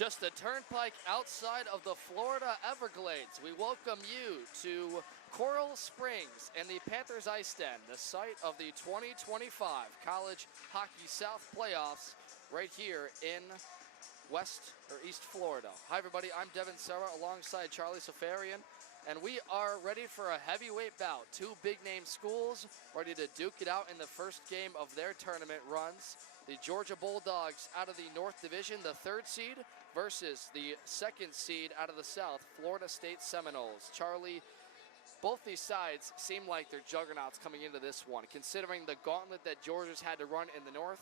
Just a turnpike outside of the Florida Everglades. We welcome you to Coral Springs and the Panthers IceDen, the site of the 2025 College Hockey South playoffs right here in West or East Florida. Hi everybody, I'm Devin Serra alongside Charlie Safarian, and we are ready for a heavyweight bout. Two big name schools ready to duke it out in the first game of their tournament runs. The Georgia Bulldogs out of the North Division, the third seed, versus the second seed out of the South, Florida State Seminoles. Charlie, both these sides seem like they're juggernauts coming into this one, considering the gauntlet that Georgia's had to run in the North.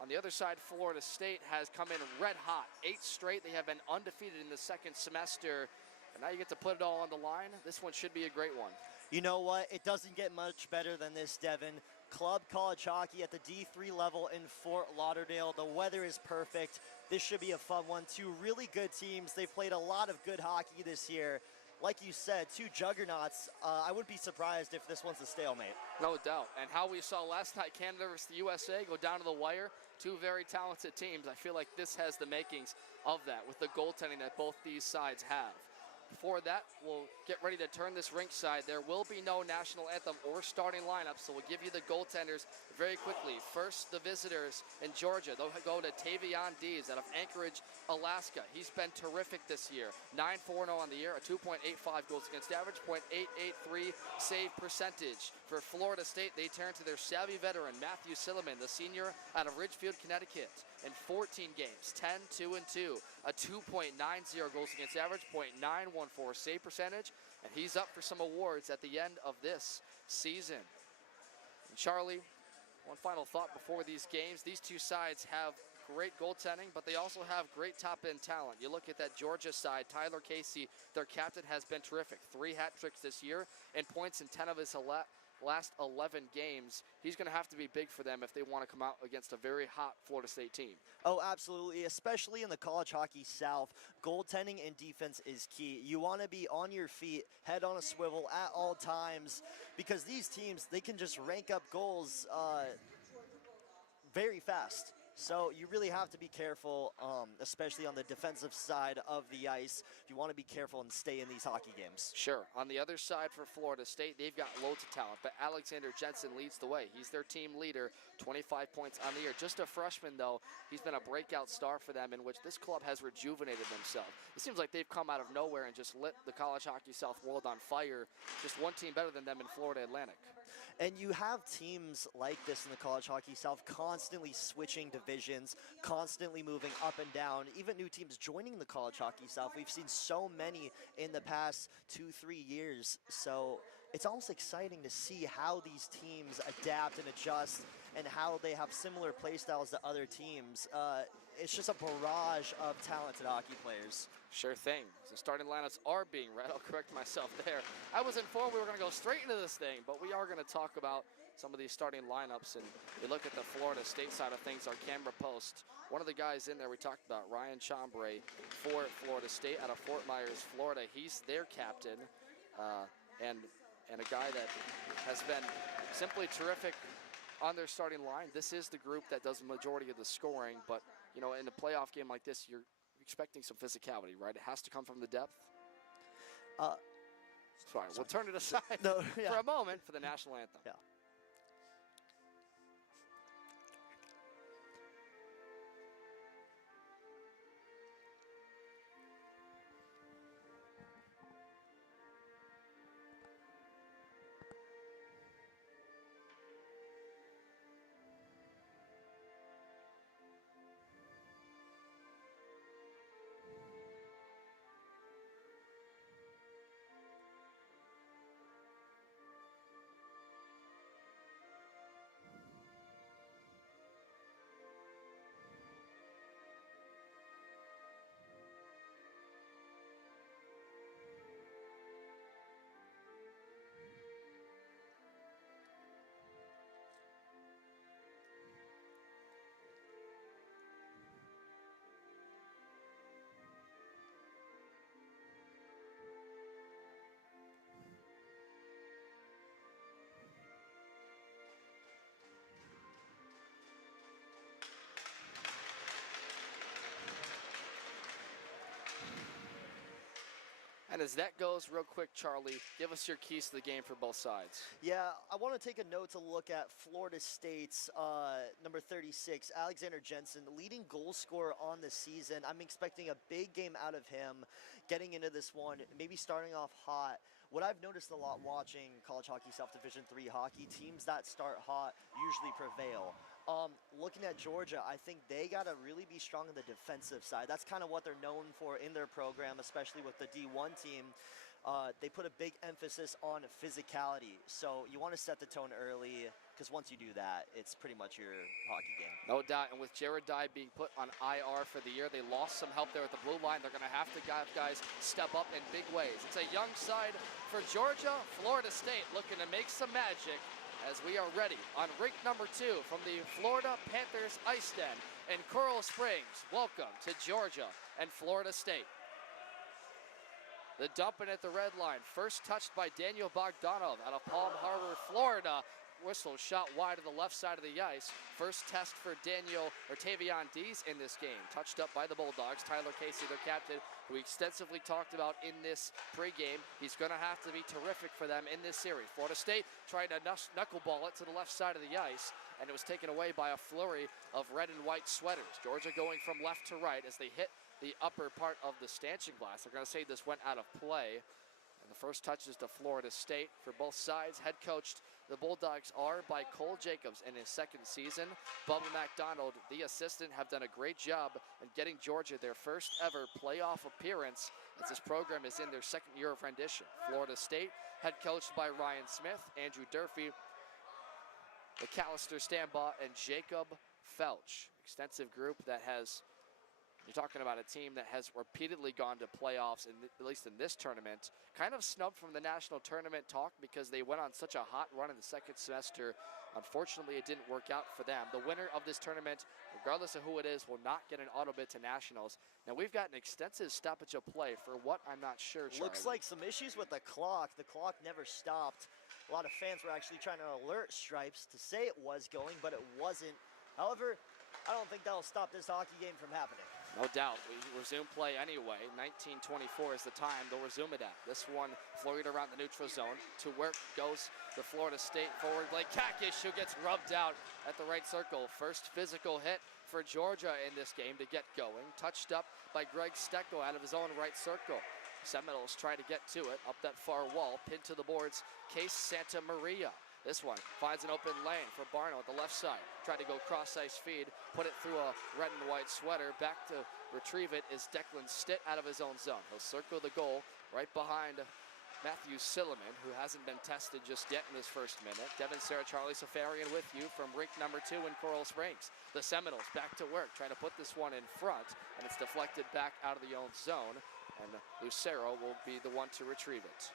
On the other side, Florida State has come in red hot. 8 straight. They have been undefeated in the second semester. And now you get to put it all on the line. This one should be a great one. You know what? It doesn't get much better than this, Devin. Club college hockey at the D3 level in Fort Lauderdale. The weather is perfect. This should be a fun one. Two really good teams. They've played a lot of good hockey this year. Like you said, two juggernauts. I wouldn't be surprised if this one's a stalemate. No doubt. And how we saw last night, Canada versus the USA go down to the wire. Two very talented teams. I feel like this has the makings of that with the goaltending that both these sides have. Before that, we'll get ready to turn this rink side. There will be no national anthem or starting lineup, so we'll give you the goaltenders very quickly. First, the visitors in Georgia. They'll go to Tavion Dees out of Anchorage, Alaska. He's been terrific this year. 9-4-0 on the year, a 2.85 goals against average, .883 save percentage. For Florida State, they turn to their savvy veteran, Matthew Silliman, the senior out of Ridgefield, Connecticut. In 14 games, 10-2-2, a 2.90 goals against average, .914 save percentage, and he's up for some awards at the end of this season. And Charlie, one final thought before these games. These two sides have great goaltending, but they also have great top-end talent. You look at that Georgia side, Tyler Casey, their captain, has been terrific. 3 hat tricks this year and points in 10 of his last 11 games. He's going to have to be big for them if they want to come out against a very hot Florida State team. Oh, absolutely, especially in the college hockey South. Goaltending and defense is key. You want to be on your feet, head on a swivel at all times, because these teams, they can just rank up goals very fast. So you really have to be careful, especially on the defensive side of the ice. You want to be careful and stay in these hockey games. Sure. On the other side for Florida State, they've got loads of talent, but Alexander Jensen leads the way. He's their team leader, 25 points on the year. Just a freshman, though. He's been a breakout star for them, in which this club has rejuvenated themselves. It seems like they've come out of nowhere and just lit the college hockey South world on fire. Just one team better than them in Florida Atlantic. And you have teams like this in the college hockey South constantly switching divisions, constantly moving up and down, even new teams joining the college hockey South. We've seen so many in the past 2-3 years. So it's almost exciting to see how these teams adapt and adjust and how they have similar play styles to other teams. It's just a barrage of talented hockey players. Sure thing. So starting lineups are being read. I'll correct myself there. I was informed we were going to go straight into this thing, but we are going to talk about some of these starting lineups. And we look at the Florida State side of things, our camera post. One of the guys in there we talked about, Ryan Chambray for Florida State out of Fort Myers, Florida. He's their captain and a guy that has been simply terrific on their starting line. This is the group that does the majority of the scoring, but you know, in a playoff game like this, you're expecting some physicality, right? It has to come from the depth. Sorry, we'll turn it aside for a moment for the national anthem. Yeah. And as that goes, real quick, Charlie, give us your keys to the game for both sides. Yeah, I want to take a note to look at Florida State's number 36, Alexander Jensen, leading goal scorer on the season. I'm expecting a big game out of him getting into this one, maybe starting off hot. What I've noticed a lot watching College Hockey South Division III hockey, teams that start hot usually prevail. Looking at Georgia, I think they got to really be strong on the defensive side. That's kind of what they're known for in their program, especially with the D1 team. They put a big emphasis on physicality. So you want to set the tone early, because once you do that, it's pretty much your hockey game. No doubt, and with Jared Dye being put on IR for the year, they lost some help there at the blue line. They're going to have to have guys step up in big ways. It's a young side for Georgia. Florida State looking to make some magic as we are ready on rink number 2 from the Florida Panthers IceDen in Coral Springs. Welcome to Georgia and Florida State. The dumping at the red line, first touched by Daniel Bogdanov out of Palm Harbor, Florida. Whistle shot wide to the left side of the ice. First test for Tavion Dees in this game. Touched up by the Bulldogs. Tyler Casey, their captain, who we extensively talked about in this pregame. He's going to have to be terrific for them in this series. Florida State trying to knuckleball it to the left side of the ice, and it was taken away by a flurry of red and white sweaters. Georgia going from left to right as they hit the upper part of the stanchion glass. They're going to say this went out of play. And the first touches to Florida State for both sides. Head coached the Bulldogs are by Cole Jacobs in his second season. Bubba McDonald, the assistant, have done a great job in getting Georgia their first ever playoff appearance as this program is in their second year of rendition. Florida State, head coached by Ryan Smith, Andrew Durfee, McAllister Stambaugh, and Jacob Felch. Extensive group that has, you're talking about a team that has repeatedly gone to playoffs, at least in this tournament, kind of snubbed from the national tournament talk because they went on such a hot run in the second semester. Unfortunately, it didn't work out for them. The winner of this tournament, regardless of who it is, will not get an auto bid to nationals. Now, we've got an extensive stoppage of play for what I'm not sure, Charlie. Looks like some issues with the clock. The clock never stopped. A lot of fans were actually trying to alert Stripes to say it was going, but it wasn't. However, I don't think that'll stop this hockey game from happening. No doubt. We resume play anyway. 19:24 is the time. They'll resume it at. This one flurried around the neutral zone. To work goes the Florida State forward. Blake Kakish, who gets rubbed out at the right circle. First physical hit for Georgia in this game to get going. Touched up by Greg Stecco out of his own right circle. Seminoles try to get to it up that far wall. Pinned to the boards, Case Santa Maria. This one finds an open lane for Barno at the left side. Tried to go cross-ice feed, put it through a red and white sweater. Back to retrieve it is Declan Stitt out of his own zone. He'll circle the goal right behind Matthew Silliman, who hasn't been tested just yet in his first minute. Devin Sarah, Charlie Safarian with you from rink number 2 in Coral Springs. The Seminoles back to work, trying to put this one in front, and it's deflected back out of the own zone, and Lucero will be the one to retrieve it.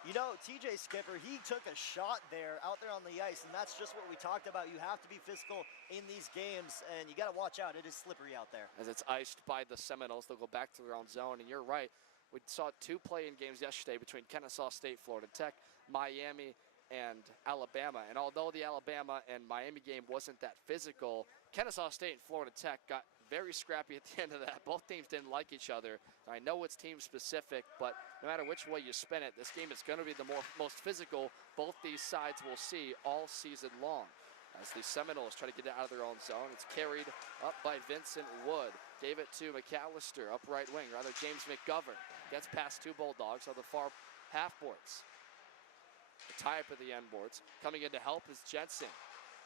You know, TJ Skipper, he took a shot there out there on the ice, and that's just what we talked about. You have to be physical in these games, and you got to watch out. It is slippery out there. As it's iced by the Seminoles, they'll go back to their own zone, and you're right. We saw 2 play-in games yesterday between Kennesaw State, Florida Tech, Miami, and Alabama. And although the Alabama and Miami game wasn't that physical, Kennesaw State and Florida Tech got very scrappy at the end of that. Both teams didn't like each other. I know it's team specific, but no matter which way you spin it, this game is going to be the most physical both these sides will see all season long. As the Seminoles try to get it out of their own zone, it's carried up by Vincent Wood. Gave it to McAllister, up right wing, rather James McGovern. Gets past 2 Bulldogs on the far half boards. The tie-up at the end boards. Coming in to help is Jensen.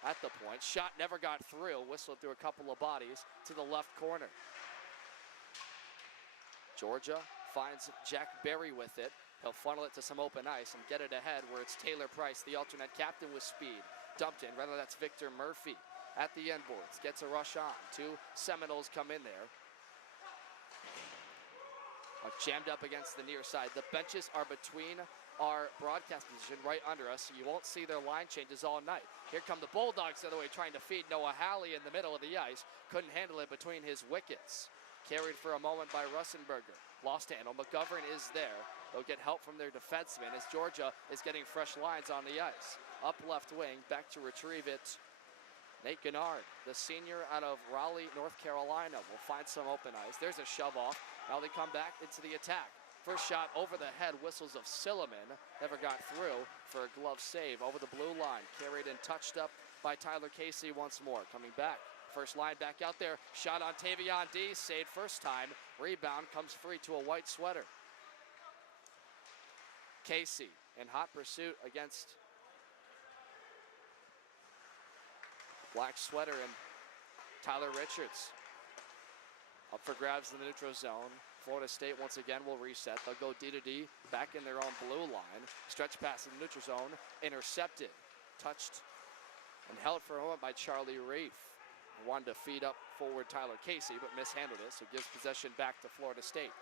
At the point, shot never got through, whistled through a couple of bodies to the left corner. Georgia finds Jack Berry with it. He'll funnel it to some open ice and get it ahead where it's Taylor Price, the alternate captain with speed. Dumped in, rather that's Victor Murphy at the end boards. Gets a rush on. 2 Seminoles come in there. Jammed up against the near side. The benches are between our broadcast position right under us, so you won't see their line changes all night. Here come the Bulldogs the other way, trying to feed Noah Halley in the middle of the ice. Couldn't handle it between his wickets. Carried for a moment by Russenberger. Lost handle. McGovern is there. They'll get help from their defenseman as Georgia is getting fresh lines on the ice. Up left wing, back to retrieve it. Nate Gennard, the senior out of Raleigh, North Carolina, will find some open ice. There's a shove off. Now they come back into the attack. First shot over the head, whistles of Silliman. Never got through for a glove save over the blue line. Carried and touched up by Tyler Casey once more. Coming back. First line back out there. Shot on Tavion D. Saved first time. Rebound comes free to a white sweater. Casey in hot pursuit against black sweater and Tyler Richards. Up for grabs in the neutral zone. Florida State once again will reset. They'll go D to D back in their own blue line. Stretch pass in the neutral zone. Intercepted. Touched and held for a moment by Charlie Reif. Wanted to feed up forward Tyler Casey, but mishandled it, so gives possession back to Florida State.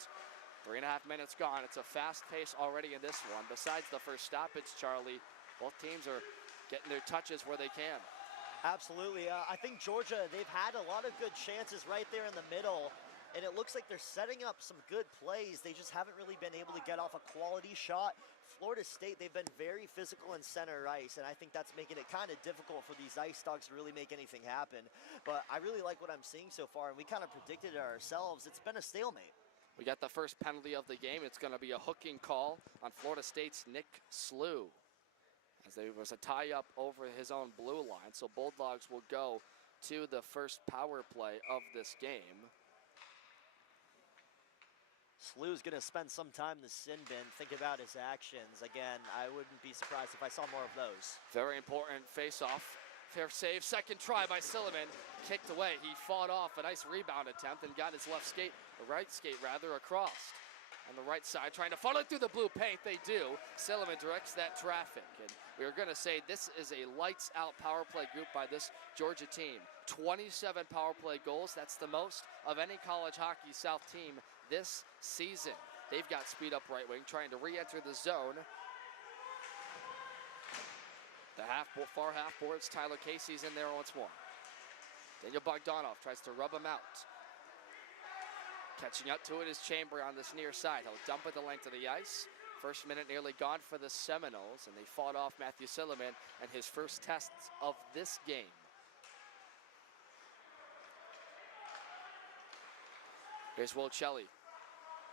3.5 minutes gone. It's a fast pace already in this one. Besides the first stoppage, Charlie, both teams are getting their touches where they can. Absolutely. I think Georgia, they've had a lot of good chances right there in the middle, and it looks like they're setting up some good plays. They just haven't really been able to get off a quality shot. Florida State, they've been very physical in center ice, and I think that's making it kind of difficult for these Ice Dogs to really make anything happen. But I really like what I'm seeing so far, and we kind of predicted it ourselves. It's been a stalemate. We got the first penalty of the game. It's going to be a hooking call on Florida State's Nick Slew, as there was a tie-up over his own blue line. So Bulldogs will go to the first power play of this game. Slew's going to spend some time in the sin bin, think about his actions. Again, I wouldn't be surprised if I saw more of those. Very important face-off. Fair save, second try by Silliman. Kicked away. He fought off a nice rebound attempt and got his left skate, or right skate rather, across. On the right side, trying to funnel it through the blue paint. They do. Silliman directs that traffic. And we are going to say this is a lights-out power play group by this Georgia team. 27 power play goals. That's the most of any college hockey South team this season. They've got speed up right wing, trying to re-enter the zone. The far half boards, Tyler Casey's in there once more. Daniel Bogdanov tries to rub him out. Catching up to it is Chamber on this near side. He'll dump it the length of the ice. First minute nearly gone for the Seminoles, and they fought off Matthew Silliman and his first tests of this game. Here's Will Chelly.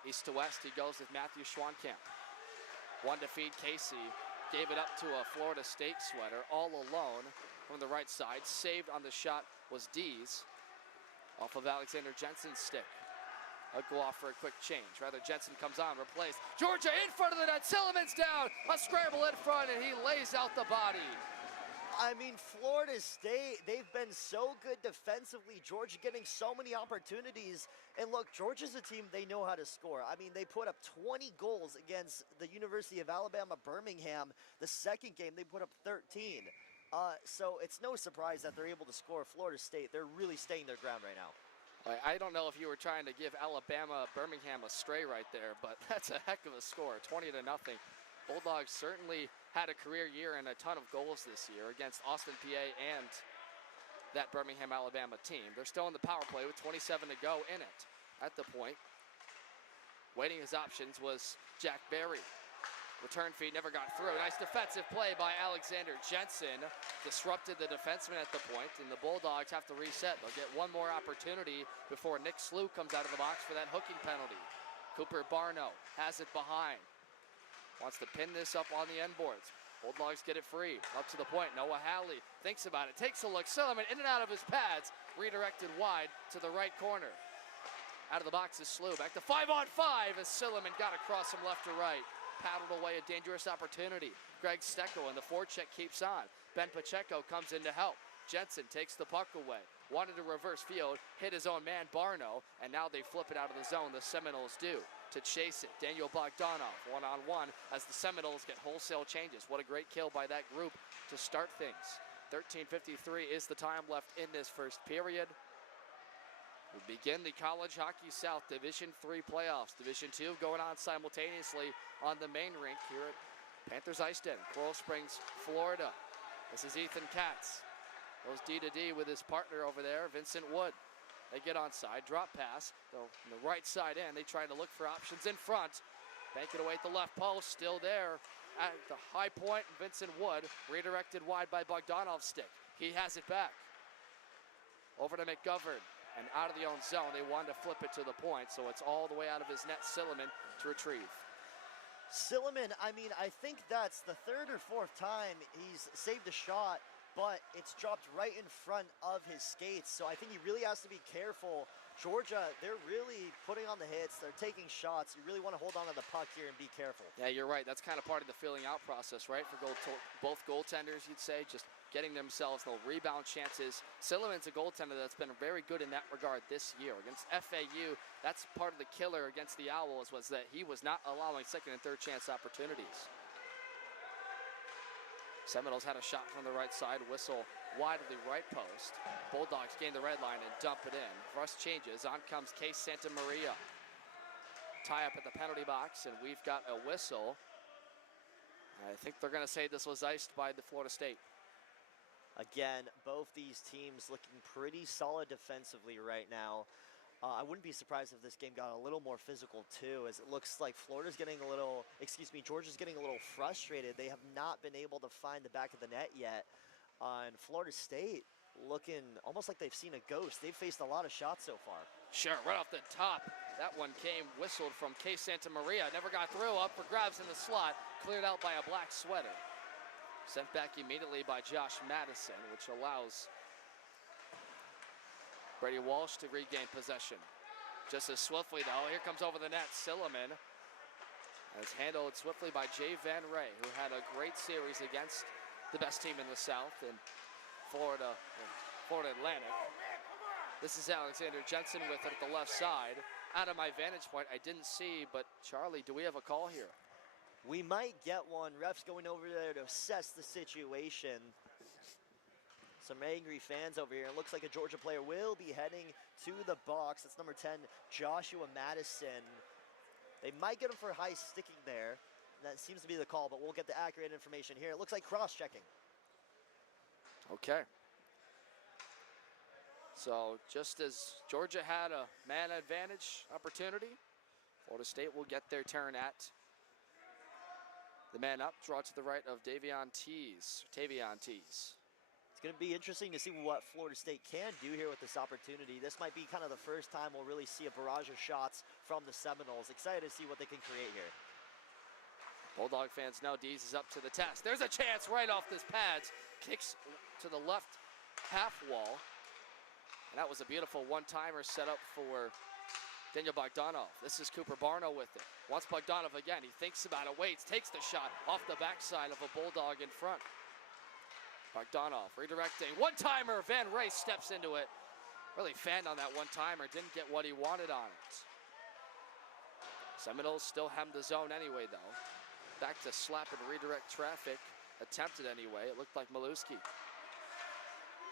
East to west, he goes with Matthew Schwankamp. One to feed Casey. Gave it up to a Florida State sweater all alone from the right side. Saved on the shot was Dees off of Alexander Jensen's stick. I'll go off for a quick change. Rather, Jensen comes on, replaced. Georgia in front of the net. Silliman's down. A scramble in front, and he lays out the body. I mean, Florida State, they've been so good defensively. Georgia getting so many opportunities. And look, Georgia's a team, they know how to score. I mean, they put up 20 goals against the University of Alabama, Birmingham. The second game, they put up 13. So it's no surprise that they're able to score. Florida State, they're really staying their ground right now. I don't know if you were trying to give Alabama, Birmingham a stray right there, but that's a heck of a score, 20-0. Bulldogs certainly had a career year and a ton of goals this year against Austin, PA, and that Birmingham, Alabama team. They're still in the power play with 27 to go in it. At the point, waiting his options was Jack Berry. Return feed never got through. Nice defensive play by Alexander Jensen. Disrupted the defenseman at the point, and the Bulldogs have to reset. They'll get one more opportunity before Nick Slew comes out of the box for that hooking penalty. Cooper Barno has it behind. Wants to pin this up on the end boards. Bulldogs get it free. Up to the point. Noah Halley thinks about it. Takes a look. Silliman in and out of his pads. Redirected wide to the right corner. Out of the box is Slew. Back to 5-on-5 as Silliman got across from left to right. Paddled away a dangerous opportunity. Greg Stecco and the forecheck keeps on. Ben Pacheco comes in to help. Jensen takes the puck away. Wanted to reverse field. Hit his own man Barno. And now they flip it out of the zone. The Seminoles do. To chase it, Daniel Bogdanov, one-on-one as the Seminoles get wholesale changes. What a great kill by that group to start things. 13:53 is the time left in this first period. We begin the College Hockey South Division III playoffs. Division II going on simultaneously on the main rink here at Panthers IceDen, Coral Springs, Florida. This is Ethan Katz. Goes D to D with his partner over there, Vincent Wood. They get onside, drop pass, though on the right side in. They try to look for options in front. Bank it away at the left post, still there at the high point. Vincent Wood redirected wide by Bogdanov's stick. He has it back. Over to McGovern. and out of the own zone. They wanted to flip it to the point, so it's all the way out of his net. Silliman to retrieve. Silliman, I mean, I think that's the third or fourth time he's saved a shot, but it's dropped right in front of his skates. So I think he really has to be careful. Georgia, they're really putting on the hits. They're taking shots. You really want to hold on to the puck here and be careful. Yeah, you're right. That's kind of part of the filling out process, right? For both goaltenders, you'd say, just getting themselves the rebound chances. Silliman's a goaltender that's been very good in that regard this year. Against FAU, that's part of the killer against the Owls, was that he was not allowing second and third chance opportunities. Seminoles had a shot from the right side, whistle wide of the right post. Bulldogs gain the red line and dump it in. Russ changes, on comes Case Santa Maria. Tie up at the penalty box, and we've got a whistle. I think they're gonna say this was iced by the Florida State. Again, both these teams looking pretty solid defensively right now. I wouldn't be surprised if this game got a little more physical too, as it looks like Georgia's getting a little frustrated. They have not been able to find the back of the net yet. And Florida State looking almost like they've seen a ghost. They've faced a lot of shots so far. Sure, right off the top. That one came whistled from Case Santa Maria. Never got through, up for grabs in the slot. Cleared out by a black sweater. Sent back immediately by Josh Madison, which allows Brady Walsh to regain possession. Just as swiftly though, here comes over the net Silliman. As handled swiftly by Jay Van Ray, who had a great series against the best team in the South in Florida Atlantic. This is Alexander Jensen with it at the left side. Out of my vantage point, I didn't see, but Charlie, do we have a call here? We might get one. Ref's going over there to assess the situation. Some angry fans over here. It looks like a Georgia player will be heading to the box. That's number 10, Joshua Madison. They might get him for high sticking there. That seems to be the call, but we'll get the accurate information here. It looks like cross-checking. Okay. So just as Georgia had a man advantage opportunity, Florida State will get their turn at the man up, draw to the right of Tavion Tees. It's going to be interesting to see what Florida State can do here with this opportunity. This might be kind of the first time we'll really see a barrage of shots from the Seminoles. Excited to see what they can create here. Bulldog fans know Dees is up to the task. There's a chance right off this pads. Kicks to the left half wall. And that was a beautiful one-timer set up for Daniel Bogdanov. This is Cooper Barno with it. Wants Bogdanov again. He thinks about it, waits, takes the shot off the backside of a Bulldog in front. Bogdanov redirecting. One-timer. Van Ray steps into it. Really fanned on that one-timer. Didn't get what he wanted on it. Seminoles still hemmed the zone anyway, though. Back to slap and redirect traffic. Attempted anyway. It looked like Maluski.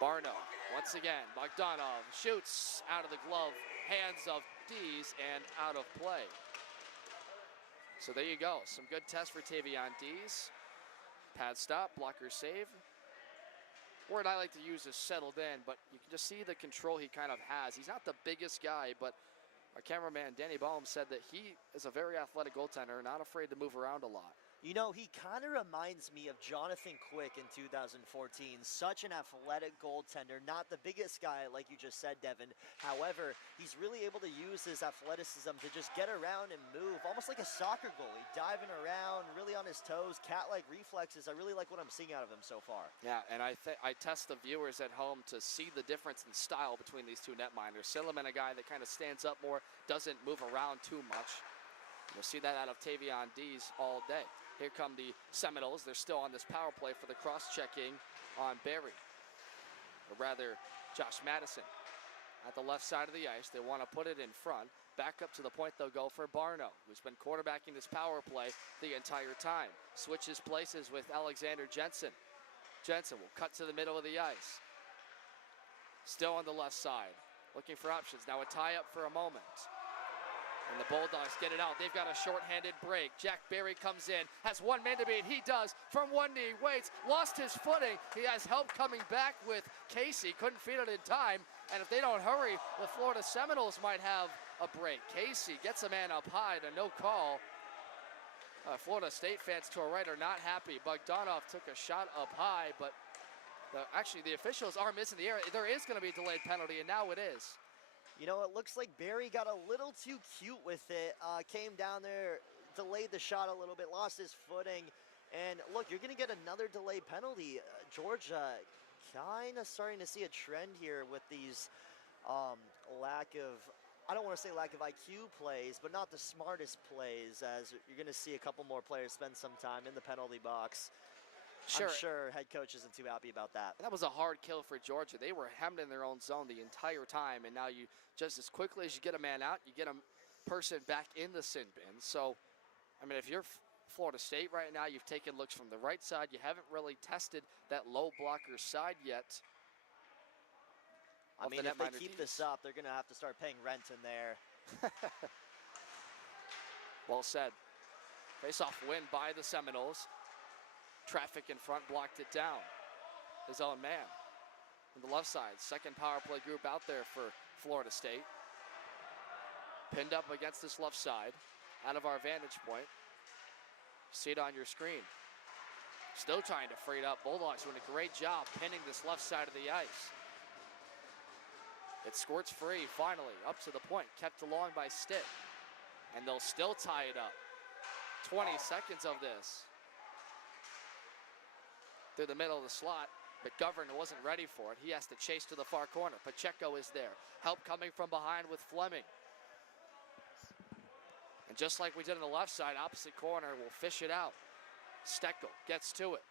Barno, once again. Bogdanov shoots out of the glove. Hands of Dees and out of play. So there you go. Some good tests for Tavion Dees. Pad stop, blocker save. Word I like to use is settled in, but you can just see the control he kind of has. He's not the biggest guy, but our cameraman, Danny Baum, said that he is a very athletic goaltender, not afraid to move around a lot. You know, he kind of reminds me of Jonathan Quick in 2014. Such an athletic goaltender, not the biggest guy like you just said, Devin. However, he's really able to use his athleticism to just get around and move, almost like a soccer goalie, diving around, really on his toes, cat-like reflexes. I really like what I'm seeing out of him so far. Yeah, and I test the viewers at home to see the difference in style between these two netminders. Silliman, a guy that kind of stands up more, doesn't move around too much. You'll see that out of Tavion Dees all day. Here come the Seminoles. They're still on this power play for the cross-checking on Barry. Or rather, Josh Madison at the left side of the ice. They want to put it in front. Back up to the point they'll go for Barno, who's been quarterbacking this power play the entire time. Switches places with Alexander Jensen. Jensen will cut to the middle of the ice. Still on the left side. Looking for options. Now a tie-up for a moment. And the Bulldogs get it out. They've got a shorthanded break. Jack Barry comes in, has one man to beat. He does from one knee, waits, lost his footing. He has help coming back with Casey. Couldn't feed it in time. And if they don't hurry, the Florida Seminoles might have a break. Casey gets a man up high to no call. Florida State fans to our right are not happy. Bogdanov took a shot up high, but actually the officials' arm is in the air. There is going to be a delayed penalty, and now it is. You know, it looks like Barry got a little too cute with it, came down there, delayed the shot a little bit, lost his footing, and look, you're going to get another delay penalty. Georgia kind of starting to see a trend here with these lack of, I don't want to say lack of IQ plays, but not the smartest plays, as you're going to see a couple more players spend some time in the penalty box. Sure. I'm sure head coach isn't too happy about that. That was a hard kill for Georgia. They were hemmed in their own zone the entire time, and now you, just as quickly as you get a man out, you get a person back in the sin bin. So, I mean, if you're Florida State right now, you've taken looks from the right side. You haven't really tested that low blocker side yet. I mean, if they keep this up, they're going to have to start paying rent in there. Well said. Face-off win by the Seminoles. Traffic in front blocked it down. His own man on the left side. Second power play group out there for Florida State. Pinned up against this left side. Out of our vantage point. See it on your screen. Still trying to free it up. Bulldogs doing a great job pinning this left side of the ice. It squirts free finally up to the point. Kept along by Stitt. And they'll still tie it up. 20 seconds of this. Through the middle of the slot, but Govern wasn't ready for it. He has to chase to the far corner. Pacheco is there. Help coming from behind with Fleming. And just like we did on the left side, opposite corner, we'll fish it out. Steckel gets to it.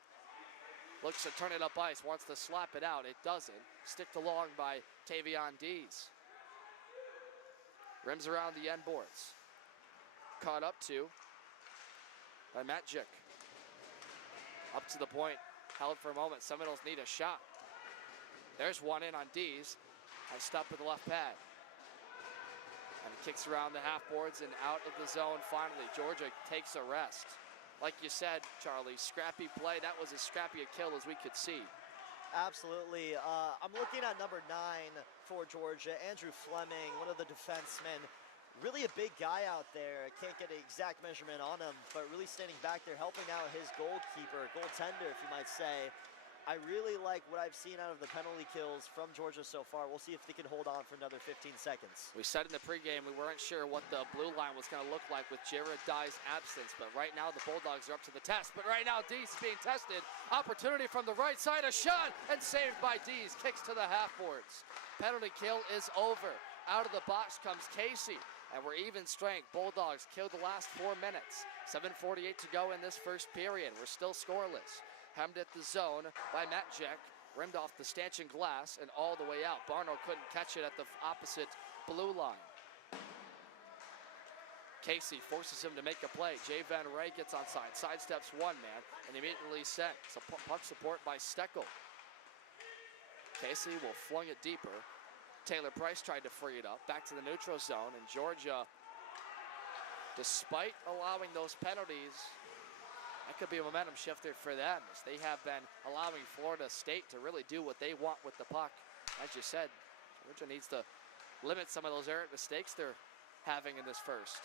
Looks to turn it up ice, wants to slap it out. It doesn't. Sticked along by Tavion Dees. Rims around the end boards. Caught up to by Magic. Up to the point. Held for a moment. Seminoles need a shot. There's one in on Dees. I stop with the left pad. And it kicks around the half boards and out of the zone finally. Georgia takes a rest. Like you said, Charlie, scrappy play. That was as scrappy a kill as we could see. Absolutely. I'm looking at number 9 for Georgia, Andrew Fleming, one of the defensemen. Really a big guy out there. Can't get an exact measurement on him, but really standing back there, helping out his goalkeeper, goaltender, if you might say. I really like what I've seen out of the penalty kills from Georgia so far. We'll see if they can hold on for another 15 seconds. We said in the pregame we weren't sure what the blue line was going to look like with Jared Dye's absence, but right now the Bulldogs are up to the test. But right now Dees is being tested. Opportunity from the right side, a shot, and saved by Dees. Kicks to the half boards. Penalty kill is over. Out of the box comes Casey. And we're even strength. Bulldogs killed the last 4 minutes. 7:48 to go in this first period. We're still scoreless. Hemmed at the zone by Matt Jack. Rimmed off the stanchion glass and all the way out. Barno couldn't catch it at the opposite blue line. Casey forces him to make a play. Jay Van Ray gets onside. Sidesteps one man and immediately sent. So puck support by Steckel. Casey will flung it deeper. Taylor Price tried to free it up, back to the neutral zone, and Georgia, despite allowing those penalties, that could be a momentum shifter for them, as they have been allowing Florida State to really do what they want with the puck. As you said, Georgia needs to limit some of those errant mistakes they're having in this first.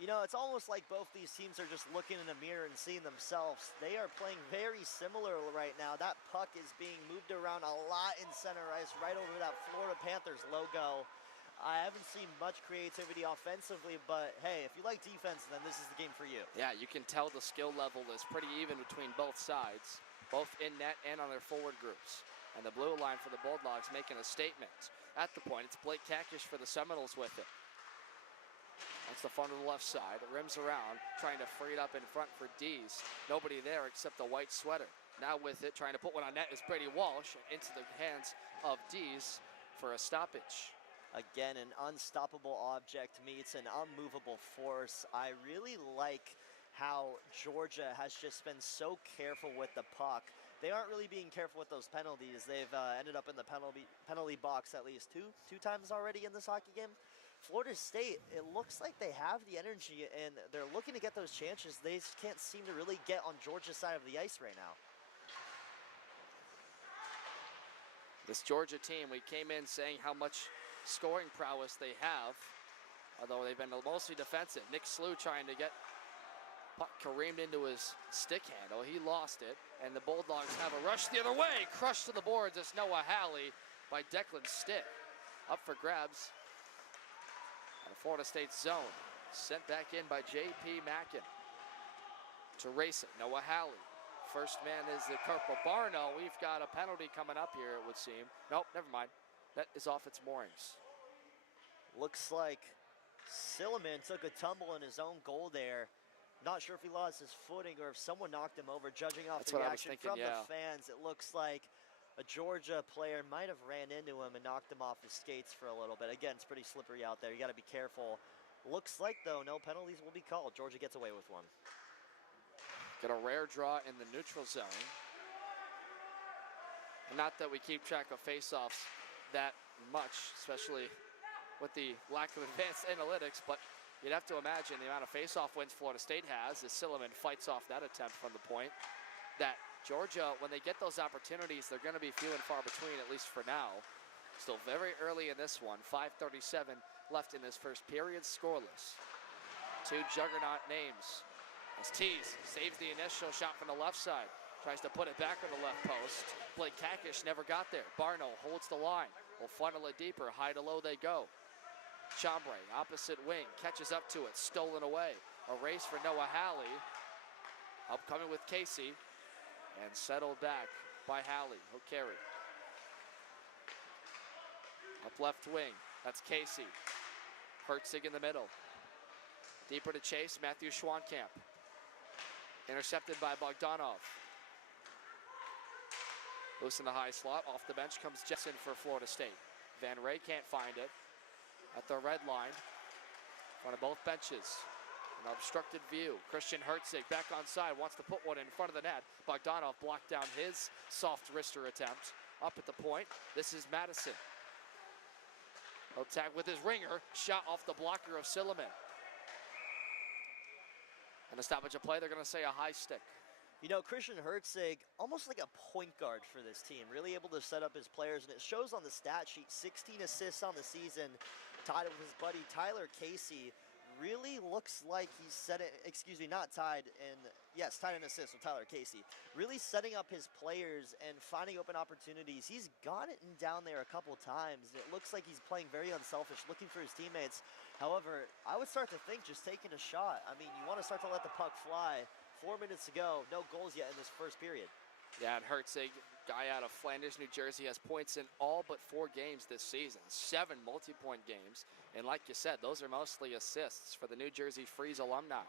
You know, it's almost like both these teams are just looking in a mirror and seeing themselves. They are playing very similar right now. That puck is being moved around a lot in center ice, right over that Florida Panthers logo. I haven't seen much creativity offensively, but hey, if you like defense, then this is the game for you. Yeah, you can tell the skill level is pretty even between both sides, both in net and on their forward groups. And the blue line for the Bulldogs making a statement. At the point, it's Blake Kakish for the Seminoles with it. That's the front of the left side. It rims around, trying to free it up in front for Dees. Nobody there except the white sweater. Now with it, trying to put one on net is Brady Walsh into the hands of Dees for a stoppage. Again, an unstoppable object meets an unmovable force. I really like how Georgia has just been so careful with the puck. They aren't really being careful with those penalties. They've ended up in the penalty box at least two times already in this hockey game. Florida State, it looks like they have the energy and they're looking to get those chances. They just can't seem to really get on Georgia's side of the ice right now. This Georgia team, we came in saying how much scoring prowess they have, although they've been mostly defensive. Nick Slew trying to get puck careened into his stick handle. He lost it, and the Bulldogs have a rush the other way. Crushed to the boards as Noah Halley by Declan Stitt. Up for grabs The Florida State zone, sent back in by J.P. Mackin. To race it, Noah Halley. First man is the Corporal Barno. We've got a penalty coming up here, it would seem. Nope, never mind. That is off its moorings. Looks like Silliman took a tumble in his own goal there. Not sure if he lost his footing or if someone knocked him over. Judging off the reaction from the fans, it looks like a Georgia player might have ran into him and knocked him off his skates for a little bit. Again, it's pretty slippery out there. You got to be careful. Looks like, though, no penalties will be called. Georgia gets away with one. Get a rare draw in the neutral zone. And not that we keep track of face-offs that much, especially with the lack of advanced analytics, but you'd have to imagine the amount of face-off wins Florida State has as Silliman fights off that attempt from the point. That Georgia, when they get those opportunities, they're going to be few and far between, at least for now. Still very early in this one. 5:37 left in this first period, scoreless. Two juggernaut names. As Tees saves the initial shot from the left side. Tries to put it back on the left post. Blake Kakish never got there. Barno holds the line. Will funnel it deeper. High to low they go. Chambray, opposite wing, catches up to it. Stolen away. A race for Noah Halley. Upcoming with Casey. And settled back by Halley. He'll carry. Up left wing. That's Casey. Hertzig in the middle. Deeper to chase. Matthew Schwankamp. Intercepted by Bogdanov. Loose in the high slot. Off the bench comes Jensen for Florida State. Van Ray can't find it. At the red line. In front of both benches. An obstructed view. Christian Hertzig back on side. Wants to put one in front of the net. Bogdanov blocked down his soft wrister attempt. Up at the point. This is Madison. He'll tag with his ringer. Shot off the blocker of Silliman. And a stoppage of play, they're going to say a high stick. You know, Christian Hertzig, almost like a point guard for this team, really able to set up his players, and it shows on the stat sheet, 16 assists on the season, tied with his buddy Tyler Casey. Really looks like he's set it, not tied in, yes, tied in assists with Tyler Casey. Really setting up his players and finding open opportunities. He's gotten down there a couple times. It looks like he's playing very unselfish, looking for his teammates. However, I would start to think just taking a shot. I mean, you want to start to let the puck fly. 4 minutes to go, no goals yet in this first period. Yeah, and Hertzig, guy out of Flanders, New Jersey, has points in all but 4 games this season. 7 multi-point games. And like you said, those are mostly assists for the New Jersey Freeze alumni.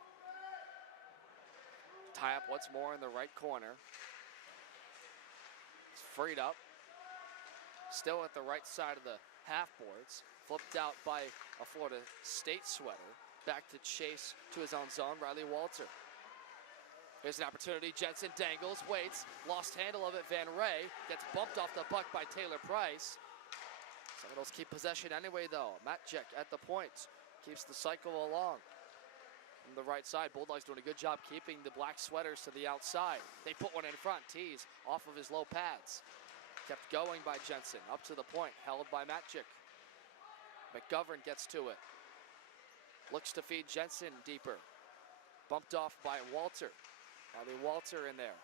Tie up once more in the right corner. It's freed up. Still at the right side of the half boards. Flipped out by a Florida State sweater. Back to chase to his own zone, Riley Walter. Here's an opportunity. Jensen dangles, waits, lost handle of it. Van Ray gets bumped off the puck by Taylor Price. Seminoles keep possession anyway, though. Matjek at the point keeps the cycle along. From the right side, Bulldogs doing a good job keeping the black sweaters to the outside. They put one in front. Tees off of his low pads. Kept going by Jensen. Up to the point, held by Matjek. McGovern gets to it. Looks to feed Jensen deeper. Bumped off by Walter. Riley Walter in there.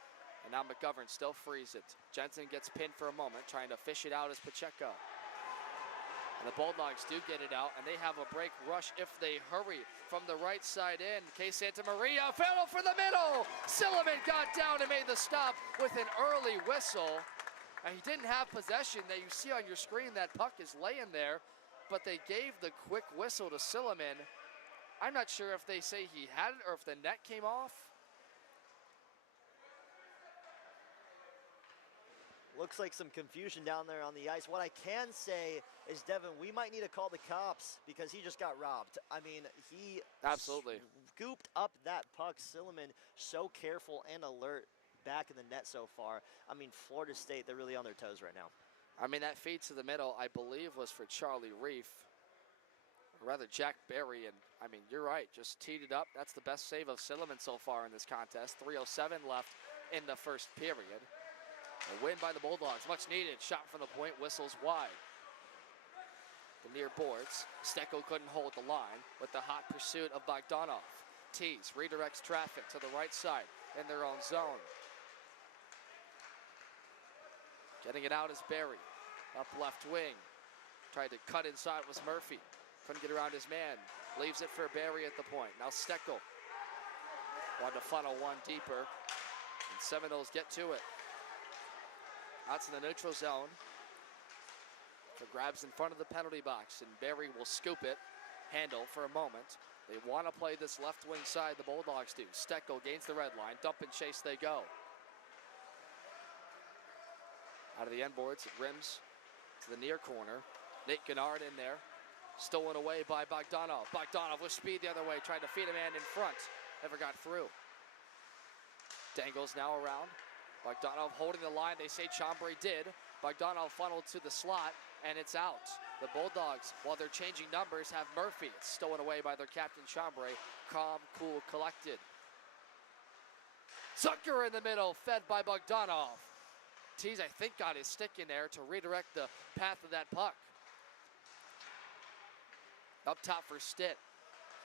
And now McGovern still frees it. Jensen gets pinned for a moment, trying to fish it out as Pacheco. And the Bulldogs do get it out, and they have a break rush if they hurry from the right side in. K. Santa Maria, fell for the middle. Silliman got down and made the stop with an early whistle. And he didn't have possession that you see on your screen. That puck is laying there, but they gave the quick whistle to Silliman. I'm not sure if they say he had it or if the net came off. Looks like some confusion down there on the ice. What I can say is, Devin, we might need to call the cops because he just got robbed. I mean, he absolutely scooped up that puck. Silliman, so careful and alert back in the net so far. I mean, Florida State, they're really on their toes right now. I mean, that feed to the middle, I believe, was for Charlie Reef. Or rather, Jack Berry. And, I mean, you're right. Just teed it up. That's the best save of Silliman so far in this contest. 3:07 left in the first period. A win by the Bulldogs, much needed. Shot from the point, whistles wide. The near boards, Stecco couldn't hold the line with the hot pursuit of Bogdanov. Tees redirects traffic to the right side in their own zone. Getting it out is Berry. Up left wing. Tried to cut inside was Murphy. Couldn't get around his man. Leaves it for Barry at the point. Now Steckel wanted to funnel one deeper. And Seminoles get to it. Out to the neutral zone. For grabs in front of the penalty box. And Barry will scoop it. Handle for a moment. They want to play this left wing side, the Bulldogs do. Steckel gains the red line. Dump and chase they go. Out of the end boards, it rims to the near corner. Nate Gennard in there. Stolen away by Bogdanov. Bogdanov with speed the other way, trying to feed a man in front. Never got through. Dangles now around. Bogdanov holding the line. They say Chambray did. Bogdanov funneled to the slot, and it's out. The Bulldogs, while they're changing numbers, have Murphy. It's stolen away by their captain, Chambray. Calm, cool, collected. Zucker in the middle, fed by Bogdanov. Tees, I think, got his stick in there to redirect the path of that puck. Up top for Stitt.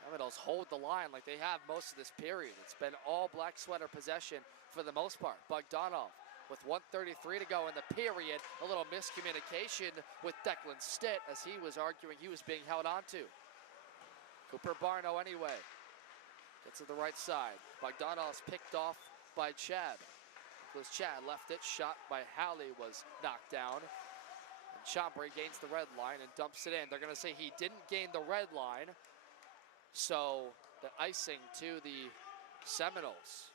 Seminoles hold the line like they have most of this period. It's been all black sweater possession for the most part. Bogdanov with 1:33 to go in the period. A little miscommunication with Declan Stitt as he was arguing he was being held onto. Cooper Barno anyway. Gets to the right side. Bogdanov's picked off by Chad. Was Chad left it, shot by Halley was knocked down. And Chambray gains the red line and dumps it in. They're gonna say he didn't gain the red line. So the icing to the Seminoles.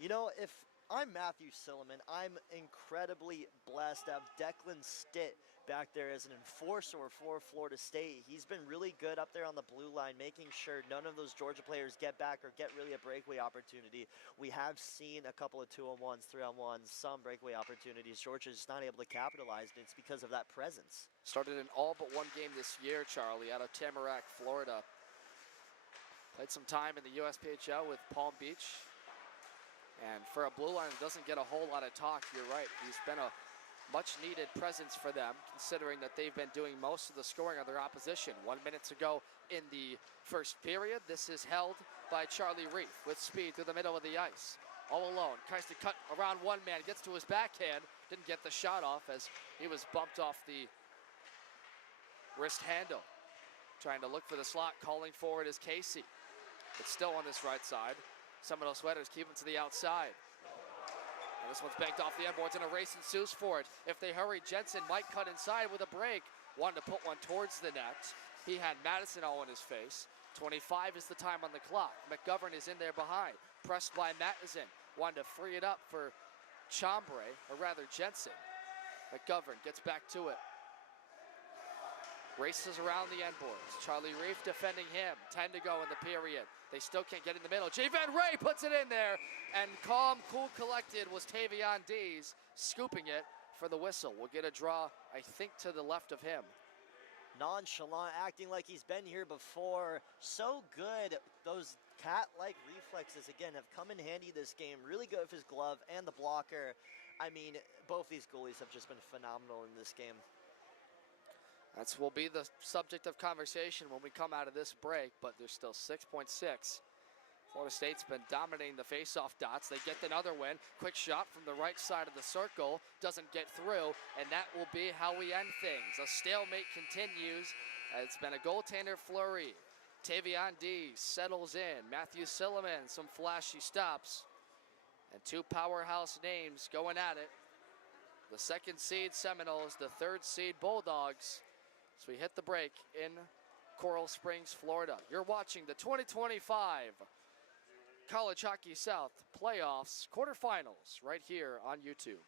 You know, if I'm Matthew Silliman, I'm incredibly blessed to have Declan Stitt back there as an enforcer for Florida State. He's been really good up there on the blue line, making sure none of those Georgia players get back or get really a breakaway opportunity. We have seen a couple of 2-on-1s, 3-on-1s, some breakaway opportunities. Georgia's just not able to capitalize, and it's because of that presence. Started in all but one game this year, Charlie, out of Tamarack, Florida. Played some time in the USPHL with Palm Beach. And for a blue line that doesn't get a whole lot of talk, you're right. He's been a much-needed presence for them, considering that they've been doing most of the scoring of their opposition. 1 minute to go in the first period. This is held by Charlie Reif with speed through the middle of the ice. All alone, tries to cut around one man, gets to his backhand, didn't get the shot off as he was bumped off the wrist handle. Trying to look for the slot, calling forward is Casey. But still on this right side. Seminole Sweaters keep him to the outside. And this one's banked off the end boards and a race ensues for it. If they hurry, Jensen might cut inside with a break. Wanted to put one towards the net. He had Madison all in his face. 25 is the time on the clock. McGovern is in there behind. Pressed by Madison. Wanted to free it up for Chambray, or rather Jensen. McGovern gets back to it. Races around the end boards. Charlie Reif defending him. 10 to go in the period. They still can't get in the middle. J. Van Ray puts it in there. And calm, cool, collected was Tavion Dees scooping it for the whistle. We'll get a draw, I think, to the left of him. Nonchalant, acting like he's been here before. So good. Those cat-like reflexes, again, have come in handy this game. Really good with his glove and the blocker. I mean, both these goalies have just been phenomenal in this game. That will be the subject of conversation when we come out of this break, but there's still 6.6. Florida State's been dominating the face-off dots. They get another win. Quick shot from the right side of the circle. Doesn't get through, and that will be how we end things. A stalemate continues. It's been a goaltender flurry. Tavion Dees settles in. Matthew Silliman, some flashy stops. And two powerhouse names going at it. The second seed Seminoles, the third seed Bulldogs. So we hit the break in Coral Springs, Florida. You're watching the 2025 College Hockey South Playoffs quarterfinals right here on YouTube.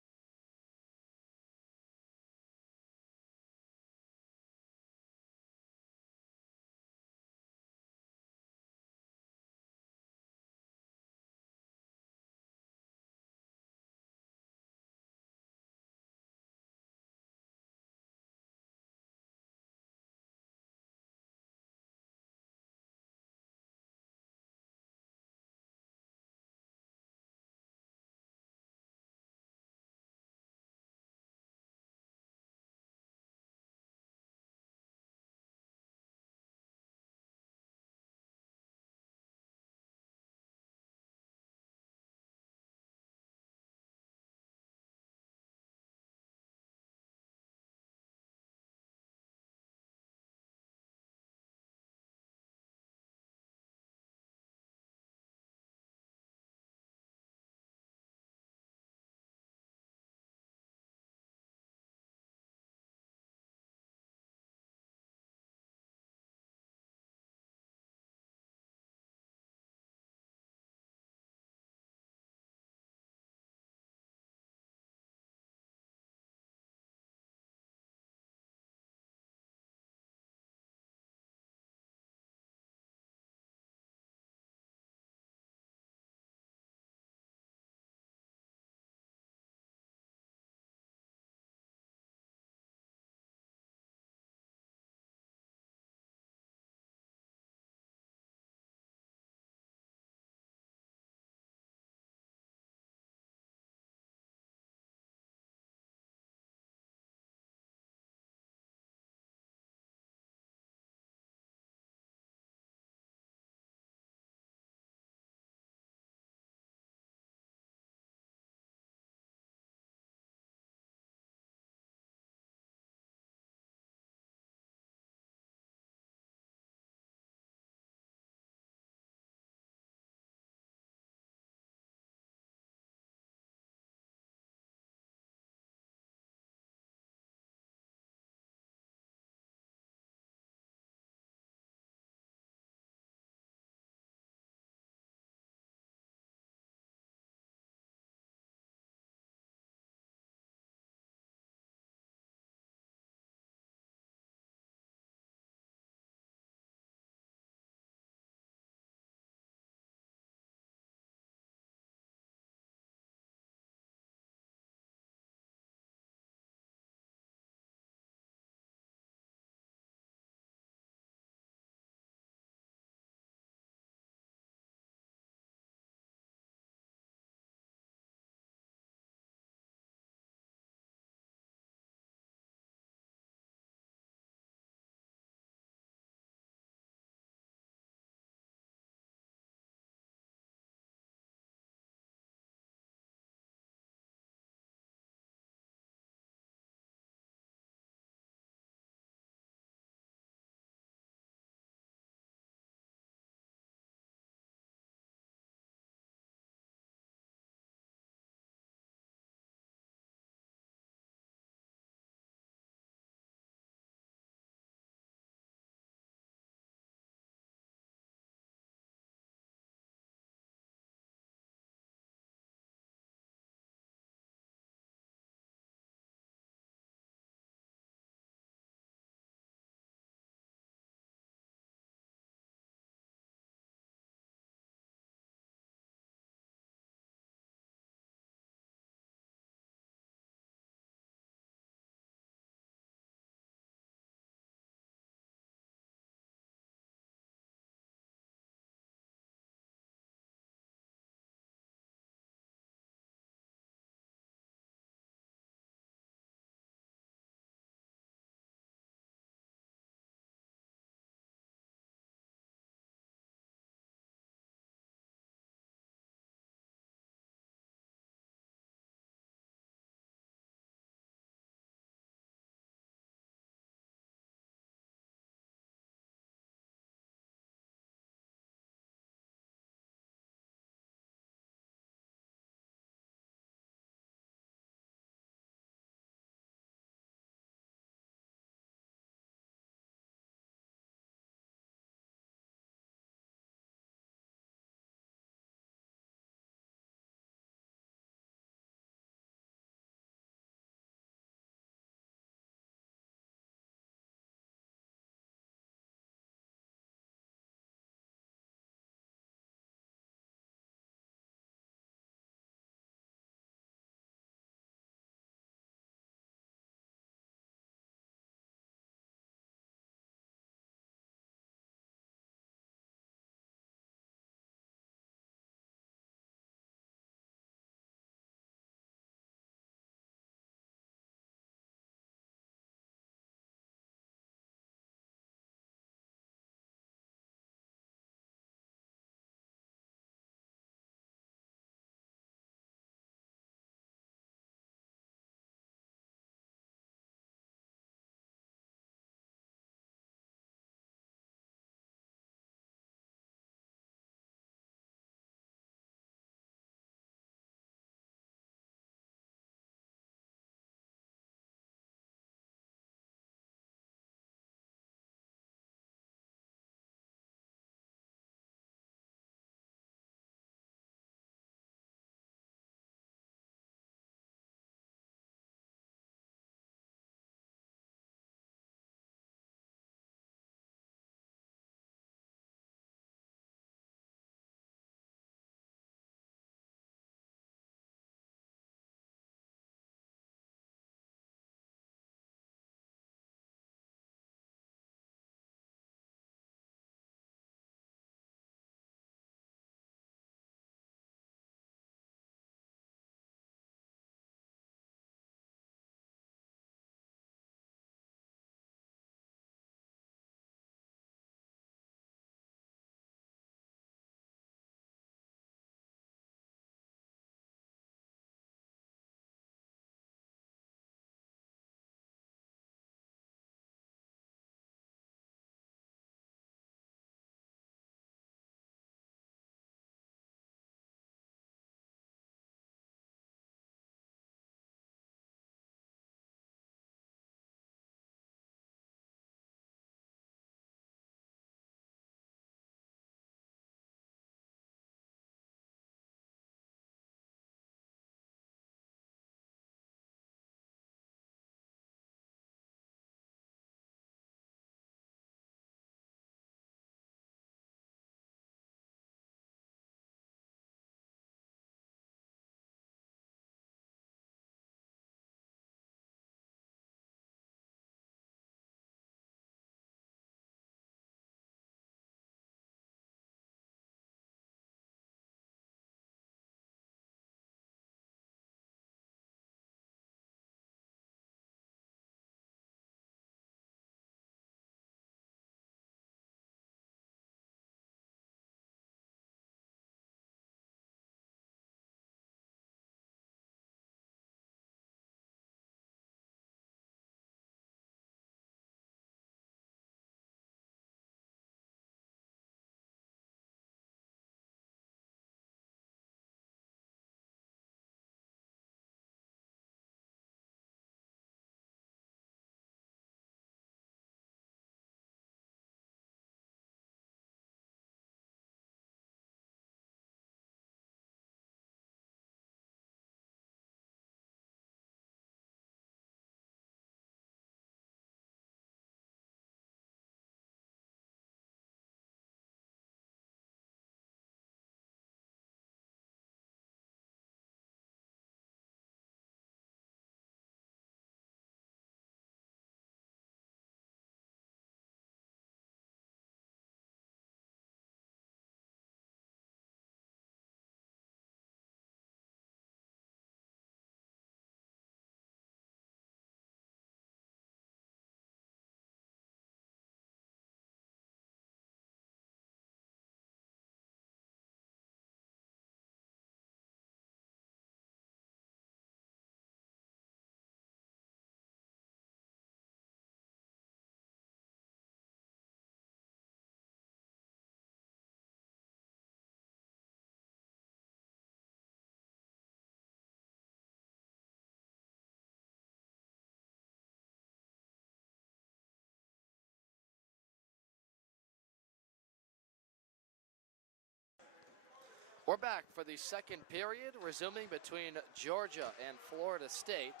We're back for the second period, resuming between Georgia and Florida State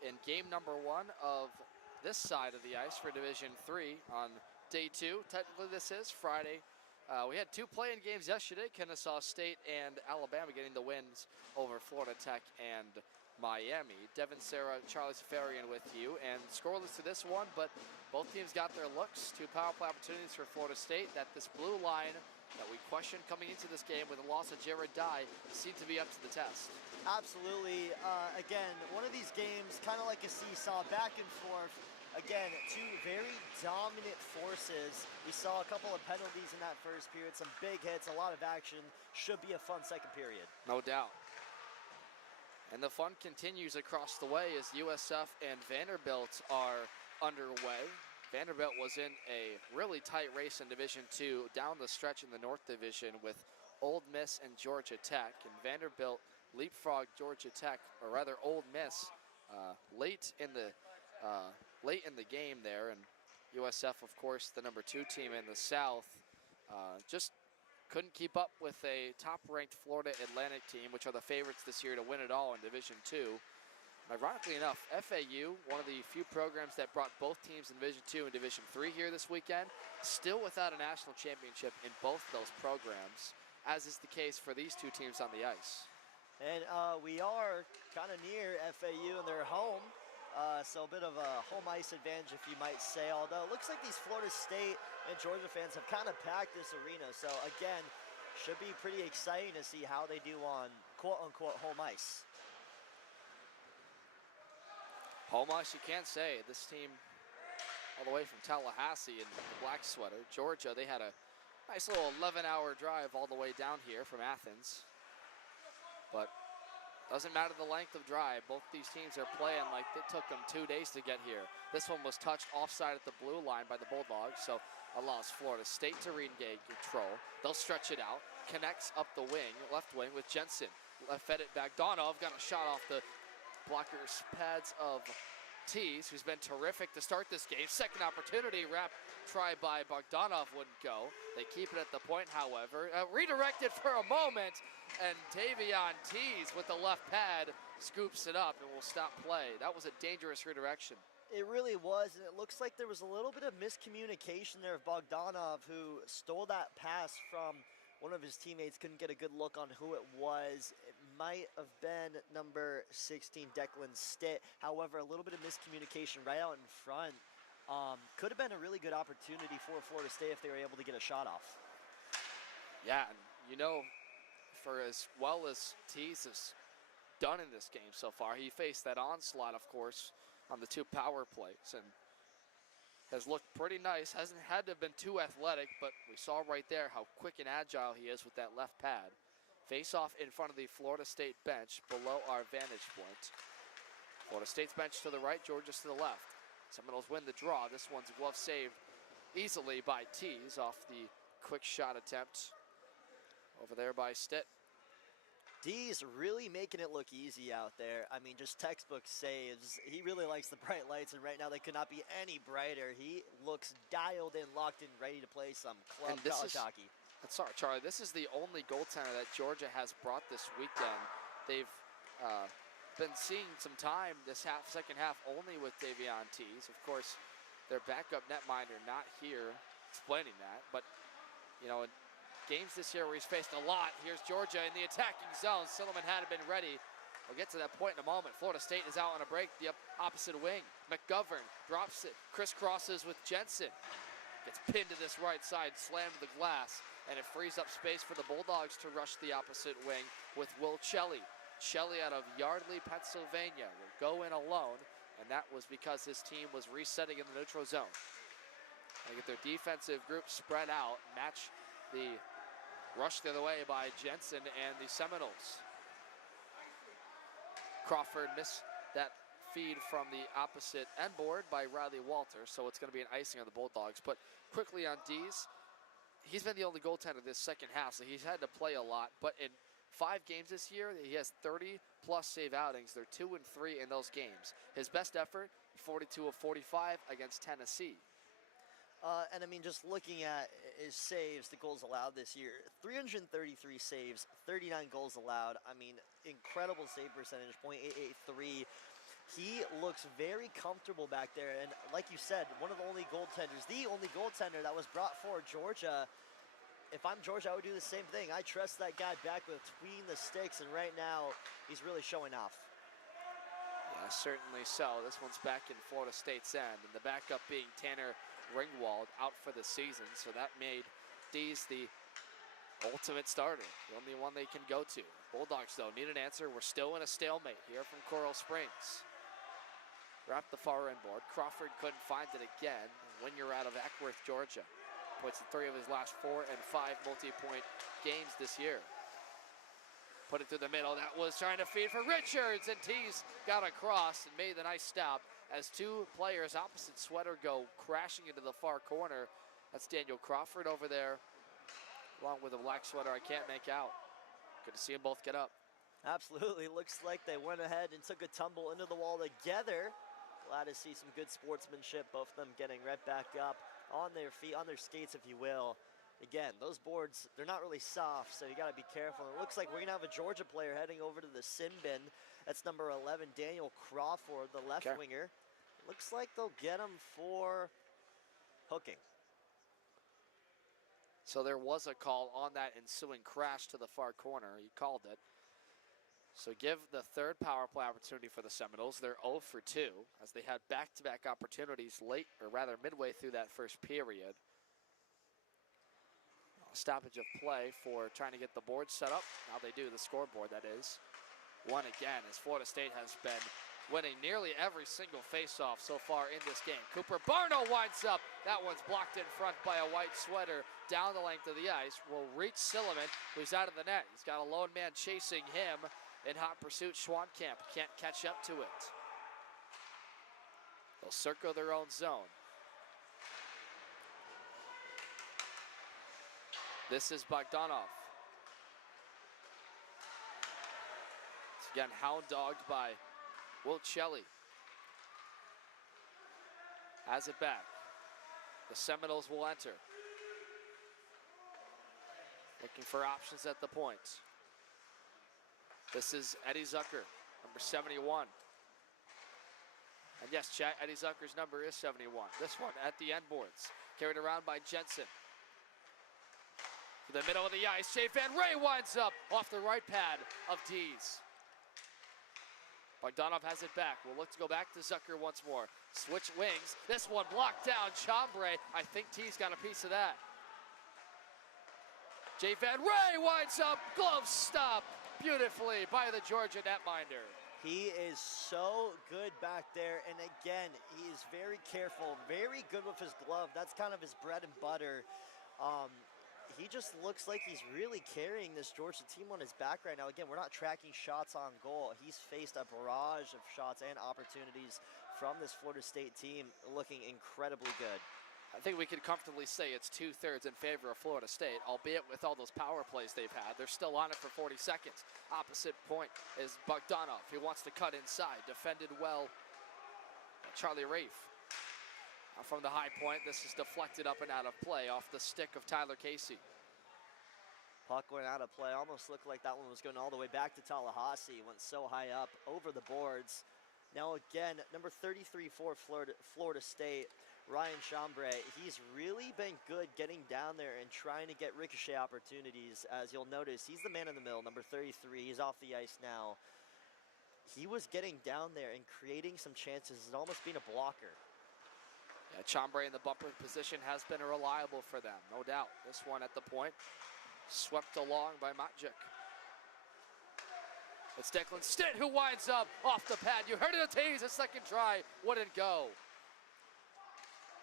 in game number 1 of this side of the ice for Division III on day 2. Technically, this is Friday. We had 2 play-in games yesterday, Kennesaw State and Alabama getting the wins over Florida Tech and Miami. Devin Sarah, Charlie Safarian with you, and scoreless to this one, but both teams got their looks. 2 power play opportunities for Florida State. That this blue line that we questioned coming into this game with the loss of Jared Dye seemed to be up to the test. Absolutely. Again, one of these games, kind of like a seesaw, back and forth. Again, 2 very dominant forces. We saw a couple of penalties in that first period, some big hits, a lot of action. Should be a fun second period. No doubt. And the fun continues across the way as USF and Vanderbilt are underway. Vanderbilt was in a really tight race in Division II down the stretch in the North Division with Ole Miss and Georgia Tech. And Vanderbilt leapfrogged Georgia Tech, or rather Ole Miss, late in the game there. And USF, of course, the number 2 team in the South, just couldn't keep up with a top-ranked Florida Atlantic team, which are the favorites this year to win it all in Division II. Ironically enough, FAU, one of the few programs that brought both teams in Division II and Division III here this weekend, still without a national championship in both those programs, as is the case for these 2 teams on the ice. And we are kind of near FAU and they're home, so a bit of a home ice advantage, if you might say, although it looks like these Florida State and Georgia fans have kind of packed this arena, so again, should be pretty exciting to see how they do on quote-unquote home ice. Home ice, you can't say. This team all the way from Tallahassee in the black sweater. Georgia, they had a nice little 11-hour drive all the way down here from Athens. But doesn't matter the length of drive. Both these teams are playing like it took them 2 days to get here. This one was touched offside at the blue line by the Bulldogs, so allows Florida State to regain control. They'll stretch it out. Connects up the wing, left wing with Jensen. Fed it back. Donov got a shot off the blockers pads of Tees, who's been terrific to start this game. Second opportunity, try by Bogdanov wouldn't go. They keep it at the point, however. Redirected for a moment, and Tavion Tees with the left pad scoops it up and will stop play. That was a dangerous redirection. It really was, and it looks like there was a little bit of miscommunication there of Bogdanov, who stole that pass from one of his teammates. Couldn't get a good look on who it was. It might have been number 16, Declan Stitt. However, a little bit of miscommunication right out in front. Could have been a really good opportunity for Florida State if they were able to get a shot off. Yeah, and you know, for as well as Tees has done in this game so far, he faced that onslaught, of course, on the 2 power plays and has looked pretty nice. Hasn't had to have been too athletic, but we saw right there how quick and agile he is with that left pad. Face off in front of the Florida State bench below our vantage point. Florida State's bench to the right, Georgia's to the left. Seminoles win the draw. This one's glove saved easily by Tees off the quick shot attempt over there by Stitt. D's really making it look easy out there. I mean, just textbook saves. He really likes the bright lights, and right now they could not be any brighter. He looks dialed in, locked in, ready to play some club college hockey. Sorry, Charlie, this is the only goaltender that Georgia has brought this weekend. They've been seeing some time this second half only with Tavion Tees. Of course, their backup netminder not here explaining that, but, you know, games this year where he's faced a lot. Here's Georgia in the attacking zone. Silliman had been ready. We'll get to that point in a moment. Florida State is out on a break, the opposite wing. McGovern drops it, crisscrosses with Jensen. Gets pinned to this right side, slammed to the glass, and it frees up space for the Bulldogs to rush the opposite wing with Will Shelley. Shelley out of Yardley, Pennsylvania will go in alone, and that was because his team was resetting in the neutral zone. They get their defensive group spread out, match the rush the other way by Jensen and the Seminoles. Crawford missed that feed from the opposite end board by Riley Walter, so it's going to be an icing on the Bulldogs. But quickly on D's, he's been the only goaltender this second half, so he's had to play a lot. But in 5 games this year, he has 30-plus save outings. They're 2 and 3 in those games. His best effort, 42 of 45 against Tennessee. And I mean, just looking at his saves, the goals allowed this year, 333 saves, 39 goals allowed. I mean, incredible save percentage, .883. He looks very comfortable back there. And like you said, one of the only goaltenders, the only goaltender that was brought for Georgia. If I'm Georgia, I would do the same thing. I trust that guy back between the sticks, and right now, he's really showing off. Yeah, certainly so. This one's back in Florida State's end, and the backup being Tanner Ringwald out for the season, so that made Dees the ultimate starter, the only one they can go to. Bulldogs, though, need an answer. We're still in a stalemate here from Coral Springs. Wrap the far end board. Crawford couldn't find it again. When you're out of Ackworth, Georgia. Points in 3 of his last 4 and 5 multi-point games this year. Put it through the middle. That was trying to feed for Richards, and Tees got across and made the nice stop as 2 players opposite sweater go crashing into the far corner. That's Daniel Crawford over there, along with a black sweater I can't make out. Good to see them both get up. Absolutely. Looks like they went ahead and took a tumble into the wall together. Glad to see some good sportsmanship, both of them getting right back up on their feet, on their skates, if you will. Again, those boards, they're not really soft, so you got to be careful. It looks like we're going to have a Georgia player heading over to the sin bin. That's number 11, Daniel Crawford, the left winger. Looks like they'll get him for hooking. So there was a call on that ensuing crash to the far corner. He called it. So give the third power play opportunity for the Seminoles. They're 0 for 2 as they had back-to-back opportunities late, or rather midway through that first period. Stoppage of play for trying to get the board set up. Now they do, the scoreboard that is. One again, as Florida State has been winning nearly every single faceoff so far in this game. Cooper Barno winds up. That one's blocked in front by a white sweater down the length of the ice. Will reach Silliman, who's out of the net. He's got a lone man chasing him in hot pursuit. Schwankamp can't catch up to it. They'll circle their own zone. This is Bogdanov. It's again hound-dogged by Will Shelley. Has it back. The Seminoles will enter. Looking for options at the point. This is Eddie Zucker, number 71. And yes, chat, Eddie Zucker's number is 71. This one at the end boards. Carried around by Jensen. To the middle of the ice, Jay Van Ray winds up off the right pad of Dees. Bogdanov has it back. We'll look to go back to Zucker once more. Switch wings. This one blocked down. Chombre. I think T's got a piece of that. Jay Van Ray winds up. Glove stop beautifully by the Georgia netminder. He is so good back there. And again, he is very careful, very good with his glove. That's kind of his bread and butter. He just looks like he's really carrying this Georgia team on his back right now. Again, we're not tracking shots on goal. He's faced a barrage of shots and opportunities from this Florida State team, looking incredibly good. I think we could comfortably say it's 2/3 in favor of Florida State, albeit with all those power plays they've had. They're still on it for 40 seconds. Opposite point is Bogdanov. He wants to cut inside. Defended well by Charlie Rafe. From the high point, this is deflected up and out of play off the stick of Tyler Casey. Puck went out of play. Almost looked like that one was going all the way back to Tallahassee. Went so high up over the boards. Now again, number 33 for Florida State, Ryan Chombre. He's really been good getting down there and trying to get ricochet opportunities. As you'll notice, he's the man in the middle, number 33. He's off the ice now. He was getting down there and creating some chances and almost being a blocker. Yeah, Chombre in the bumper position has been reliable for them, no doubt. This one at the point, swept along by Matjuk. It's Declan Stitt who winds up off the pad. You heard it, a tease, a second try, wouldn't go.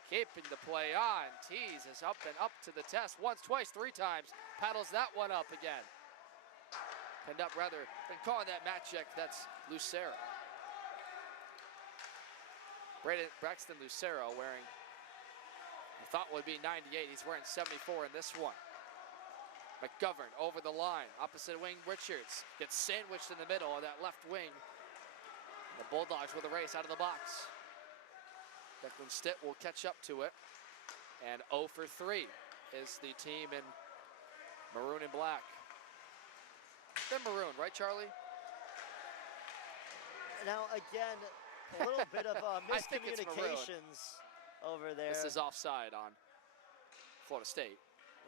Keeping the play on. Tease is up and up to the test once, twice, 3 times. Paddles that one up again. Pinned up rather than calling that Matjuk, that's Lucero. Braxton Lucero wearing, I thought would be 98. He's wearing 74 in this one. McGovern over the line. Opposite wing, Richards gets sandwiched in the middle of that left wing. The Bulldogs with a race out of the box. Declan Stitt will catch up to it. And 0 for 3 is the team in maroon and black. They're maroon, right, Charlie? Now, again, a little bit of I think it's maroon. miscommunications over there. This is offside on Florida State.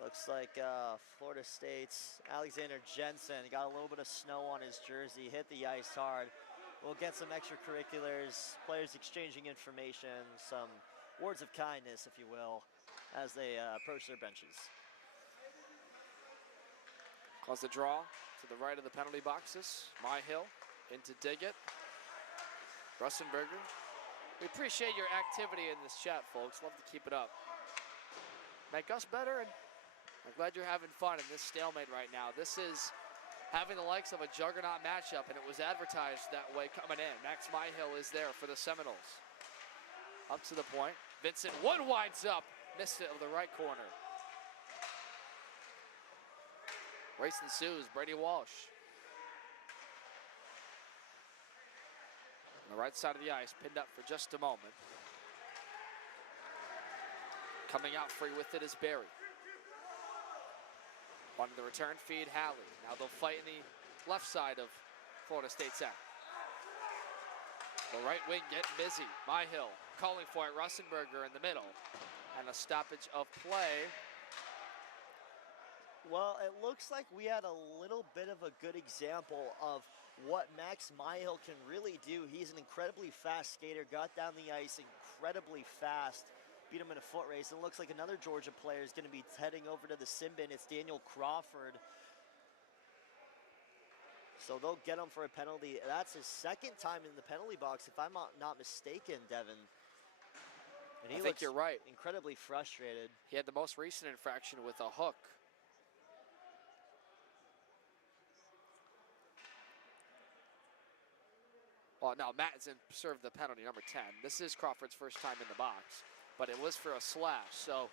Looks like Florida State's Alexander Jensen got a little bit of snow on his jersey, hit the ice hard. We'll get some extracurriculars, players exchanging information, some words of kindness, if you will, as they approach their benches. Calls the draw to the right of the penalty boxes. Myhill into Diggett. Russenberger. We appreciate your activity in this chat, folks. Love to keep it up. Make us better, and I'm glad you're having fun in this stalemate right now. This is having the likes of a juggernaut matchup, and it was advertised that way coming in. Max Myhill is there for the Seminoles. Up to the point. Vincent Wood winds up. Missed it of the right corner. Race ensues. Brady Walsh. On the right side of the ice, pinned up for just a moment. Coming out free with it is Barry. On the return feed, Halley. Now they'll fight in the left side of Florida State's end. The right wing getting busy. Myhill calling for it. Russenberger in the middle. And a stoppage of play. Well, it looks like we had a little bit of a good example of what Max Myhill can really do. He's an incredibly fast skater, got down the ice incredibly fast, beat him in a foot race. And it looks like another Georgia player is going to be heading over to the sin bin. It's Daniel Crawford. So they'll get him for a penalty. That's his second time in the penalty box, if I'm not mistaken, Devin. And he I think you're right. Incredibly frustrated. He had the most recent infraction with a hook. Well, now Mattinson served the penalty, number 10. This is Crawford's first time in the box, but it was for a slash. So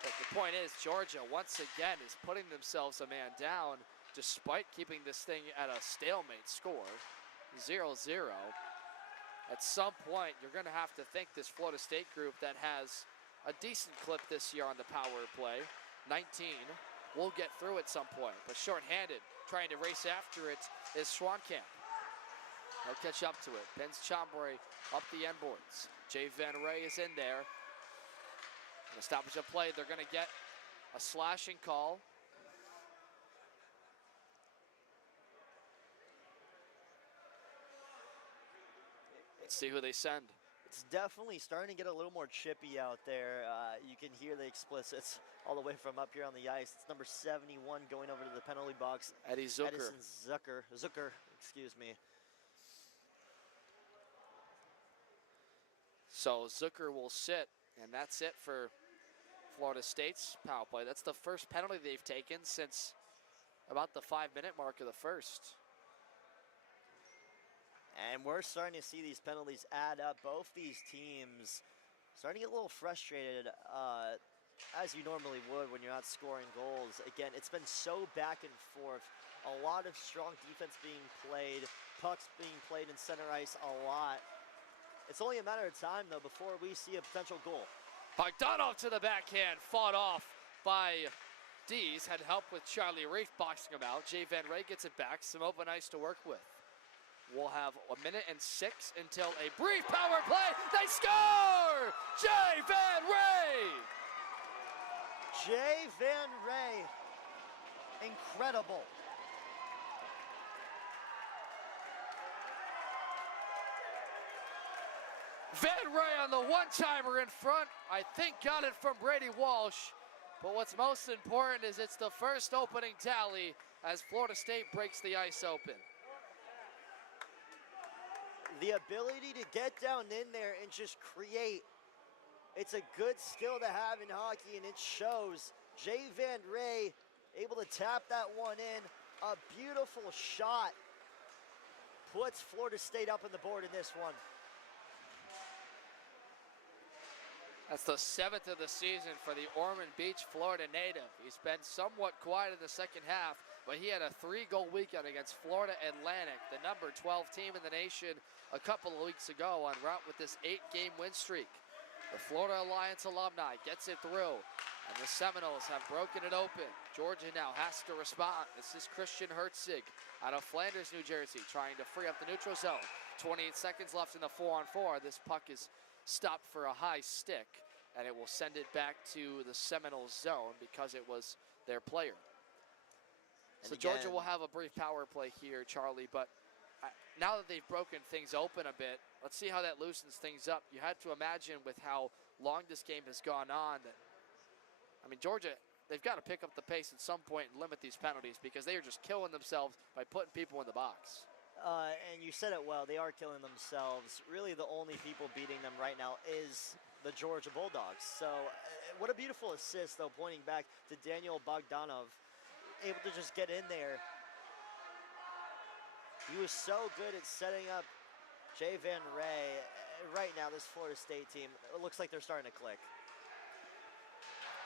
but the point is, Georgia, once again, is putting themselves a man down despite keeping this thing at a stalemate score, 0-0. At some point, you're going to have to think this Florida State group that has a decent clip this year on the power play, 19, will get through at some point. But shorthanded, trying to race after it, is Schwankamp. He'll catch up to it. Pins Chombre up the end boards. Jay Van Ray is in there. And a stoppage of play. They're going to get a slashing call. Let's see who they send. It's definitely starting to get a little more chippy out there. You can hear the explicits all the way from up here on the ice. It's number 71 going over to the penalty box. Eddie Zucker. Edison Zucker, excuse me. So Zucker will sit, and that's it for Florida State's power play. That's the first penalty they've taken since about the 5-minute mark of the first. And we're starting to see these penalties add up. Both these teams starting to get a little frustrated, as you normally would when you're not scoring goals. Again, it's been so back and forth. A lot of strong defense being played, pucks being played in center ice a lot. It's only a matter of time, though, before we see a potential goal. Bogdanov to the backhand, fought off by Dees. Had help with Charlie Reif boxing him out. Jay Van Ray gets it back. Some open ice to work with. We'll have 1 minute and 6 until a brief power play. They score! Jay Van Ray! Jay Van Ray. Incredible. Van Ray on the one-timer in front. I think got it from Brady Walsh. But what's most important is it's the first opening tally as Florida State breaks the ice open. The ability to get down in there and just create. It's a good skill to have in hockey, and it shows. Jay Van Ray able to tap that one in. A beautiful shot. Puts Florida State up on the board in this one. That's the 7th of the season for the Ormond Beach, Florida native. He's been somewhat quiet in the second half, but he had a 3-goal weekend against Florida Atlantic, the number 12 team in the nation, a couple of weeks ago en route with this 8-game win streak. The Florida Alliance alumni gets it through, and the Seminoles have broken it open. Georgia now has to respond. This is Christian Herzig out of Flanders, New Jersey, trying to free up the neutral zone. 28 seconds left in the 4-on-4. This puck is stopped for a high stick, and it will send it back to the Seminoles zone because it was their player. So Georgia will have a brief power play here, Charlie, but now that they've broken things open a bit, let's see how that loosens things up. You had to imagine with how long this game has gone on that, I mean, Georgia, they've got to pick up the pace at some point and limit these penalties because they are just killing themselves by putting people in the box. And you said it well, they are killing themselves. Really the only people beating them right now is the Georgia Bulldogs. So what a beautiful assist, though, pointing back to Daniel Bogdanov, able to just get in there. He was so good at setting up Jay Van Ray. Right now, this Florida State team, it looks like they're starting to click.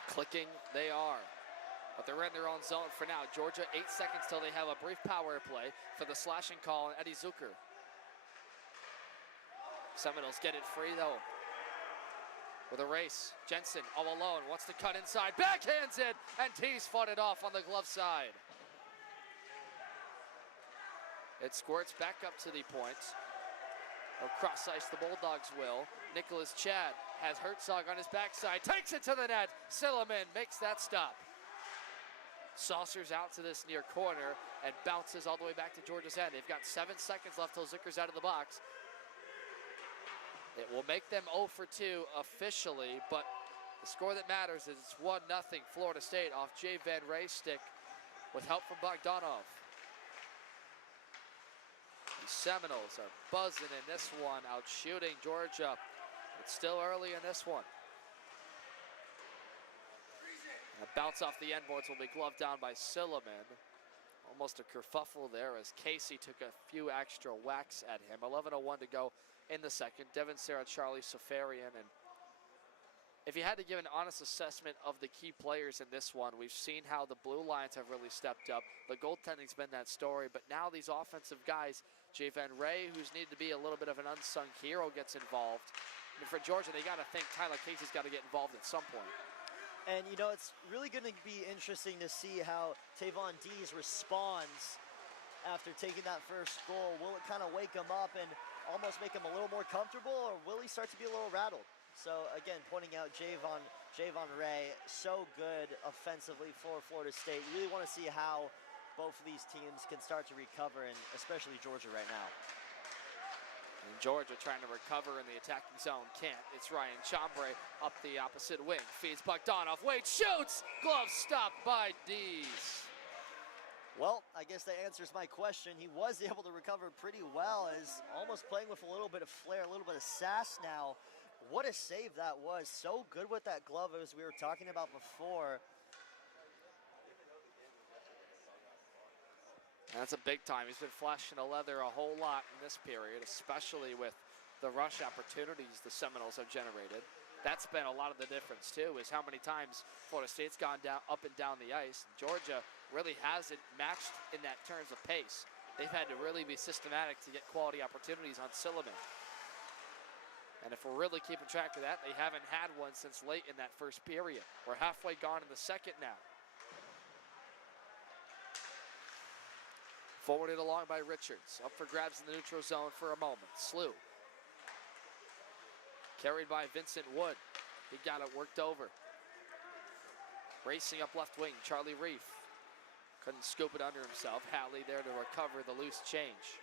Clicking, they are. But they're in their own zone for now. Georgia, 8 seconds till they have a brief power play for the slashing call on Eddie Zucker. Seminoles get it free, though. With a race, Jensen all alone, wants to cut inside, backhands it, and T's fought it off on the glove side. It squirts back up to the point. Or cross ice the Bulldogs will. Nicholas Chad has Herzog on his backside, takes it to the net. Silliman makes that stop. Saucers out to this near corner and bounces all the way back to Georgia's end. They've got 7 seconds left till Zucker's out of the box. It will make them 0 for 2 officially, but the score that matters is it's 1-0 Florida State off Jay Van Ray's stick with help from Bogdanov. The Seminoles are buzzing in this one, out shooting Georgia. It's still early in this one. And a bounce off the end boards will be gloved down by Silliman. Almost a kerfuffle there as Casey took a few extra whacks at him. 11:01 to go in the second. Devin Serra, Charlie Safarian, and if you had to give an honest assessment of the key players in this one, we've seen how the Blue Lions have really stepped up. The goaltending's been that story, but now these offensive guys, Jay Van Ray, who's needed to be a little bit of an unsung hero, gets involved. I mean, for Georgia, they got to think Tyler Casey's got to get involved at some point. And, you know, it's really going to be interesting to see how Tavon Dees responds after taking that first goal. Will it kind of wake him up and almost make him a little more comfortable, or will he start to be a little rattled? So, again, pointing out Javon Ray, so good offensively for Florida State. You really want to see how both of these teams can start to recover, and especially Georgia right now. And Georgia trying to recover in the attacking zone can't. It's Ryan Chambray up the opposite wing. Feeds Bogdanov. Wade shoots! Glove stopped by Dees. Well, I guess that answers my question. He was able to recover pretty well, as almost playing with a little bit of flair, a little bit of sass now. What a save that was. So good with that glove, as we were talking about before. And that's a big time. He's been flashing the leather a whole lot in this period, especially with the rush opportunities the Seminoles have generated. That's been a lot of the difference, too, is how many times Florida State's gone down, up and down the ice. Georgia really hasn't matched in that terms of pace. They've had to really be systematic to get quality opportunities on Silliman. And if we're really keeping track of that, they haven't had one since late in that first period. We're halfway gone in the second now. Forwarded along by Richards. Up for grabs in the neutral zone for a moment. Slew. Carried by Vincent Wood. He got it worked over. Racing up left wing, Charlie Reef. Couldn't scoop it under himself. Halley there to recover the loose change.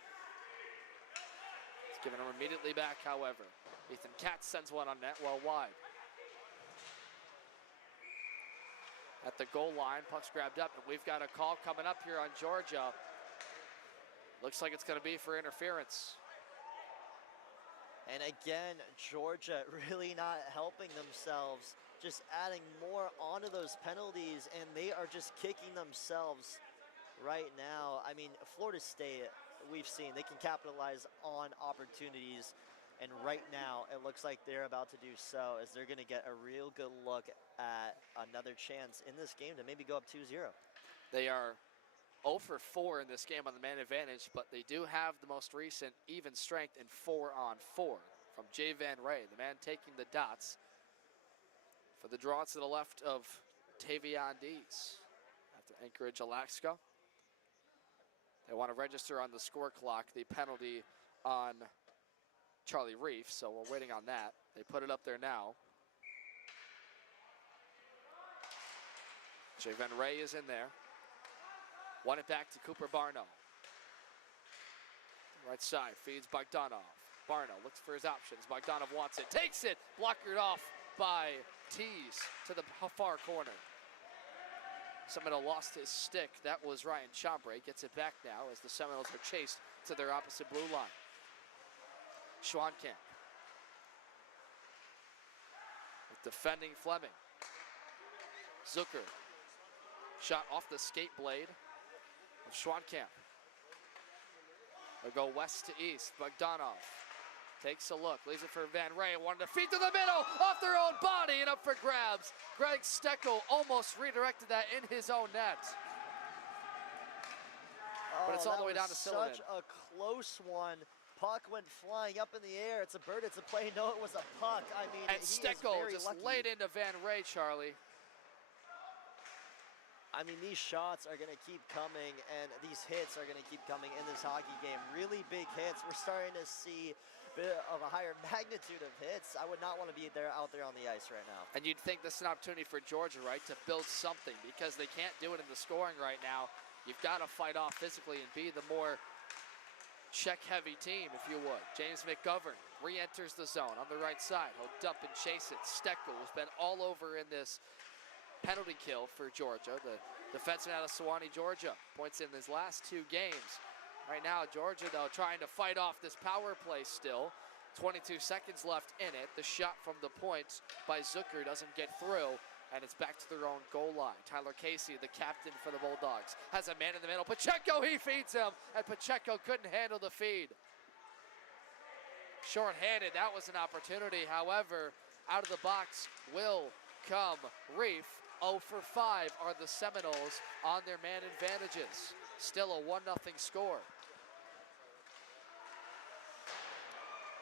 He's given him immediately back, however. Ethan Katz sends one on net, well wide. At the goal line, puck's grabbed up, and we've got a call coming up here on Georgia. Looks like it's going to be for interference. And again, Georgia really not helping themselves, just adding more onto those penalties, and they are just kicking themselves right now. I mean, Florida State, we've seen, they can capitalize on opportunities. And right now, it looks like they're about to do so, as they're going to get a real good look at another chance in this game to maybe go up 2-0. They are 0 for 4 in this game on the man advantage, but they do have the most recent even strength in 4-on-4 from Jay Van Ray, the man taking the dots For the draw to the left of Tavion Dees after Anchorage, Alaska. They want to register on the score clock the penalty on Charlie Reef, so we're waiting on that. They put it up there now. Javen Ray is in there. Won it back to Cooper Barno. Right side, feeds Bogdanov. Barno looks for his options. Bogdanov wants it, takes it, blockered off by Tees to the far corner. Seminole lost his stick. That was Ryan Chambre. Gets it back now as the Seminoles are chased to their opposite blue line. Schwankamp. With defending Fleming. Zucker. Shot off the skate blade of Schwankamp. They'll go west to east. Bogdanov takes a look, leaves it for Van Ray. Wanted to feed to the middle, off their own body, and up for grabs. Greg Steckel almost redirected that in his own net. But it's all the way down to Silliman. Such a close one. Puck went flying up in the air. It's a bird, it's a play. No, it was a puck. I mean, and Steckel just laid into Van Ray, Charlie. I mean, these shots are going to keep coming, and these hits are going to keep coming in this hockey game. Really big hits. We're starting to see a bit of a higher magnitude of hits. I would not want to be out there on the ice right now. And you'd think this is an opportunity for Georgia, right, to build something, because they can't do it in the scoring right now. You've got to fight off physically and be the more check-heavy team, if you would. James McGovern re-enters the zone on the right side. He'll dump and chase it. Steckel has been all over in this penalty kill for Georgia. The defenseman out of Sewanee, Georgia, points in his last 2 games. Right now, Georgia, though, trying to fight off this power play still. 22 seconds left in it. The shot from the point by Zucker doesn't get through, and it's back to their own goal line. Tyler Casey, the captain for the Bulldogs, has a man in the middle. Pacheco, he feeds him, and Pacheco couldn't handle the feed. Short-handed, that was an opportunity. However, out of the box will come Reef. 0 for 5 are the Seminoles on their man advantages. Still a 1-0 score.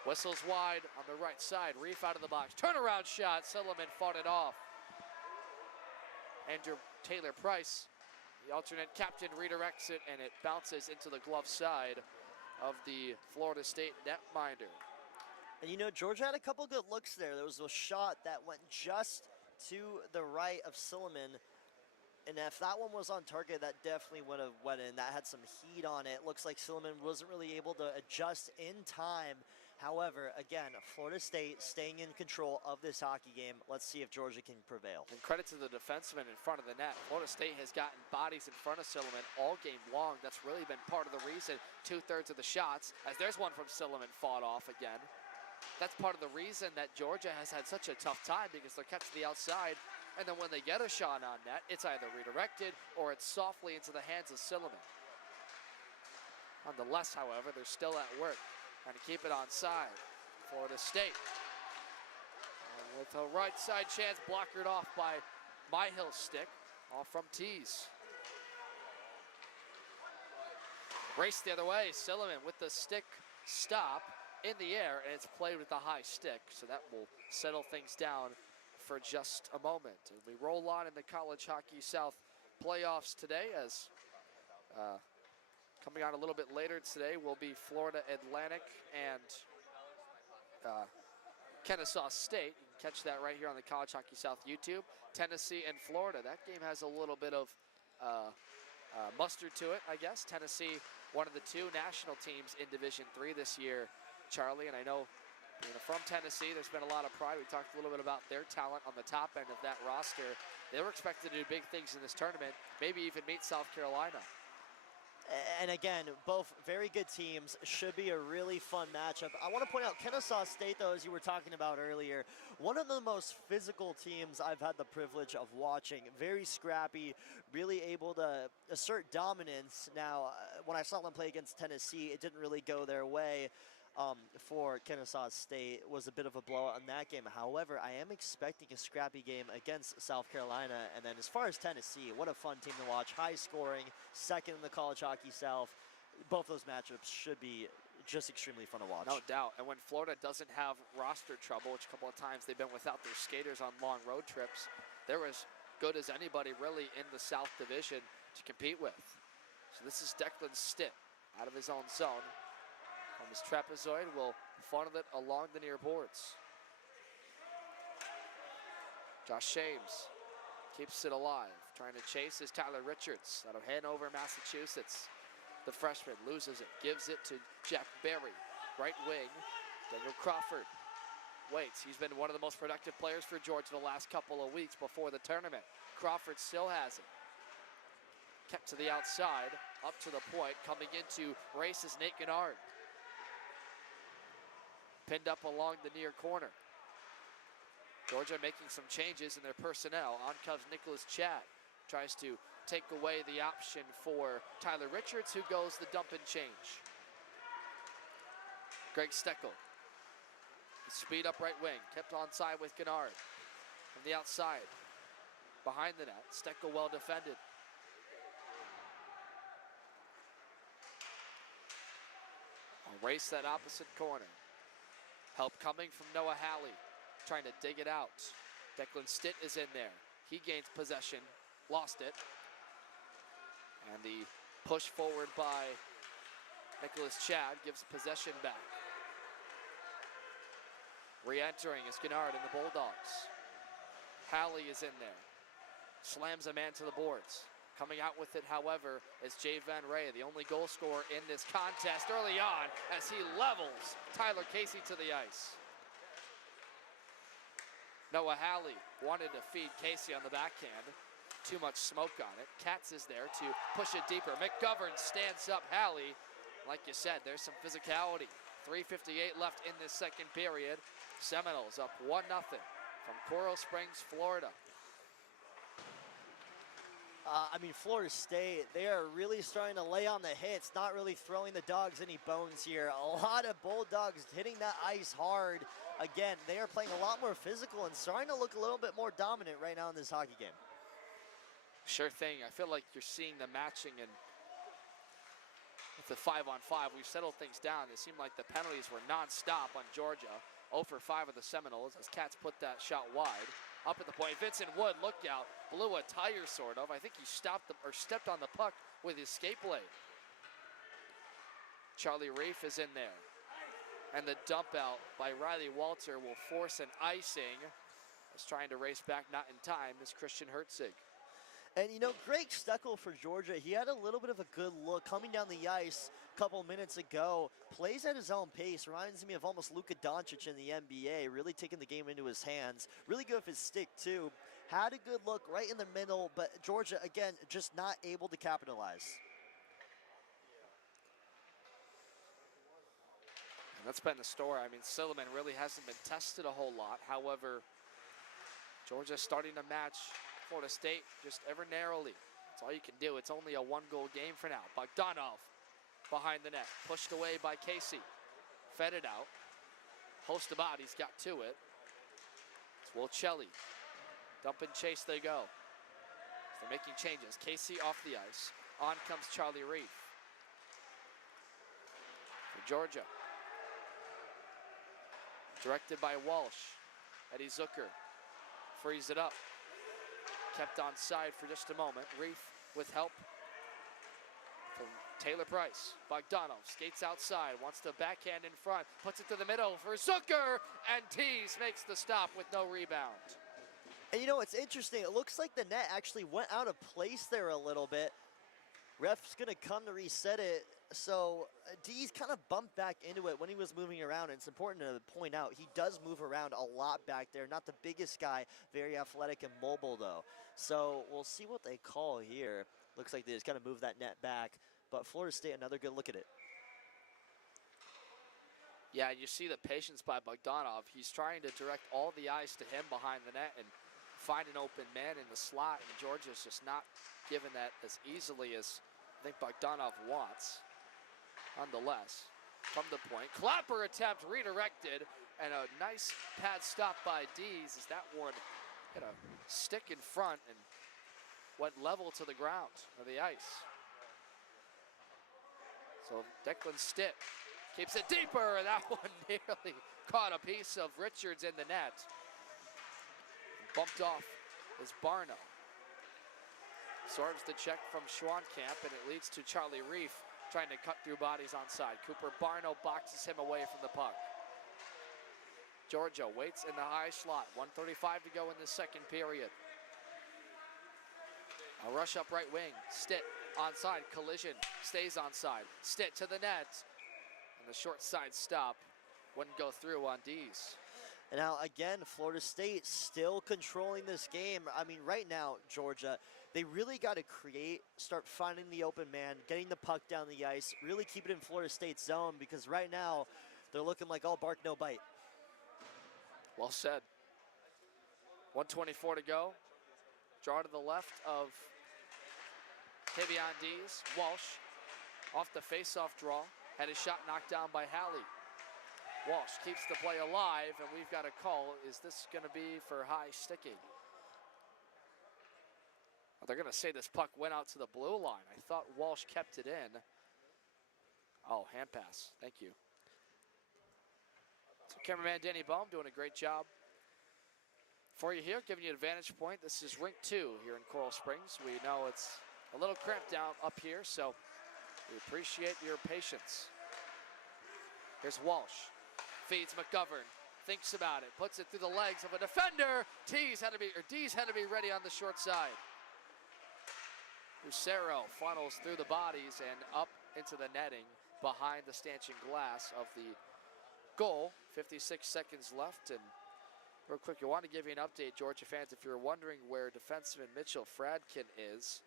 Whistles wide on the right side. Reef out of the box. Turnaround shot. Silliman fought it off. Andrew Taylor Price, the alternate captain, redirects it, and it bounces into the glove side of the Florida State netminder. And you know, Georgia had a couple good looks there. There was a shot that went just to the right of Silliman, and if that one was on target, that definitely would have went in. That had some heat on it. Looks like Silliman wasn't really able to adjust in time. However, again, Florida State staying in control of this hockey game. Let's see if Georgia can prevail. And credit to the defenseman in front of the net. Florida State has gotten bodies in front of Silliman all game long. That's really been part of the reason. 2/3 of the shots, as there's one from Silliman, fought off again. That's part of the reason that Georgia has had such a tough time, because they're kept to the outside, and then when they get a shot on net, it's either redirected or it's softly into the hands of Silliman. Nonetheless, however, they're still at work, trying to keep it on side. Florida State, and with a right side chance, blockered off by Myhill's stick, off from Tees. Race the other way, Silliman with the stick stop in the air, and it's played with the high stick, so that will settle things down for just a moment. And we roll on in the College Hockey South playoffs today, as coming on a little bit later today will be Florida Atlantic and Kennesaw State. You can catch that right here on the College Hockey South YouTube. Tennessee and Florida. That game has a little bit of mustard to it, I guess. Tennessee, one of the 2 national teams in Division III this year, Charlie, and I know from Tennessee, there's been a lot of pride. We talked a little bit about their talent on the top end of that roster. They were expected to do big things in this tournament, maybe even meet South Carolina. And again, both very good teams. Should be a really fun matchup. I want to point out Kennesaw State, though, as you were talking about earlier, one of the most physical teams I've had the privilege of watching. Very scrappy, really able to assert dominance. Now, when I saw them play against Tennessee, it didn't really go their way. For Kennesaw State was a bit of a blowout in that game. However, I am expecting a scrappy game against South Carolina. And then as far as Tennessee, what a fun team to watch. High scoring, second in the College Hockey South. Both those matchups should be just extremely fun to watch. No doubt. And when Florida doesn't have roster trouble, which a couple of times they've been without their skaters on long road trips, they're as good as anybody really in the South Division to compete with. So this is Declan Stitt out of his own zone. From his trapezoid, will funnel it along the near boards. Josh Shames keeps it alive. Trying to chase is Tyler Richards out of Hanover, Massachusetts. The freshman loses it, gives it to Jack Berry. Right wing, Daniel Crawford waits. He's been one of the most productive players for Georgia the last couple of weeks before the tournament. Crawford still has it. Kept to the outside, up to the point. Coming into race is Nate Gennard. Pinned up along the near corner. Georgia making some changes in their personnel. On comes Nicholas Chad. Tries to take away the option for Tyler Richards, who goes the dump and change. Greg Steckel. Speed up right wing. Kept onside with Gennard. From the outside. Behind the net. Steckel well defended. I'll race that opposite corner. Help coming from Noah Halley. Trying to dig it out. Declan Stitt is in there. He gains possession. Lost it. And the push forward by Nicholas Chad gives possession back. Re-entering is Gennard and the Bulldogs. Halley is in there. Slams a man to the boards. Coming out with it, however, is Jay Van Ray, the only goal scorer in this contest early on as he levels Tyler Casey to the ice. Noah Halley wanted to feed Casey on the backhand. Too much smoke on it. Katz is there to push it deeper. McGovern stands up Halley. Like you said, there's some physicality. 3:58 left in this second period. Seminoles up 1-0 from Coral Springs, Florida. I mean, Florida State, they are really starting to lay on the hits, not really throwing the Dogs any bones here. A lot of Bulldogs hitting that ice hard. Again, they are playing a lot more physical and starting to look a little bit more dominant right now in this hockey game. Sure thing. I feel like you're seeing the matching, and with the 5-on-5, we've settled things down. It seemed like the penalties were non-stop on Georgia. 0 for 5 of the Seminoles as Katz put that shot wide. Up at the point, Vincent Wood, look out, blew a tire sort of. I think he stepped on the puck with his skate blade. Charlie Reif is in there. And the dump out by Riley Walter will force an icing. Is trying to race back, not in time, is Christian Hertzig. And you know, Greg Steckel for Georgia, he had a little bit of a good look coming down the ice a couple minutes ago. Plays at his own pace, reminds me of almost Luka Doncic in the NBA, really taking the game into his hands. Really good with his stick too. Had a good look right in the middle, but Georgia, again, just not able to capitalize. And that's been the story. I mean, Silliman really hasn't been tested a whole lot. However, Georgia's starting to match Florida State just ever narrowly. That's all you can do. It's only a one-goal game for now. Bogdanov behind the net, pushed away by Casey. Fed it out. Host of bodies got to it. It's Wilcelli. Dump and chase they go. So they're making changes. Casey off the ice. On comes Charlie Reif for Georgia. Directed by Walsh. Eddie Zucker frees it up. Kept on side for just a moment. Reif with help from Taylor Price. Bogdanov skates outside, wants to backhand in front, puts it to the middle for Zucker, and Tees makes the stop with no rebound. And you know, it's interesting. It looks like the net actually went out of place there a little bit. Ref's going to come to reset it. So Dees kind of bumped back into it when he was moving around. And it's important to point out, he does move around a lot back there. Not the biggest guy, very athletic and mobile though. So we'll see what they call here. Looks like they just kind of moved that net back. But Florida State, another good look at it. Yeah, you see the patience by Bogdanov. He's trying to direct all the ice to him behind the net and find an open man in the slot. And Georgia's just not given that as easily as I think Bogdanov wants. Nonetheless, from the point, Clapper attempt redirected, and a nice pad stop by Dees as that one hit a stick in front and went level to the ground, or the ice. So Declan Stitt Keeps it deeper, and that one nearly caught a piece of Richards in the net. Bumped off is Barno. Serves the check from Schwankamp, and it leads to Charlie Reef trying to cut through bodies onside. Cooper Barno boxes him away from the puck. Georgia waits in the high slot. 1:35 to go in the second period. A rush up right wing. Stitt onside. Collision stays onside. Stitt to the net. And the short side stop wouldn't go through on Dees. And now, again, Florida State still controlling this game. I mean, right now, Georgia, they really got to start finding the open man, getting the puck down the ice, really keep it in Florida State's zone, because right now they're looking like all bark, no bite. Well said. 1:24 to go. Draw to the left of Tavion Dees. Walsh off the face-off draw. Had his shot knocked down by Halley. Walsh keeps the play alive, and we've got a call. Is this going to be for high sticking? They're going to say this puck went out to the blue line. I thought Walsh kept it in. Oh, hand pass. Thank you. So cameraman Danny Baum doing a great job for you here, giving you an advantage point. This is rink 2 here in Coral Springs. We know it's a little cramped down up here, so we appreciate your patience. Here's Walsh. Feeds McGovern. Thinks about it. Puts it through the legs of a defender. Dees had to be ready on the short side. Lucero funnels through the bodies and up into the netting behind the stanchion glass of the goal. 56 seconds left. And real quick, I want to give you an update, Georgia fans. If you're wondering where defenseman Mitchell Fradkin is,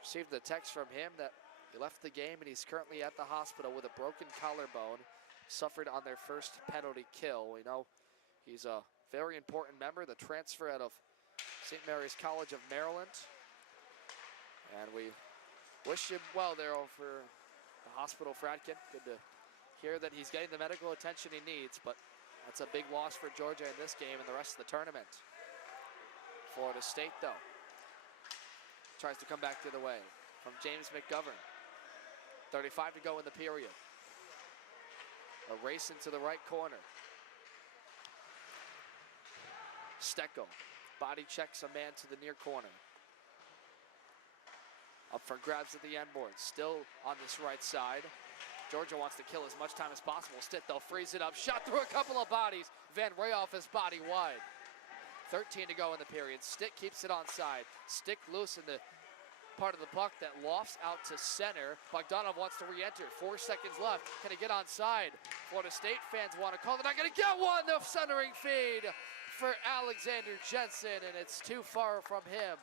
received a text from him that he left the game and he's currently at the hospital with a broken collarbone, suffered on their first penalty kill. We know he's a very important member, the transfer out of St. Mary's College of Maryland. And we wish him well there over the hospital, Fradkin. Good to hear that he's getting the medical attention he needs, but that's a big loss for Georgia in this game and the rest of the tournament. Florida State, though, tries to come back the other way from James McGovern. 35 to go in the period. A race into the right corner. Stecco body checks a man to the near corner. Up for grabs at the end board. Still on this right side. Georgia wants to kill as much time as possible. Stitt, though, frees it up. Shot through a couple of bodies. Van Ray off his body wide. 13 to go in the period. Stitt keeps it onside. Stick loose in the part of the puck that lofts out to center. Bogdanov wants to re-enter. 4 seconds left. Can he get onside? Florida State fans want to call. They're not going to get one. The centering feed for Alexander Jensen, and it's too far from him.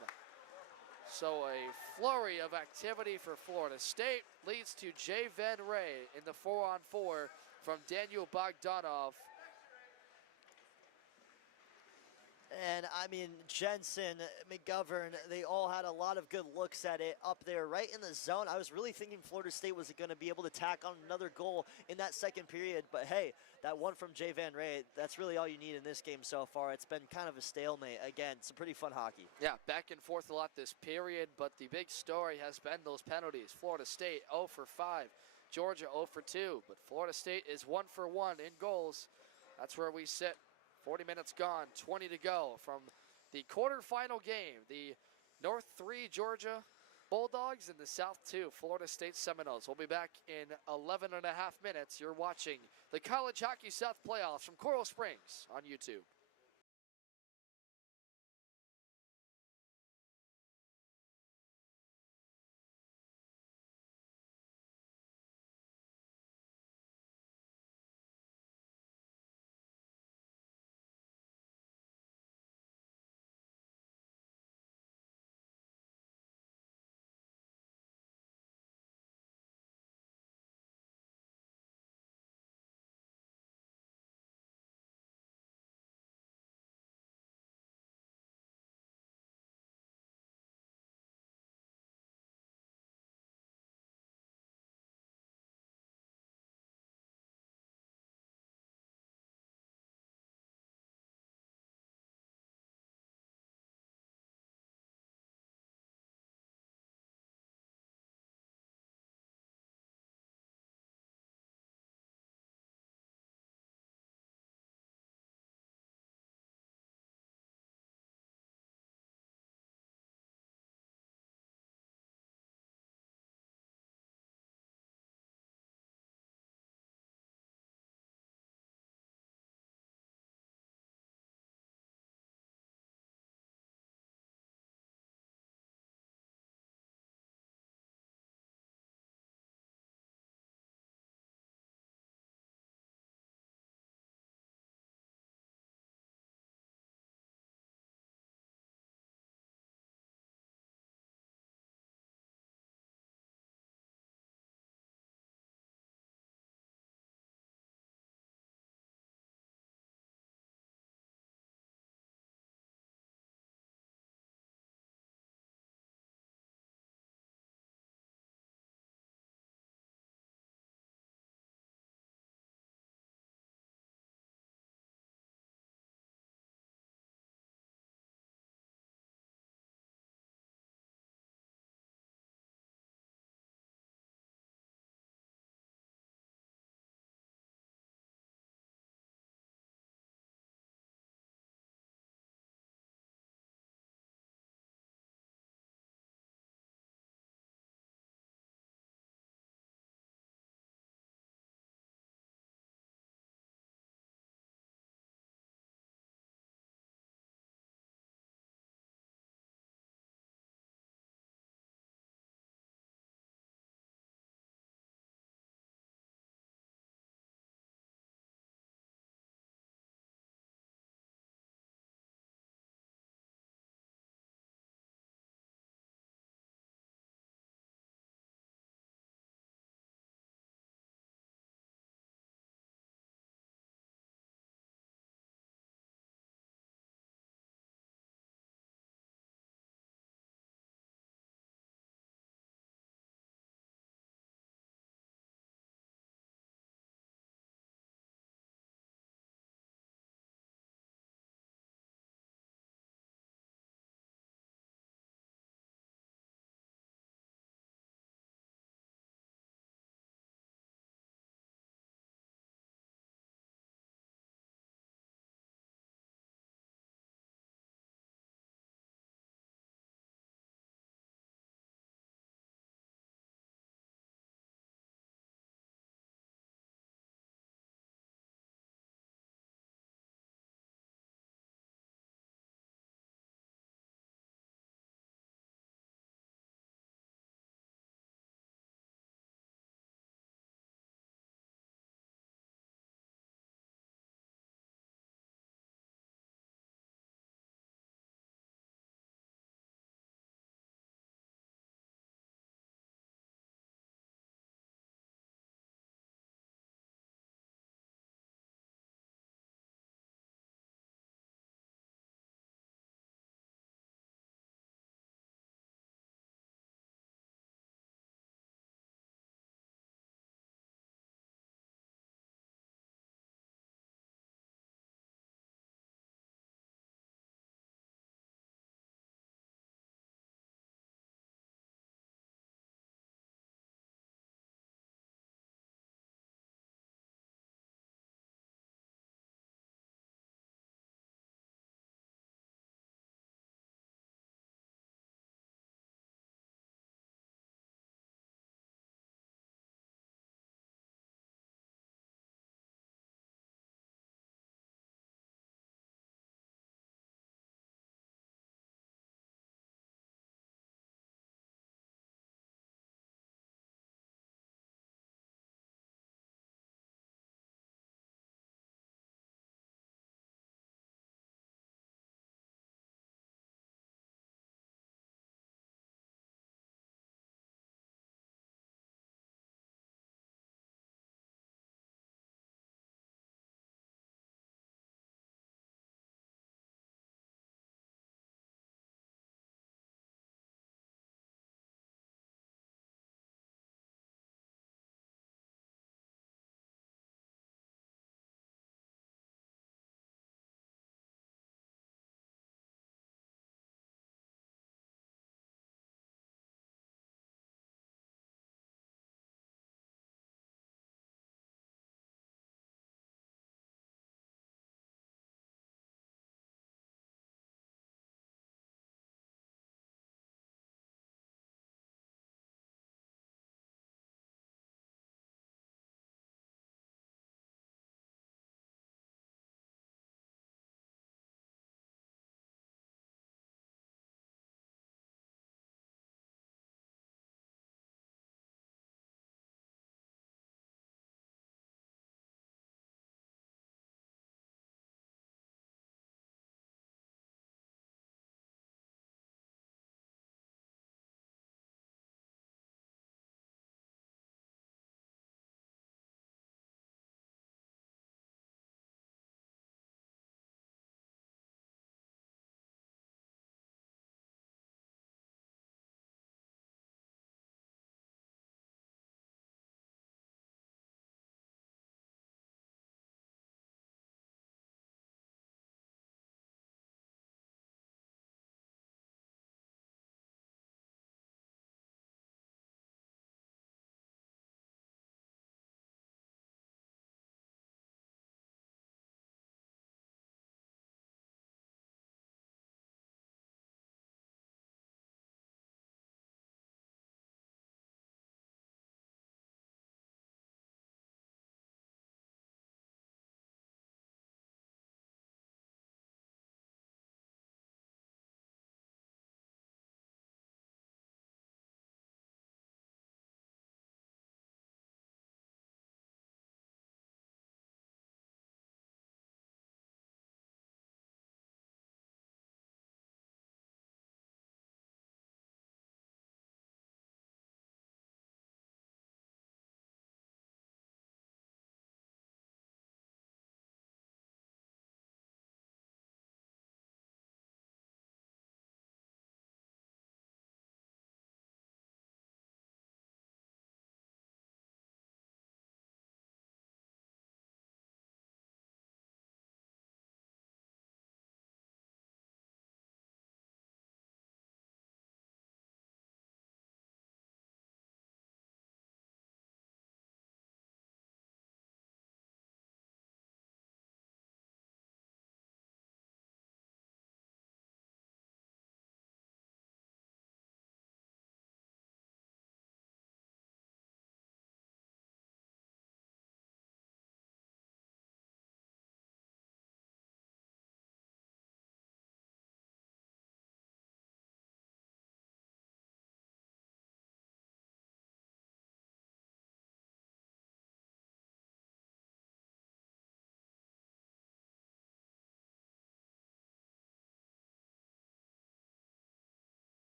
So a flurry of activity for Florida State leads to Jay Van Ray in the 4-on-4 from Daniel Bogdanov. And I mean, Jensen, McGovern, they all had a lot of good looks at it up there right in the zone. I was really thinking Florida State was going to be able to tack on another goal in that second period. But hey, that one from Jay Van Ray, that's really all you need in this game so far. It's been kind of a stalemate. Again, some pretty fun hockey. Yeah, back and forth a lot this period, but the big story has been those penalties. Florida State 0 for 5, Georgia 0 for 2, but Florida State is 1 for 1 in goals. That's where we sit. 40 minutes gone, 20 to go from the quarterfinal game. The North 3 Georgia Bulldogs and the South 2 Florida State Seminoles. We'll be back in 11 and a half minutes. You're watching the College Hockey South Playoffs from Coral Springs on YouTube.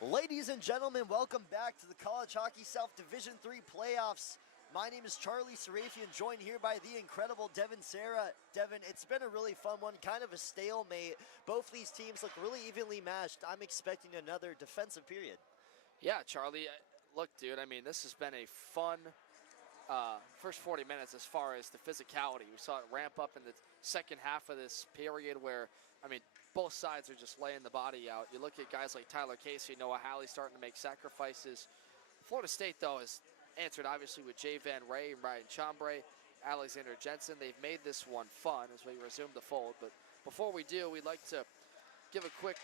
Ladies and gentlemen, welcome back to the College Hockey South Division III playoffs. My name is Charlie Sarafian, joined here by the incredible Devin Serra. Devin, it's been a really fun one, kind of a stalemate. Both these teams look really evenly matched. I'm expecting another defensive period. Yeah, Charlie, look, dude, I mean, this has been a fun first 40 minutes as far as the physicality. We saw it ramp up in the second half of this period where, I mean, both sides are just laying the body out. You look at guys like Tyler Casey, Noah Halley starting to make sacrifices. Florida State, though, has answered obviously with Jay Van Ray, Ryan Chambray, Alexander Jensen. They've made this one fun as we resume the fold. But before we do, we'd like to give a quick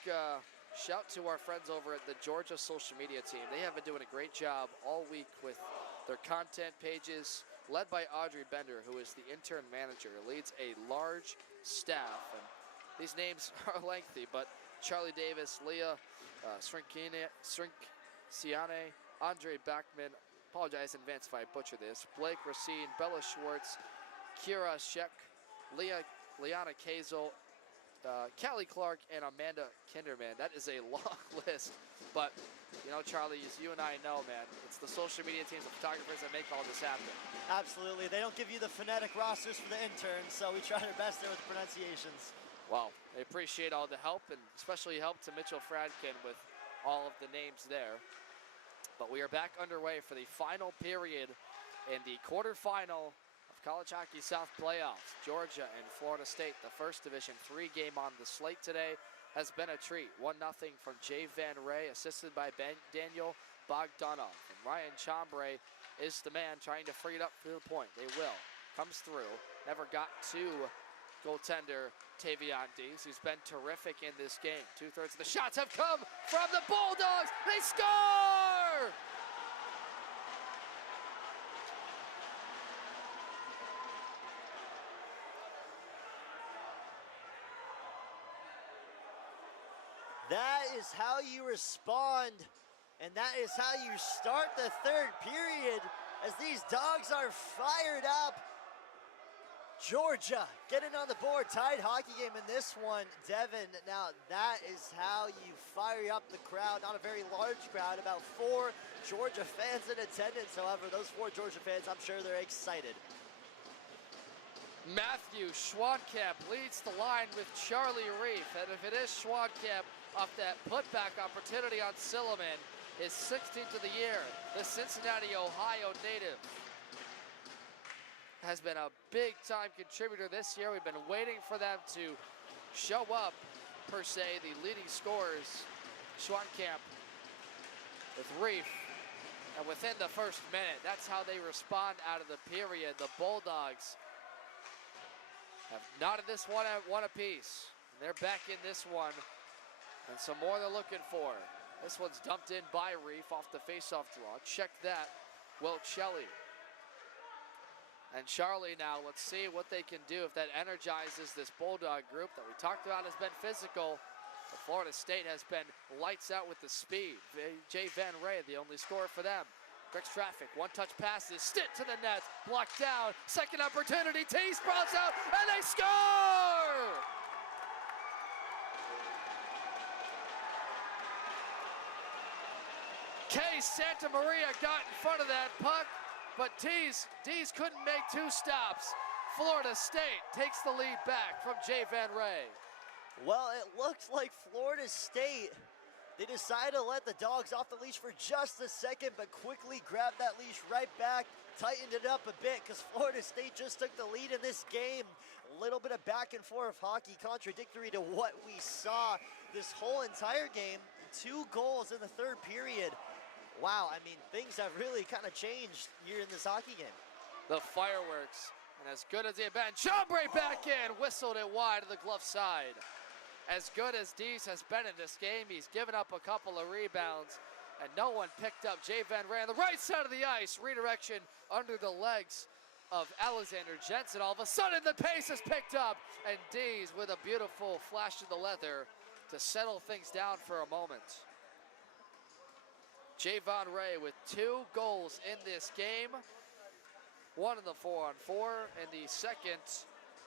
shout to our friends over at the Georgia social media team. They have been doing a great job all week with their content pages, led by Audrey Bender, who is the intern manager, leads a large staff. And these names are lengthy, but Charlie Davis, Leah Srinciane, Andre Backman, apologize in advance if I butcher this, Blake Racine, Bella Schwartz, Kira Sheck, Liana Kazel, Callie Clark, and Amanda Kinderman. That is a long list, but you know, Charlie, as you and I know, man, it's the social media teams, the photographers that make all this happen. Absolutely. They don't give you the phonetic rosters for the interns, so we try our best there with the pronunciations. Well, I appreciate all the help, and especially help to Mitchell Fradkin with all of the names there. But we are back underway for the final period in the quarterfinal of College Hockey South playoffs. Georgia and Florida State, the first Division III game on the slate today, has been a treat. 1-0 from Jay Van Ray, assisted by Daniel Bogdanov. And Ryan Chambray is the man trying to free it up for the point. They will. Comes through. Never got to goaltender Tavion Dees, who's been terrific in this game. 2/3 of the shots have come from the Bulldogs. They score! That is how you respond, and that is how you start the third period as these dogs are fired up. Georgia getting on the board, tied hockey game in this one. Devin, now that is how you fire up the crowd. Not a very large crowd, about 4 Georgia fans in attendance. However, those 4 Georgia fans, I'm sure they're excited. Matthew Schwankamp leads the line with Charlie Reef, and if it is Schwankamp off that putback opportunity on Silliman, his 16th of the year, the Cincinnati, Ohio native has been a big-time contributor this year. We've been waiting for them to show up, per se, the leading scorers. Schwankamp with Reef, and within the first minute, that's how they respond out of the period. The Bulldogs have knotted this one apiece. And they're back in this one, and some more they're looking for. This one's dumped in by Reef off the faceoff draw. Check that, Will Shelley. And Charlie now, let's see what they can do if that energizes this Bulldog group that we talked about has been physical. But Florida State has been lights out with the speed. Jay Van Ray, the only scorer for them. Breaks traffic, one-touch passes, stick to the net, blocked down, second opportunity, T sprouts out, and they score! Case Santa Maria got in front of that puck, but Dees couldn't make 2 stops. Florida State takes the lead back from Jay Van Ray. Well, it looks like Florida State, they decided to let the dogs off the leash for just a second, but quickly grabbed that leash right back, tightened it up a bit, because Florida State just took the lead in this game. A little bit of back and forth hockey, contradictory to what we saw this whole entire game. 2 goals in the third period. Wow, I mean, things have really kind of changed here in this hockey game. The fireworks, and as good as they've been, Chambray back in, whistled it wide to the glove side. As good as Dees has been in this game, he's given up a couple of rebounds, and no one picked up Jay Van Ray on the right side of the ice. Redirection under the legs of Alexander Jensen. All of a sudden, the pace is picked up, and Dees with a beautiful flash of the leather to settle things down for a moment. Jay Van Ray with 2 goals in this game. 1 in the 4-on-4, and the second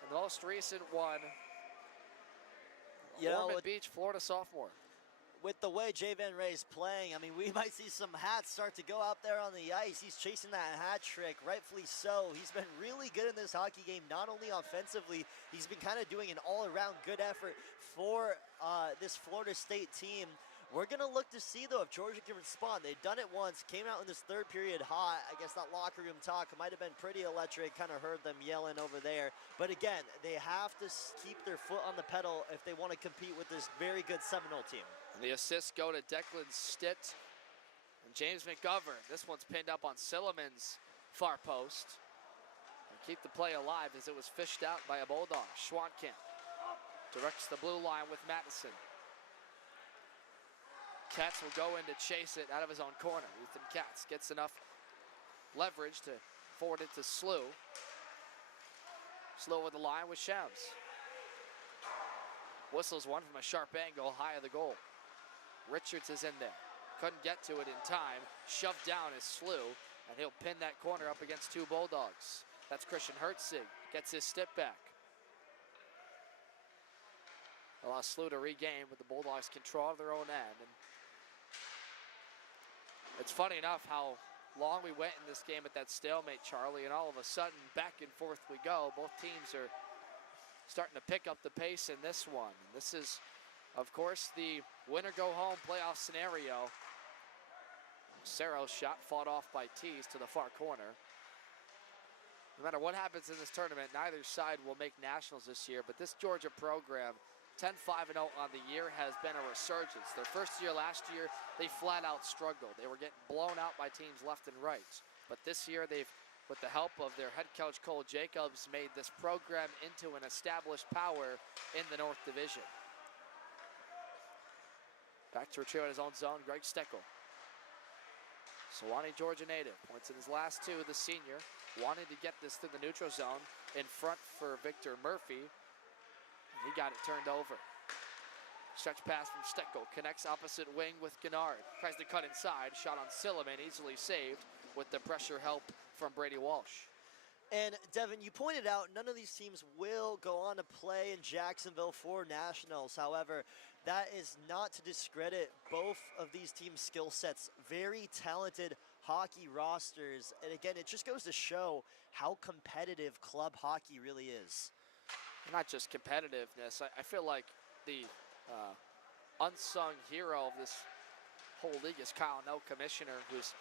and the most recent one, Ormond Beach, Florida sophomore. with the way Jay Van Ray's playing, I mean, we might see some hats start to go out there on the ice. He's chasing that hat trick, rightfully so. He's been really good in this hockey game, not only offensively, he's been kind of doing an all-around good effort for this Florida State team. We're going to look to see, though, if Georgia can respond. They've done it once, came out in this third period hot. I guess that locker room talk might have been pretty electric, kind of heard them yelling over there. But again, they have to keep their foot on the pedal if they want to compete with this very good Seminole team. And the assists go to Declan Stitt and James McGovern. This one's pinned up on Silliman's far post. And keep the play alive as it was fished out by a Bulldog. Schwankamp directs the blue line with Madison. Katz will go in to chase it out of his own corner. Ethan Katz gets enough leverage to forward it to Slew. Slew with the line with Shams. Whistles one from a sharp angle high of the goal. Richards is in there. Couldn't get to it in time. Shoved down is Slew, and he'll pin that corner up against two Bulldogs. That's Christian Hertzig. Gets his step back. Allows Slew to regain with the Bulldogs control of their own end. And it's funny enough how long we went in this game at that stalemate, Charlie, and all of a sudden back and forth we go. Both teams are starting to pick up the pace in this one. This is, of course, the winner-go-home playoff scenario. Cerro's shot fought off by Tees to the far corner. No matter what happens in this tournament, neither side will make nationals this year, but this Georgia program, 10-5-0 on the year, has been a resurgence. Their first year last year, they flat out struggled. They were getting blown out by teams left and right. But this year, they've, with the help of their head coach Cole Jacobs, made this program into an established power in the North Division. Back to retrieve at his own zone, Greg Steckel. Sewanee, Georgia native, points in his last two, the senior, wanted to get this through the neutral zone in front for Victor Murphy. He got it turned over. Stretch pass from Steckel, connects opposite wing with Gennard. Tries to cut inside, shot on Silliman, easily saved with the pressure help from Brady Walsh. And Devin, you pointed out none of these teams will go on to play in Jacksonville for nationals. However, that is not to discredit both of these teams' skill sets. Very talented hockey rosters. And again, it just goes to show how competitive club hockey really is. Not just competitiveness. I feel like the unsung hero of this whole league is Kyle No, commissioner, who's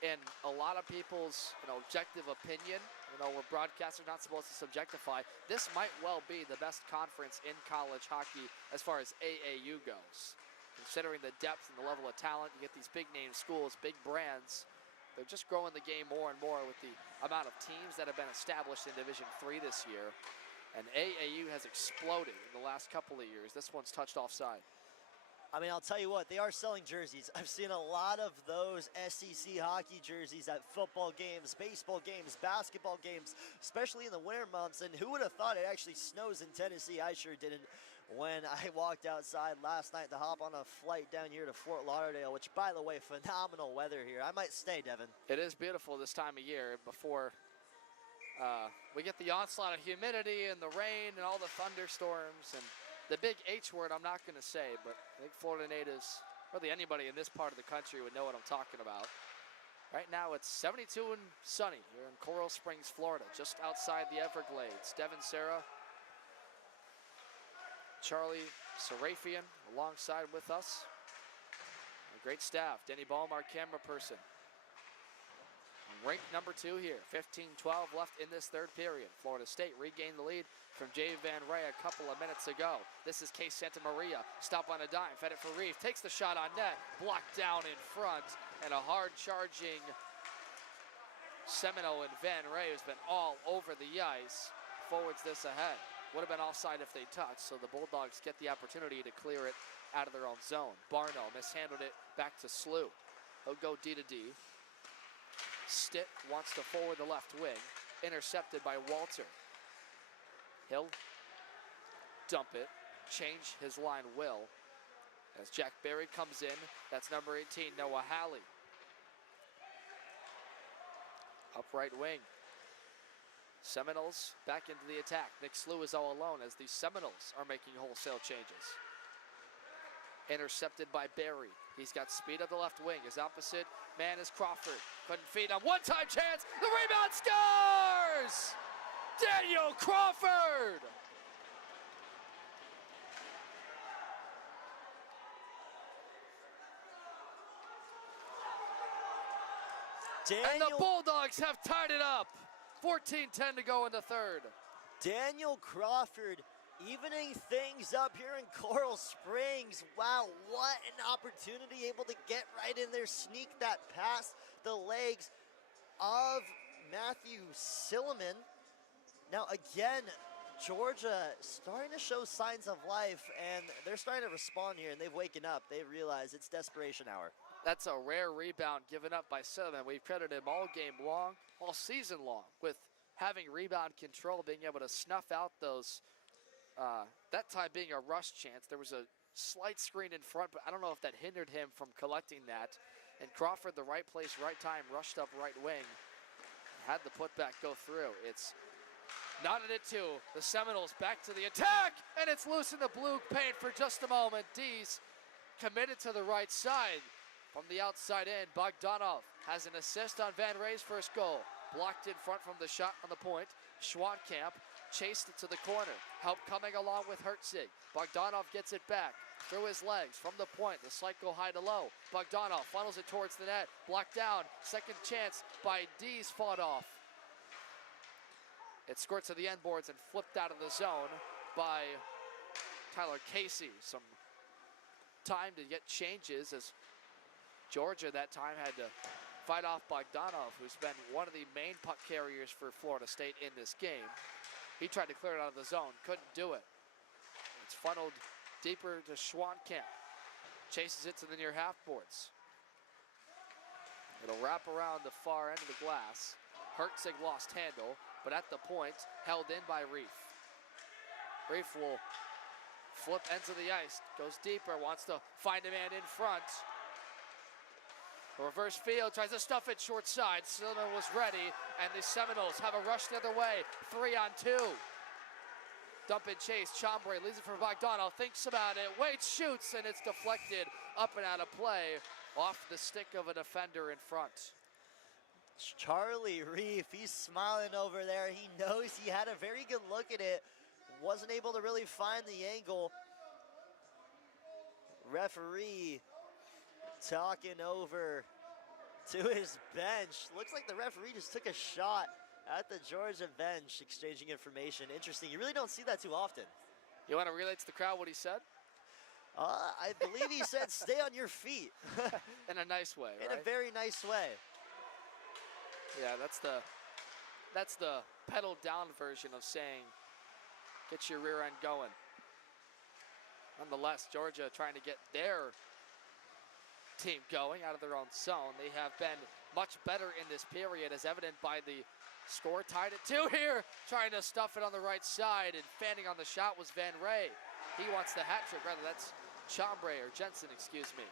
in a lot of people's objective opinion. We're broadcasters not supposed to subjectify. This might well be the best conference in college hockey as far as AAU goes. Considering the depth and the level of talent, you get these big name schools, big brands. They're just growing the game more and more with the amount of teams that have been established in Division III this year. And AAU has exploded in the last couple of years. This one's touched offside. I mean, I'll tell you what, they are selling jerseys. I've seen a lot of those SEC hockey jerseys at football games, baseball games, basketball games, especially in the winter months. And who would have thought it actually snows in Tennessee? I sure didn't when I walked outside last night to hop on a flight down here to Fort Lauderdale, which, by the way, phenomenal weather here. I might stay, Devin. It is beautiful this time of year before we get the onslaught of humidity and the rain and all the thunderstorms and the big H word I'm not going to say, but I think Florida natives, really anybody in this part of the country would know what I'm talking about. Right now it's 72 and sunny here in Coral Springs, Florida, just outside the Everglades. Devin Serra, Charlie Serafian alongside with us. A great staff. Denny Baum, our camera person. Ranked number 2 here, 15-12 left in this third period. Florida State regained the lead from Jay Van Ray a couple of minutes ago. This is Case Santa Maria, stop on a dime, fed it for Reeve, takes the shot on net, blocked down in front, and a hard-charging Seminole and Van Ray, who's been all over the ice, forwards this ahead. Would have been offside if they touched, so the Bulldogs get the opportunity to clear it out of their own zone. Barno mishandled it back to Slew. He'll go D to D. Stitt wants to forward the left wing, intercepted by Walter. He'll dump it, change his line will, as Jack Berry comes in. That's number 18, Noah Halley. Upright wing. Seminoles back into the attack. Nick Slew is all alone as the Seminoles are making wholesale changes. Intercepted by Barry. He's got speed at the left wing. His opposite man is Crawford. Couldn't feed him. One-time chance. The rebound scores! Daniel Crawford! And the Bulldogs have tied it up. 14-10 to go in the third. Daniel Crawford evening things up here in Coral Springs. Wow, what an opportunity, able to get right in there, sneak that past the legs of Matthew Silliman. Now again, Georgia starting to show signs of life, and they're starting to respond here, and they've waken up. They realize it's desperation hour. That's a rare rebound given up by Silliman. We've credited him all game long, all season long, with having rebound control, being able to snuff out those, that time being a rush chance. There was a slight screen in front, but I don't know if that hindered him from collecting that. And Crawford, the right place, right time, rushed up right wing. Had the putback go through. It's knotted it to the Seminoles, back to the attack, and it's loose in the blue paint for just a moment. D's committed to the right side. From the outside in, Bogdanov has an assist on Van Ray's first goal. Blocked in front from the shot on the point. Schwankamp chased it to the corner. Help coming along with Hertzig. Bogdanov gets it back through his legs from the point. The cycle high to low. Bogdanov funnels it towards the net. Blocked down. Second chance by D's, fought off. It squirts to the end boards and flipped out of the zone by Tyler Casey. Some time to get changes as Georgia that time had to fight off Bogdanov, who's been one of the main puck carriers for Florida State in this game. He tried to clear it out of the zone, couldn't do it. It's funneled deeper to Schwankamp. Chases it to the near half boards. It'll wrap around the far end of the glass. Hertzig lost handle, but at the point, held in by Reef. Reef will flip ends of the ice, goes deeper, wants to find a man in front. Reverse field, tries to stuff it short side. Silliman was ready, and the Seminoles have a rush the other way. 3-on-2. Dump and chase. Chombre leaves it for Bogdanov, thinks about it, waits, shoots, and it's deflected up and out of play off the stick of a defender in front. Charlie Reef, he's smiling over there. He knows he had a very good look at it. Wasn't able to really find the angle. Referee talking over to his bench. Looks like the referee just took a shot at the Georgia bench, exchanging information. Interesting. You really don't see that too often. You want to relay to the crowd what he said? I believe he said, stay on your feet. In a nice way, right? In a very nice way. Yeah, that's the pedal down version of saying, get your rear end going. Nonetheless, Georgia trying to get their team going out of their own zone. They have been much better in this period, as evident by the score. Tied at 2 here, trying to stuff it on the right side, and fanning on the shot was Van Ray. He wants the hat trick, rather that's Chombre, or Jensen, excuse me.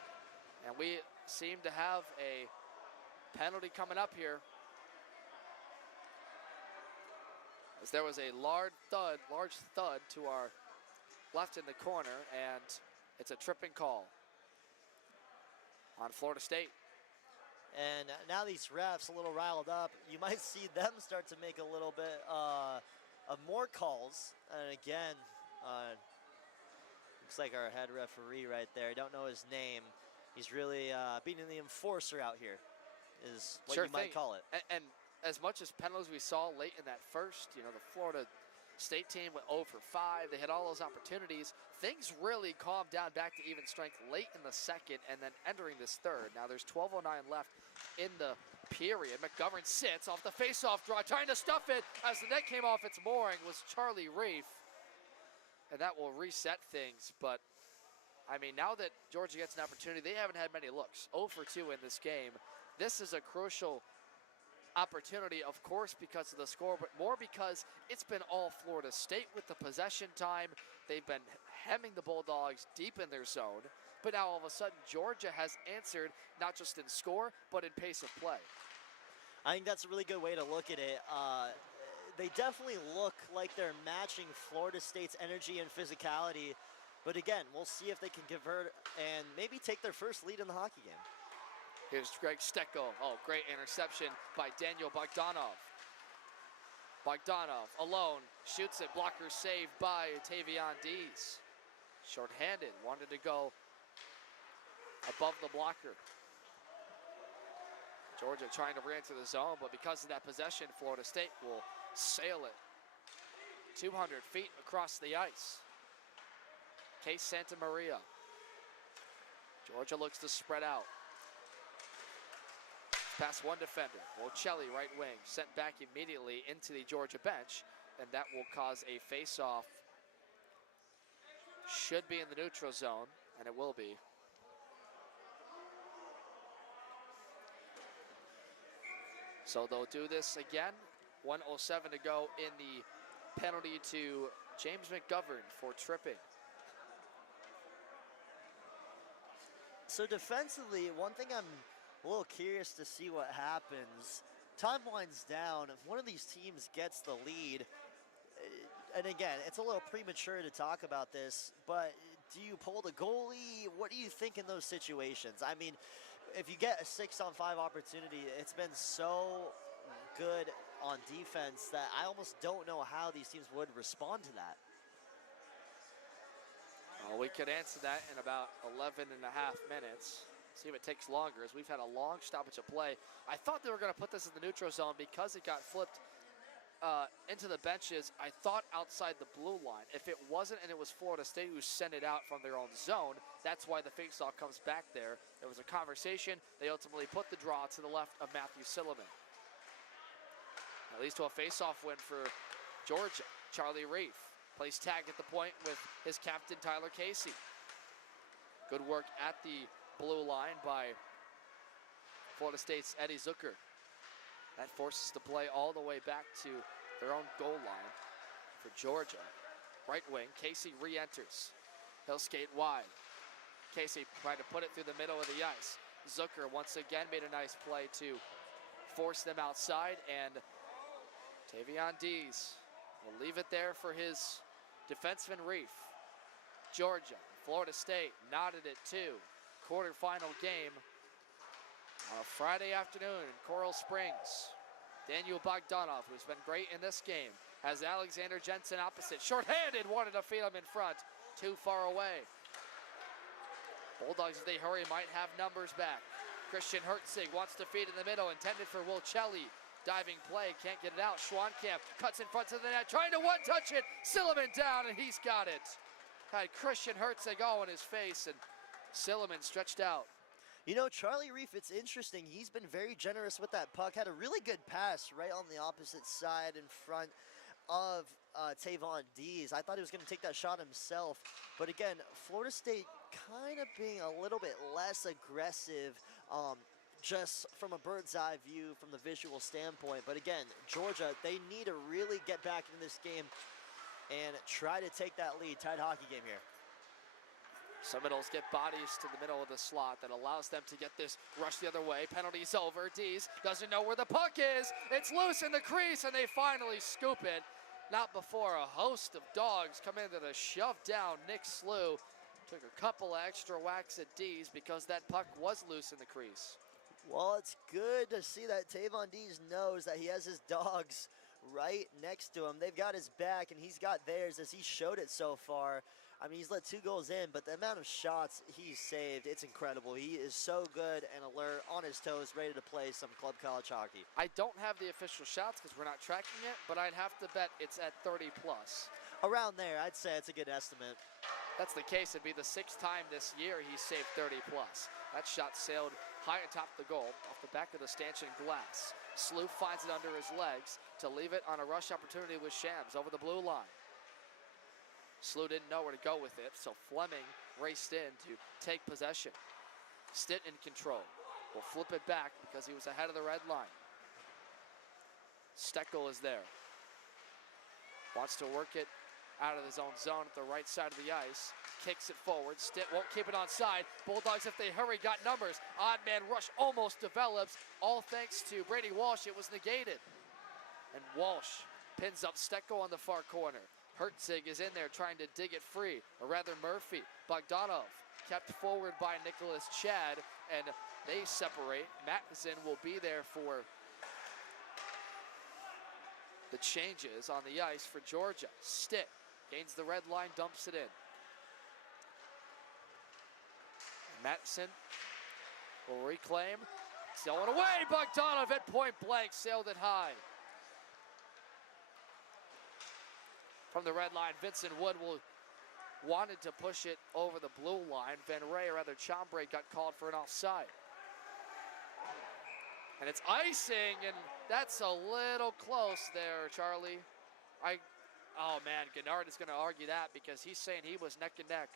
And we seem to have a penalty coming up here, as there was a large thud to our left in the corner, and it's a tripping call on Florida State. And now these refs a little riled up. You might see them start to make a little bit of more calls. And again, looks like our head referee right there. I don't know his name. He's really being the enforcer out here, is what you might call it. And as much as penalties we saw late in that first, the Florida State team went 0 for 5. They had all those opportunities. Things really calmed down back to even strength late in the second and then entering this third. Now there's 12:09 left in the period. McGovern sits off the face-off draw, trying to stuff it. As the net came off its mooring was Charlie Reef. And that will reset things. But, I mean, now that Georgia gets an opportunity, they haven't had many looks. 0 for 2 in this game. This is a crucial opportunity, of course, because of the score, but more because it's been all Florida State with the possession time. They've been hemming the Bulldogs deep in their zone, but now all of a sudden Georgia has answered, not just in score, but in pace of play. I think that's a really good way to look at it. They definitely look like they're matching Florida State's energy and physicality. But again, we'll see if they can convert and maybe take their first lead in the hockey game. Here's Greg Stecko. Oh, great interception by Daniel Bogdanov. Bogdanov alone, shoots it, blocker saved by Tavion Dees. Short-handed, wanted to go above the blocker. Georgia trying to re-enter the zone, but because of that possession, Florida State will sail it 200 feet across the ice. Case Santa Maria. Georgia looks to spread out. Past one defender. Wocelli, right wing, sent back immediately into the Georgia bench, and that will cause a face-off. Should be in the neutral zone, and it will be. So they'll do this again. 1:07 to go in the penalty to James McGovern for tripping. So defensively, one thing I'm a little curious to see what happens. Time winds down. If one of these teams gets the lead, and again, it's a little premature to talk about this, but do you pull the goalie? What do you think in those situations? I mean, if you get a 6-on-5 opportunity, it's been so good on defense that I almost don't know how these teams would respond to that. Well, we could answer that in about 11 and a half minutes. See if it takes longer, as we've had a long stoppage of play. I thought they were going to put this in the neutral zone because it got flipped into the benches. I thought outside the blue line. If it wasn't and it was Florida State who sent it out from their own zone, that's why the faceoff comes back there. There was a conversation. They ultimately put the draw to the left of Matthew Silliman. That leads to a faceoff win for Georgia. Charlie Reif plays tag at the point with his captain Tyler Casey. Good work at the blue line by Florida State's Eddie Zucker. That forces the play all the way back to their own goal line for Georgia. Right wing, Casey re-enters. He'll skate wide. Casey tried to put it through the middle of the ice. Zucker once again made a nice play to force them outside, and Tavion Dees will leave it there for his defenseman Reif. Georgia, Florida State knotted at 2. Quarterfinal game on a Friday afternoon in Coral Springs. Daniel Bogdanov, who's been great in this game, has Alexander Jensen opposite. Short-handed, wanted to feed him in front. Too far away. Bulldogs, if they hurry, might have numbers back. Christian Hertzig wants to feed in the middle, intended for Wocelli. Diving play, can't get it out. Schwankamp cuts in front of the net, trying to one-touch it. Silliman down, and he's got it. Had Christian Hertzig all in his face, and Silliman stretched out. You know, Charlie Reif, it's interesting. He's been very generous with that puck. Had a really good pass right on the opposite side in front of Tavion Dees. I thought he was going to take that shot himself. But again, Florida State kind of being a little bit less aggressive just from a bird's eye view from the visual standpoint. But again, Georgia, they need to really get back in this game and try to take that lead. Tight hockey game here. Seminoles get bodies to the middle of the slot that allows them to get this rush the other way. Penalty's over. Dees doesn't know where the puck is. It's loose in the crease, and they finally scoop it. Not before a host of dogs come in to shove down Nick Slew. Took a couple of extra whacks at Dees because that puck was loose in the crease. Well, it's good to see that Tavion Dees knows that he has his dogs right next to him. They've got his back, and he's got theirs as he showed it so far. I mean, he's let 2 goals in, but the amount of shots he's saved, it's incredible. He is so good and alert, on his toes, ready to play some club college hockey. I don't have the official shots because we're not tracking it, but I'd have to bet it's at 30 plus. Around there, I'd say it's a good estimate. That's the case. It'd be the 6th time this year he's saved 30 plus. That shot sailed high atop the goal off the back of the stanchion glass. Slew finds it under his legs to leave it on a rush opportunity with Shams over the blue line. Slew didn't know where to go with it, so Fleming raced in to take possession. Stitt in control. Will flip it back because he was ahead of the red line. Steckel is there. Wants to work it out of his own zone at the right side of the ice. Kicks it forward. Stitt won't keep it onside. Bulldogs, if they hurry, got numbers. Odd man rush almost develops. All thanks to Brady Walsh, it was negated. And Walsh pins up Steckel on the far corner. Hertzig is in there trying to dig it free, or rather Murphy. Bogdanov kept forward by Nicholas Chad, and they separate. Mattinson will be there for the changes on the ice for Georgia. Stitt gains the red line, dumps it in. Mattinson will reclaim. Stolen away, Bogdanov at point blank, sailed it high. From the red line, Vincent Wood wanted to push it over the blue line. Van Ray, or rather Chombre, got called for an offside. And it's icing, and that's a little close there, Charlie. Oh man, Gennard is gonna argue that because he's saying he was neck and neck.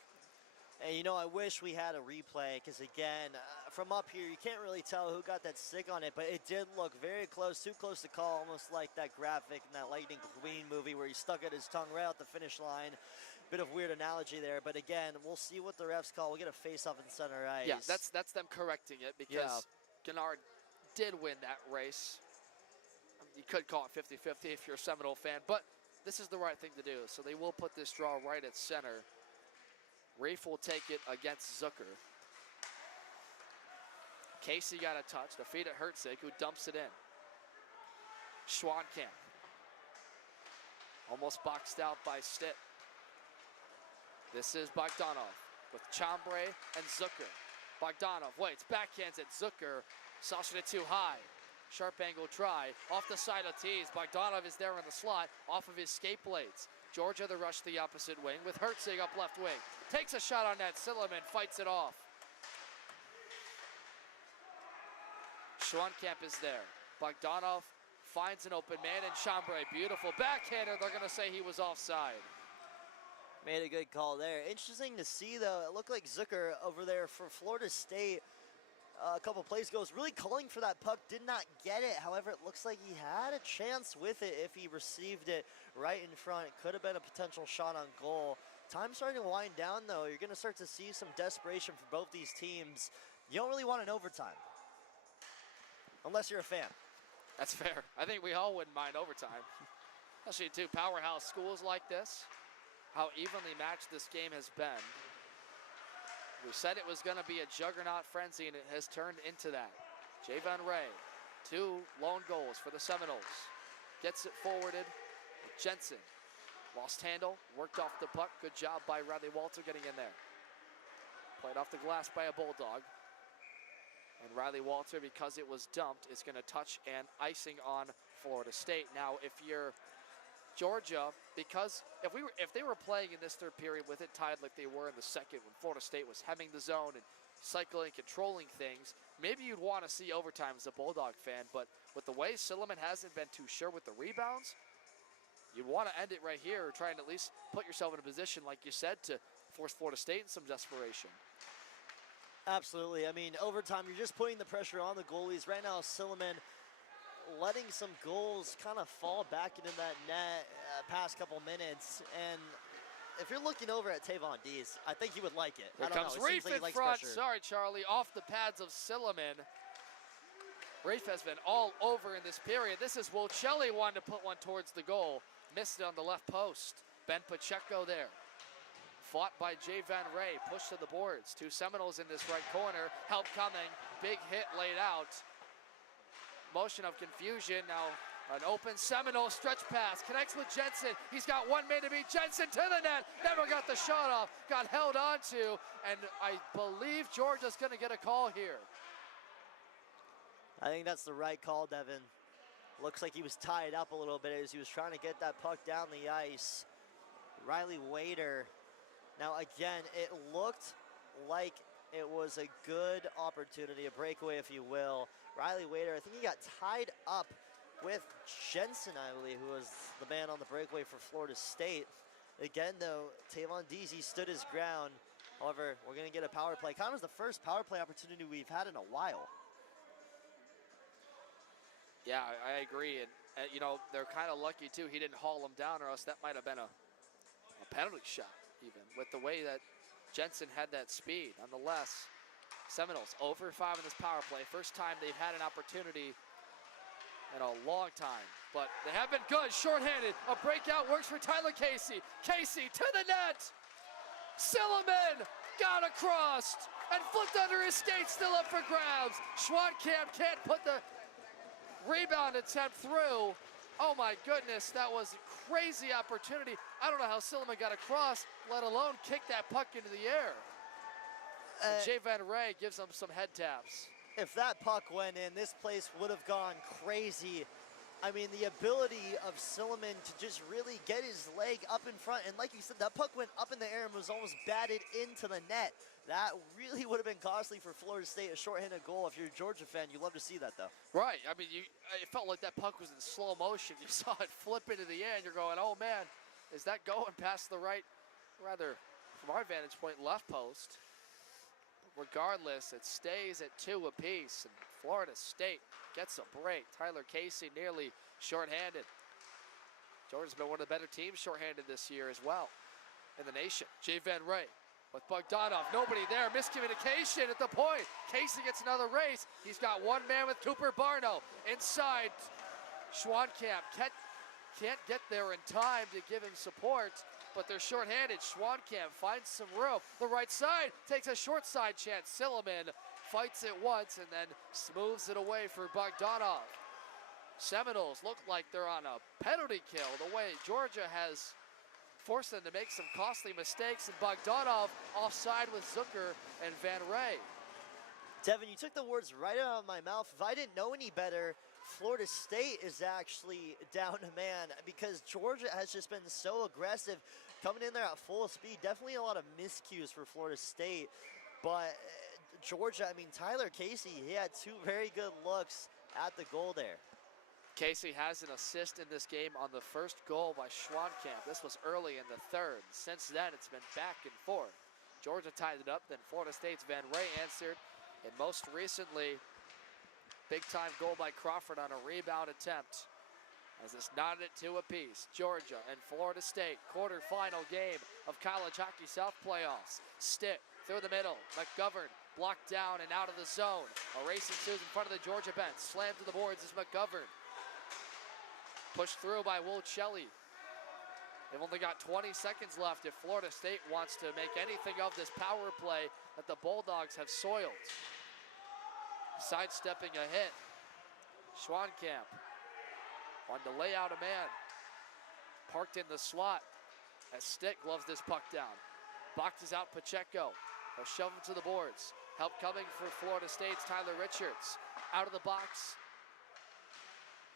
And you know, I wish we had a replay because again, from up here, you can't really tell who got that stick on it, but it did look very close, too close to call, almost like that graphic in that Lightning Queen movie where he stuck at his tongue right out the finish line. Bit of weird analogy there, but again, we'll see what the refs call. We'll get a face-off in center ice. Yeah, that's them correcting it because Gennard did win that race. You could call it 50-50 if you're a Seminole fan, but this is the right thing to do. So they will put this draw right at center. Reif will take it against Zucker. Casey got a touch. The feed at Hertzig, who dumps it in. Schwankamp. Almost boxed out by Stitt. This is Bogdanov with Chombre and Zucker. Bogdanov waits, backhands at Zucker. Saucing it too high. Sharp angle try. Off the side of tees. Bogdanov is there in the slot, off of his skate blades. Georgia the rush to the opposite wing with Hertzig up left wing. Takes a shot on net. Silliman fights it off. Schwankamp is there. Bogdanov finds an open man, and Chombre, beautiful backhander. They're going to say he was offside. Made a good call there. Interesting to see, though. It looked like Zucker over there for Florida State a couple plays ago was really calling for that puck, did not get it. However, it looks like he had a chance with it if he received it right in front. It could have been a potential shot on goal. Time's starting to wind down, though. You're going to start to see some desperation for both these teams. You don't really want an overtime, unless you're a fan. That's fair. I think we all wouldn't mind overtime. Especially two powerhouse schools like this. How evenly matched this game has been. We said it was going to be a juggernaut frenzy, and it has turned into that. Jay Van Ray, 2 lone goals for the Seminoles. Gets it forwarded. Jensen lost handle, worked off the puck. Good job by Riley Walter getting in there. Played off the glass by a Bulldog. And Riley Walter, because it was dumped, is going to touch and icing on Florida State. Now, if you're Georgia, because if they were playing in this third period with it tied like they were in the second when Florida State was hemming the zone and cycling, controlling things, maybe you'd want to see overtime as a Bulldog fan, but with the way Silliman hasn't been too sure with the rebounds, you'd want to end it right here, or try and at least put yourself in a position, like you said, to force Florida State in some desperation. Absolutely. I mean, overtime, you're just putting the pressure on the goalies. Right now, Silliman letting some goals kind of fall back into that net past couple minutes. And if you're looking over at Tavon Dees, I think he would like it. Here comes Reif in front. Sorry, Charlie, off the pads of Silliman. Reif has been all over in this period. This is Wolcelli wanting to put one towards the goal. Missed it on the left post. Ben Pacheco there. Fought by Jay Van Ray, pushed to the boards. 2 Seminoles in this right corner. Help coming, big hit laid out. Motion of confusion. Now an open Seminole stretch pass. Connects with Jensen. He's got 1 man to beat. Jensen to the net. Never got the shot off. Got held onto. And I believe Georgia's going to get a call here. I think that's the right call, Devin. Looks like he was tied up a little bit as he was trying to get that puck down the ice. Riley Wader. Now again, it looked like it was a good opportunity, a breakaway if you will. Riley Wader, I think he got tied up with Jensen, I believe, who was the man on the breakaway for Florida State. Again, though, Tavon Dees, he stood his ground. However, we're going to get a power play. Kind of the first power play opportunity we've had in a while. Yeah, I agree. And you know, they're kind of lucky, too. He didn't haul him down, or else that might have been a penalty shot, even, with the way that Jensen had that speed. Nonetheless, Seminoles 0 for 5 in this power play. First time they've had an opportunity in a long time, but they have been good. Shorthanded, a breakout works for Tyler Casey. Casey to the net. Silliman got across and flipped under his skate, still up for grabs. Schwankamp can't put the rebound attempt through. Oh my goodness, that was a crazy opportunity. I don't know how Silliman got across, let alone kick that puck into the air. Jay Van Ray gives him some head taps. If that puck went in, this place would have gone crazy. I mean, the ability of Silliman to just really get his leg up in front, and like you said, that puck went up in the air and was almost batted into the net. That really would have been costly for Florida State, a shorthanded goal. If you're a Georgia fan, you love to see that, though. Right. I mean, it felt like that puck was in slow motion. You saw it flip into the air, and you're going, oh, man, is that going past the right, rather, from our vantage point, left post? Regardless, it stays at 2 apiece, and Florida State gets a break. Tyler Casey nearly shorthanded. Georgia's been one of the better teams shorthanded this year as well in the nation. Jay Van Ray with Bogdanov, nobody there, miscommunication at the point. Casey gets another race. He's got one man with Cooper Barno inside. Schwankamp can't get there in time to give him support, but they're shorthanded. Schwankamp finds some room. The right side takes a short side chance. Silliman fights it once and then smooths it away for Bogdanov. Seminoles look like they're on a penalty kill, the way Georgia has forced them to make some costly mistakes, and Bogdanov offside with Zucker and Van Ray. Devin, you took the words right out of my mouth. If I didn't know any better, Florida State is actually down a man because Georgia has just been so aggressive, coming in there at full speed. Definitely a lot of miscues for Florida State, but Georgia, I mean, Tyler Casey, he had 2 very good looks at the goal there. Casey has an assist in this game on the first goal by Schwankamp. This was early in the third. Since then, it's been back and forth. Georgia tied it up, then Florida State's Van Ray answered, and most recently, big-time goal by Crawford on a rebound attempt as it's knotted at 2 apiece. Georgia and Florida State, quarterfinal game of College Hockey South playoffs. Stick through the middle. McGovern blocked down and out of the zone. A race ensues in front of the Georgia bench. Slammed to the boards is McGovern. Pushed through by Wolchelli. They've only got 20 seconds left if Florida State wants to make anything of this power play that the Bulldogs have soiled. Sidestepping a hit. Schwankamp wanted to lay out a man. Parked in the slot as Stick gloves this puck down. Boxes out Pacheco. They'll shove him to the boards. Help coming for Florida State's Tyler Richards. Out of the box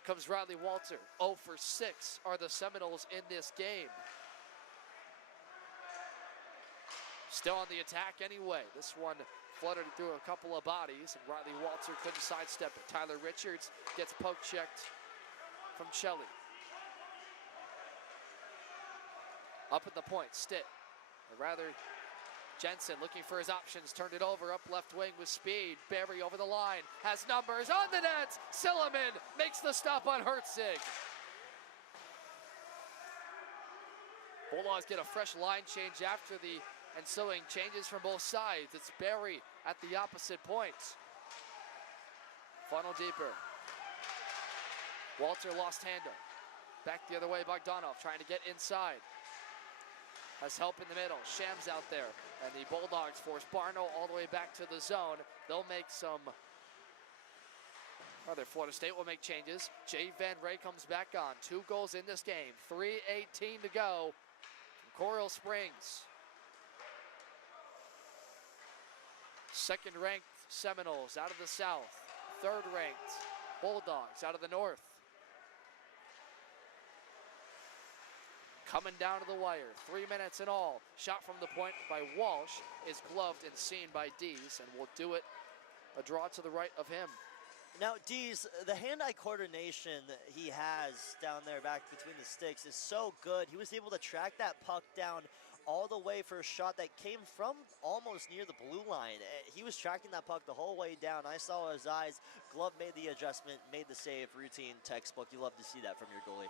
comes Riley Walter. 0 for 6 are the Seminoles in this game. Still on the attack anyway. This one fluttered through a couple of bodies, and Riley Walter couldn't sidestep it. Tyler Richards gets poke checked from Shelley. Up at the point, Stitt, or rather Jensen looking for his options, turned it over, up left wing with speed. Barry over the line, has numbers on the net. Silliman makes the stop on Hertzig. Bulldogs get a fresh line change after the ensuing changes from both sides. It's Barry at the opposite point. Funnel deeper. Walter lost handle. Back the other way, Bogdanov trying to get inside. Has help in the middle. Shams out there. And the Bulldogs force Barno all the way back to the zone. They'll make some, rather Florida State will make changes. Jay Van Ray comes back on. 2 goals in this game. 3:18 to go from Coral Springs. Second-ranked Seminoles out of the south. Third-ranked Bulldogs out of the north. Coming down to the wire, 3 minutes in all. Shot from the point by Walsh is gloved and seen by Dees, and will do it a draw to the right of him. Now, Dees, the hand-eye coordination that he has down there back between the sticks is so good. He was able to track that puck down all the way for a shot that came from almost near the blue line. He was tracking that puck the whole way down. I saw his eyes. Glove made the adjustment, made the save. Routine, textbook. You love to see that from your goalie.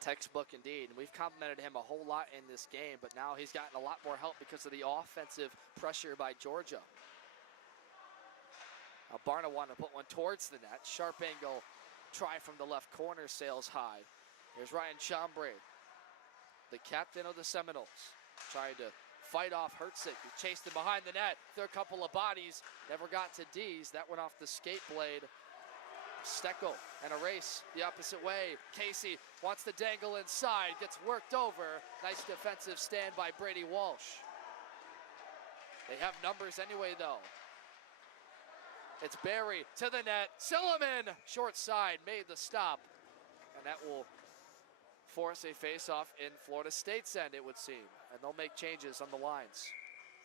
Textbook indeed. And we've complimented him a whole lot in this game, but now he's gotten a lot more help because of the offensive pressure by Georgia. Barna wanted to put one towards the net. Sharp angle try from the left corner, sails high. Here's Ryan Chambray, the captain of the Seminoles, trying to fight off Hertzig. He chased him behind the net. Threw a couple of bodies, never got to Dees. That went off the skate blade. Steckel and a race the opposite way. Casey wants to dangle inside, gets worked over. Nice defensive stand by Brady Walsh. They have numbers anyway, though. It's Barry to the net. Silliman, short side, made the stop. And that will force a face-off in Florida State's end, it would seem. And they'll make changes on the lines.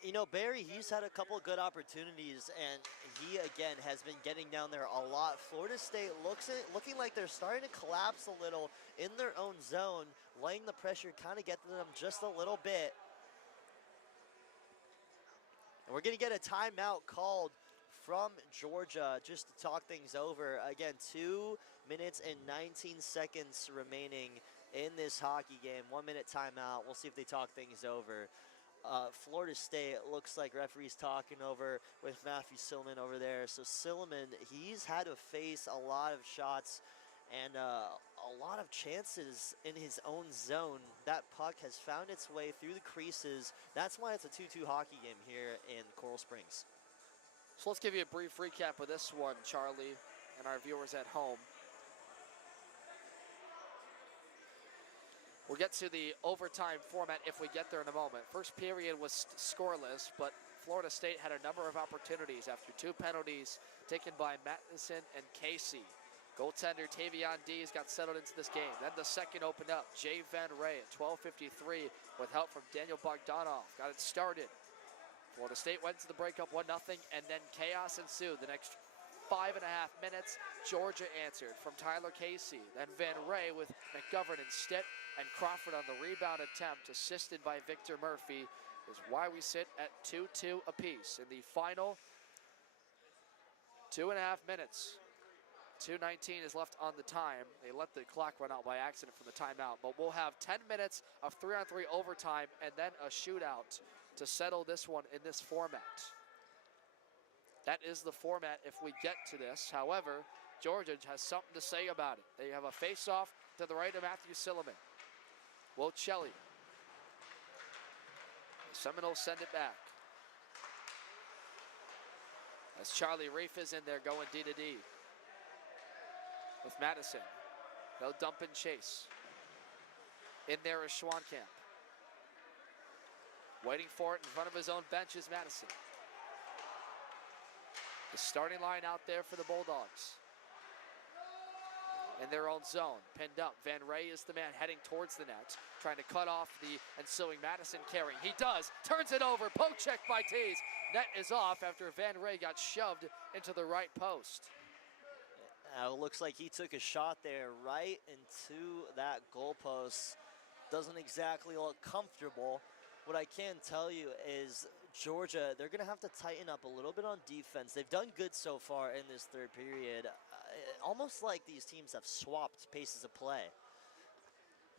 You know, Barry, he's had a couple of good opportunities, and he, again, has been getting down there a lot. Florida State looking like they're starting to collapse a little in their own zone, laying the pressure, kind of get to them just a little bit. And we're going to get a timeout called from Georgia just to talk things over. Again, 2 minutes and 19 seconds remaining in this hockey game. 1 minute timeout. We'll see if they talk things over. Florida State looks like referees talking over with Matthew Silliman over there. So Silliman, he's had to face a lot of shots and a lot of chances in his own zone. That puck has found its way through the creases. That's why it's a 2-2 hockey game here in Coral Springs. So let's give you a brief recap of this one, Charlie, and our viewers at home. We'll get to the overtime format if we get there in a moment. First period was scoreless, but Florida State had a number of opportunities after 2 penalties taken by Madison and Casey. Goaltender Tavion Dees got settled into this game. Then the second opened up. Jay Van Ray at 12:53 with help from Daniel Bogdanov. Got it started. Florida State went to the breakup 1-0, and then chaos ensued. The next 5.5 minutes, Georgia answered from Tyler Casey. Then Van Ray with McGovern and Stitt, and Crawford on the rebound attempt, assisted by Victor Murphy, is why we sit at 2-2 apiece in the final 2.5 minutes. 2:19 is left on the time. They let the clock run out by accident from the timeout, but we'll have 10 minutes of 3-on-3 overtime and then a shootout to settle this one in this format. That is the format if we get to this. However, Georgia has something to say about it. They have a face-off to the right of Matthew Silliman. Will Chelly. The Seminoles send it back. As Charlie Reif is in there going D to D. With Madison. They'll dump and chase. In there is Schwankamp. Waiting for it in front of his own bench is Madison. The starting line out there for the Bulldogs. In their own zone, pinned up. Van Ray is the man heading towards the net, trying to cut off the ensuing Madison carrying. He does, turns it over, poke check by Tees. Net is off after Van Ray got shoved into the right post. It looks like he took a shot there right into that goalpost. Doesn't exactly look comfortable. What I can tell you is Georgia, they're going to have to tighten up a little bit on defense. They've done good so far in this third period. Almost like these teams have swapped paces of play.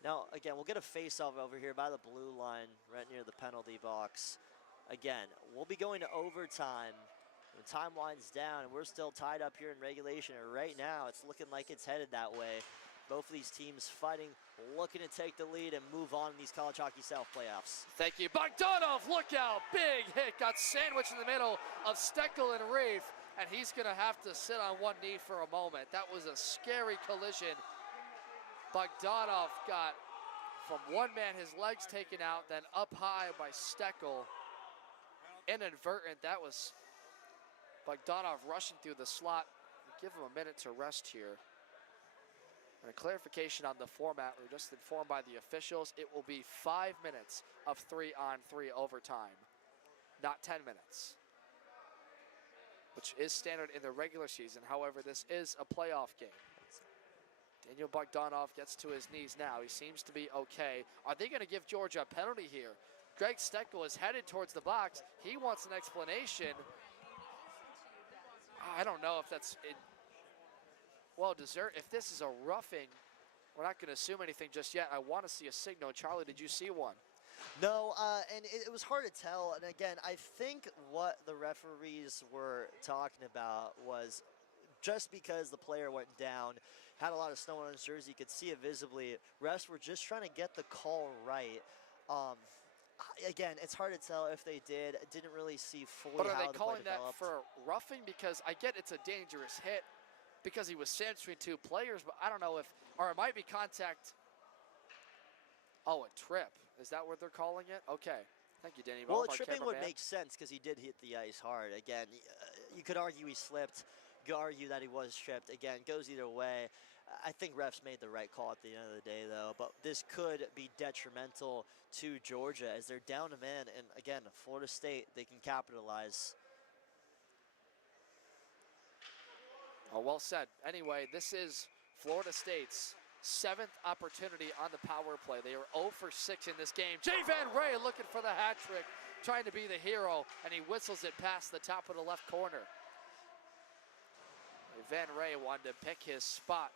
Now, again, we'll get a face-off over here by the blue line right near the penalty box. Again, we'll be going to overtime. The time winds down, and we're still tied up here in regulation. And right now, it's looking like it's headed that way. Both of these teams fighting, looking to take the lead and move on in these College Hockey South playoffs. Thank you. Bogdanov, look out. Big hit. Got sandwiched in the middle of Steckel and Reif, and he's going to have to sit on one knee for a moment. That was a scary collision. Bogdanov got, from one man, his legs taken out, then up high by Steckel. Inadvertent. That was Bogdanov rushing through the slot. Give him a minute to rest here. And a clarification on the format, we were just informed by the officials, it will be 5 minutes of 3-on-3 overtime, not 10 minutes, which is standard in the regular season. However, this is a playoff game. Daniel Bogdanov gets to his knees now. He seems to be okay. Are they going to give Georgia a penalty here? Greg Steckel is headed towards the box. He wants an explanation. I don't know if that's well deserved. If this is a roughing, we're not going to assume anything just yet. I want to see a signal. Charlie, did you see one? No, and it was hard to tell. And again, I think what the referees were talking about was just because the player went down, had a lot of snow on his jersey, you could see it visibly. Refs were just trying to get the call right. Again, it's hard to tell if they did. Didn't really see fully But are how they the play calling that developed. for roughing? Because I get it's a dangerous hit because he was sandwiched between two players, but I don't know if, or it might be contact. Oh, a trip. Is that what they're calling it? Okay. Thank you, Danny. Well, our tripping would cameraman. make sense because he did hit the ice hard. Again, you could argue he slipped. You could argue that he was tripped. Again, goes either way. I think refs made the right call at the end of the day, though. But this could be detrimental to Georgia as they're down a man. And again, Florida State, they can capitalize. Oh, well said. Anyway, this is Florida State's 7th opportunity on the power play. They are 0 for 6 in this game. Jay Van Ray looking for the hat trick, trying to be the hero, and he whistles it past the top of the left corner. Van Ray wanted to pick his spot.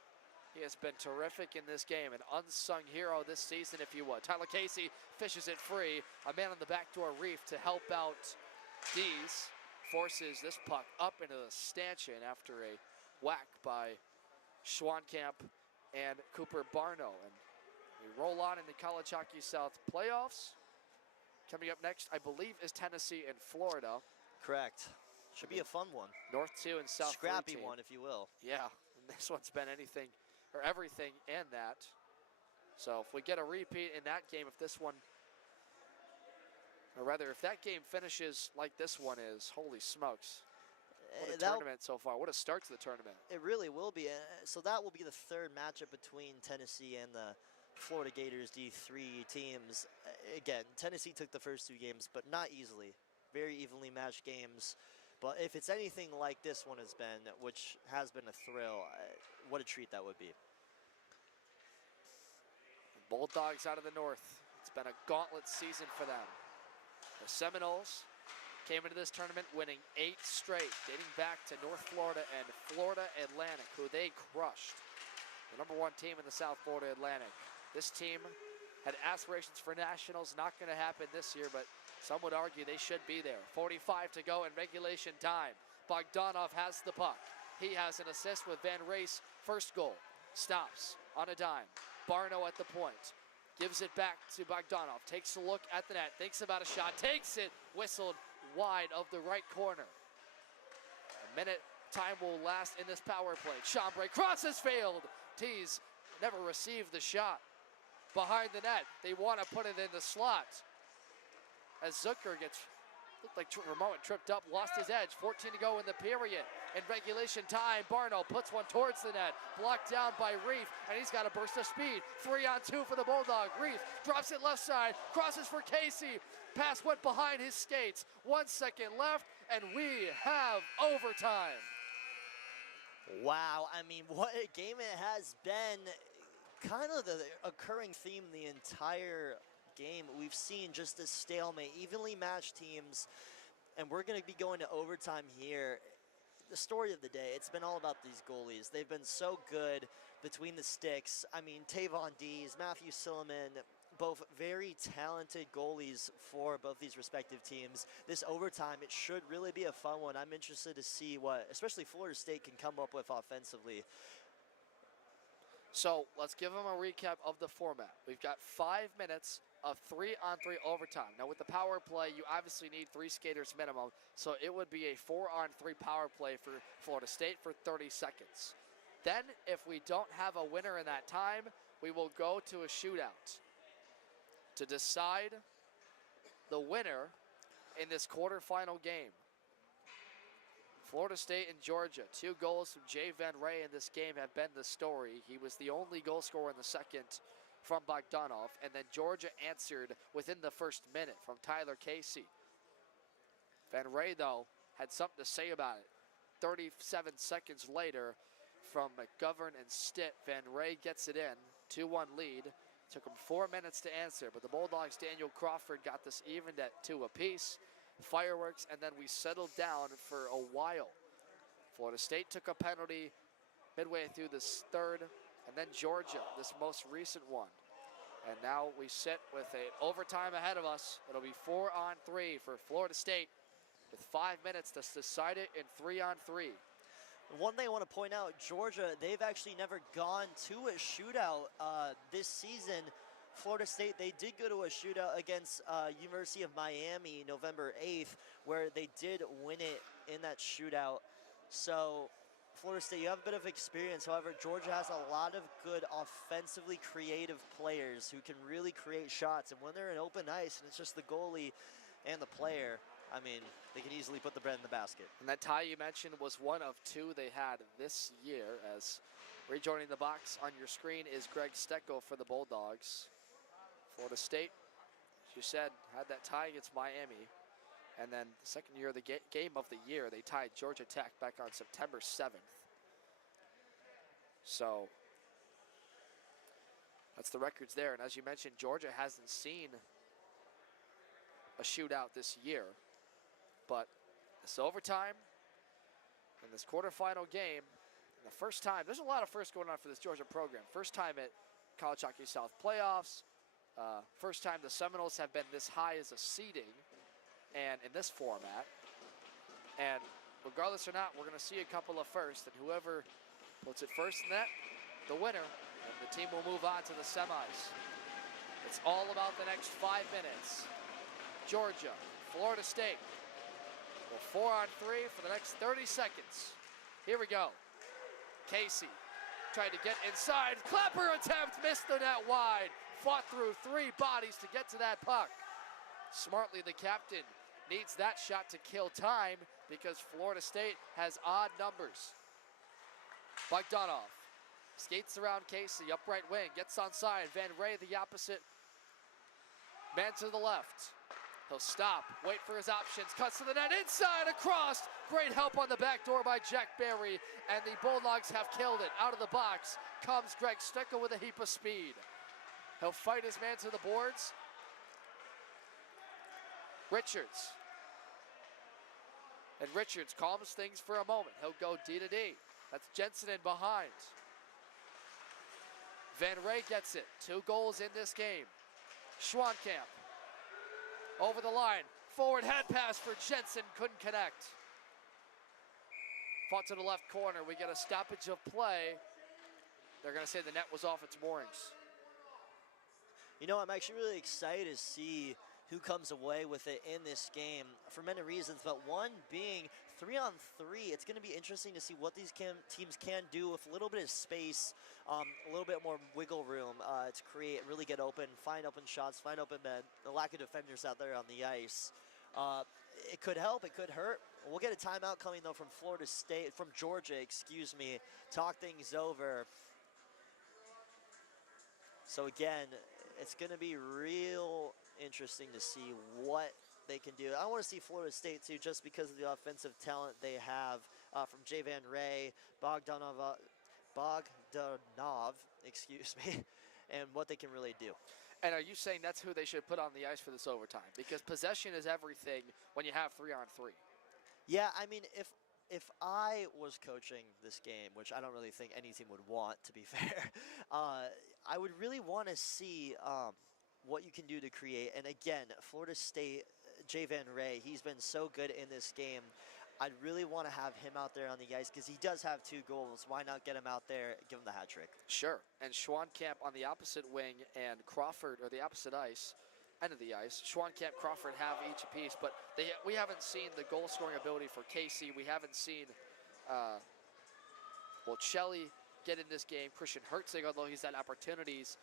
He has been terrific in this game, an unsung hero this season, if you would. Tyler Casey fishes it free. A man on the backdoor reef to help out Dees. Forces this puck up into the stanchion after a whack by Schwankamp and Cooper Barno. And we roll on in the College Hockey South playoffs. Coming up next, I believe, is Tennessee and Florida. Correct. Should be a fun one. North 2 and South 3 Scrappy team. one, if you will. Yeah, and this one's been anything or everything and that. So if we get a repeat in that game, if this one, or rather, if that game finishes like this one is, holy smokes. What a tournament so far. What a start to the tournament. It really will be. So that will be the third matchup between Tennessee and the Florida Gators D3 teams. Again, Tennessee took the first 2 games, but not easily. Very evenly matched games. But if it's anything like this one has been, which has been a thrill, what a treat that would be. Bulldogs out of the north. It's been a gauntlet season for them. The Seminoles came into this tournament winning 8 straight, dating back to North Florida and Florida Atlantic, who they crushed. The #1 team in the South Florida Atlantic. This team had aspirations for nationals, not going to happen this year, but some would argue they should be there. 45 to go in regulation time. Bogdanov has the puck. He has an assist with Van Ray's first goal. Stops on a dime. Barno at the point. Gives it back to Bogdanov. Takes a look at the net. Thinks about a shot. Takes it. Whistled wide of the right corner. A minute time will last in this power play. Chambray crosses failed. Tees never received the shot. Behind the net. They want to put it in the slot. As Zucker looked like for a moment tripped up, lost his edge. 14 to go in the period. In regulation time, Barno puts one towards the net. Blocked down by Reef, and he's got a burst of speed. 3-on-2 for the Bulldog. Reef drops it left side, crosses for Casey. Pass went behind his skates. 1 second left, and we have overtime. Wow, I mean, what a game it has been. Kind of the occurring theme the entire game. We've seen just a stalemate, evenly matched teams, and we're going to be going to overtime here. The story of the day, it's been all about these goalies. They've been so good between the sticks. I mean, Tavon Dees, Matthew Silliman, both very talented goalies for both these respective teams. This overtime, it should really be a fun one. I'm interested to see what, especially Florida State, can come up with offensively. So let's give them a recap of the format. We've got 5 minutes of 3-on-3 overtime. Now with the power play, you obviously need 3 skaters minimum, so it would be a 4-on-3 power play for Florida State for 30 seconds. Then if we don't have a winner in that time, we will go to a shootout to decide the winner in this quarterfinal game. Florida State and Georgia, 2 goals from Jay Van Ray in this game have been the story. He was the only goal scorer in the second from Bogdanov, and then Georgia answered within the first minute from Tyler Casey. Van Ray, though, had something to say about it. 37 seconds later, from McGovern and Stitt, Van Ray gets it in, 2-1 lead. Took him 4 minutes to answer, but the Bulldogs' Daniel Crawford got this evened at 2 apiece. Fireworks, and then we settled down for a while. Florida State took a penalty midway through this third, and then Georgia, this most recent one. And now we sit with an overtime ahead of us. It'll be 4-on-3 for Florida State with 5 minutes to decide it in 3-on-3. One thing I want to point out, Georgia, they've actually never gone to a shootout this season. Florida State, they did go to a shootout against University of Miami November 8th, where they did win it in that shootout. So Florida State, you have a bit of experience. However, Georgia has a lot of good offensively creative players who can really create shots. And when they're in open ice and it's just the goalie and the player, I mean, they can easily put the bread in the basket. And that tie you mentioned was one of two they had this year. As rejoining the box on your screen is Greg Stecco for the Bulldogs. Florida State, as you said, had that tie against Miami. And then the second year of the game of the year, they tied Georgia Tech back on September 7th. So that's the records there. And as you mentioned, Georgia hasn't seen a shootout this year. But this overtime and this quarterfinal game, and the first time, there's a lot of firsts going on for this Georgia program. First time at College Hockey South playoffs. First time the Seminoles have been this high as a seeding and in this format. And regardless or not, we're going to see a couple of firsts, and whoever puts it first in that, the winner, and the team will move on to the semis. It's all about the next 5 minutes. Georgia, Florida State. Well, 4-on-3 for the next 30 seconds. Here we go. Casey tried to get inside. Clapper attempt, missed the net wide. Fought through 3 bodies to get to that puck. Smartly, the captain needs that shot to kill time because Florida State has odd numbers. Bogdanov skates around Casey, upright wing, gets onside. Van Ray, the opposite man to the left. He'll stop, wait for his options, cuts to the net, inside, across. Great help on the back door by Jack Barry, and the Bulldogs have killed it. Out of the box comes Greg Stecco with a heap of speed. He'll fight his man to the boards. Richards. And Richards calms things for a moment. He'll go D to D. That's Jensen in behind. Van Ray gets it. 2 goals in this game. Schwankamp. Over the line. Forward head pass for Jensen. Couldn't connect. Fought to the left corner. We get a stoppage of play. They're going to say the net was off its moorings. You know, I'm actually really excited to see who comes away with it in this game for many reasons, but one being 3-on-3. It's going to be interesting to see what these teams can do with a little bit of space, a little bit more wiggle room to create, really get open, find open shots, find open men. The lack of defenders out there on the ice. It could help, it could hurt. We'll get a timeout coming though from Georgia, excuse me, talk things over. So again, it's going to be real interesting to see what they can do. I want to see Florida State too, just because of the offensive talent they have from Jay Van Ray, Bogdanov, excuse me, and what they can really do. And are you saying that's who they should put on the ice for this overtime? Because possession is everything when you have 3-on-3. Yeah, I mean, if I was coaching this game, which I don't really think any team would want, to be fair, I would really want to see what you can do to create. And again, Florida State, Jay Van Ray, he's been so good in this game. I'd really want to have him out there on the ice because he does have 2 goals. Why not get him out there, give him the hat trick? Sure. And Schwankamp on the opposite wing and Crawford, or the opposite ice, end of the ice. Schwankamp, Crawford have each apiece, but we haven't seen the goal-scoring ability for Casey. We haven't seen, Shelley get in this game. Christian Hertzig, although he's had opportunities.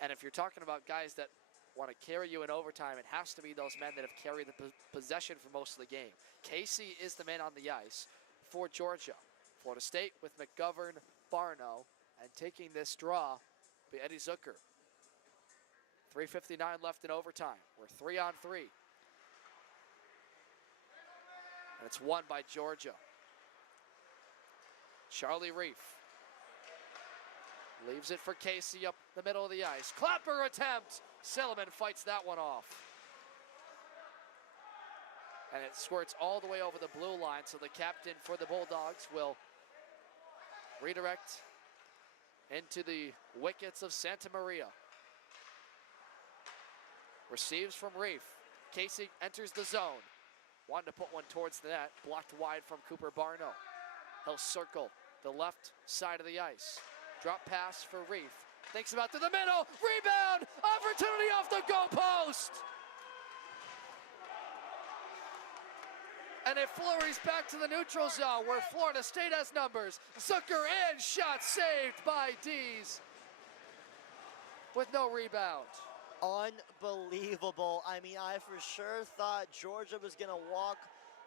And if you're talking about guys that want to carry you in overtime, it has to be those men that have carried the possession for most of the game. Casey is the man on the ice for Georgia. Florida State with McGovern, Barno, and taking this draw will be Eddie Zucker. 3:59 left in overtime. We're 3-on-3. And it's won by Georgia. Charlie Reef leaves it for Casey up the middle of the ice. Clapper attempt. Silliman fights that one off. And it squirts all the way over the blue line, so the captain for the Bulldogs will redirect into the wickets of Santa Maria. Receives from Reef. Casey enters the zone. Wanted to put one towards the net. Blocked wide from Cooper Barno. He'll circle the left side of the ice. Drop pass for Reef. Thinks about to the middle. Rebound. Opportunity off the goal post. And it flurries back to the neutral zone where Florida State has numbers. Zucker in. Shot saved by Dees with no rebound. Unbelievable. I mean, I for sure thought Georgia was going to walk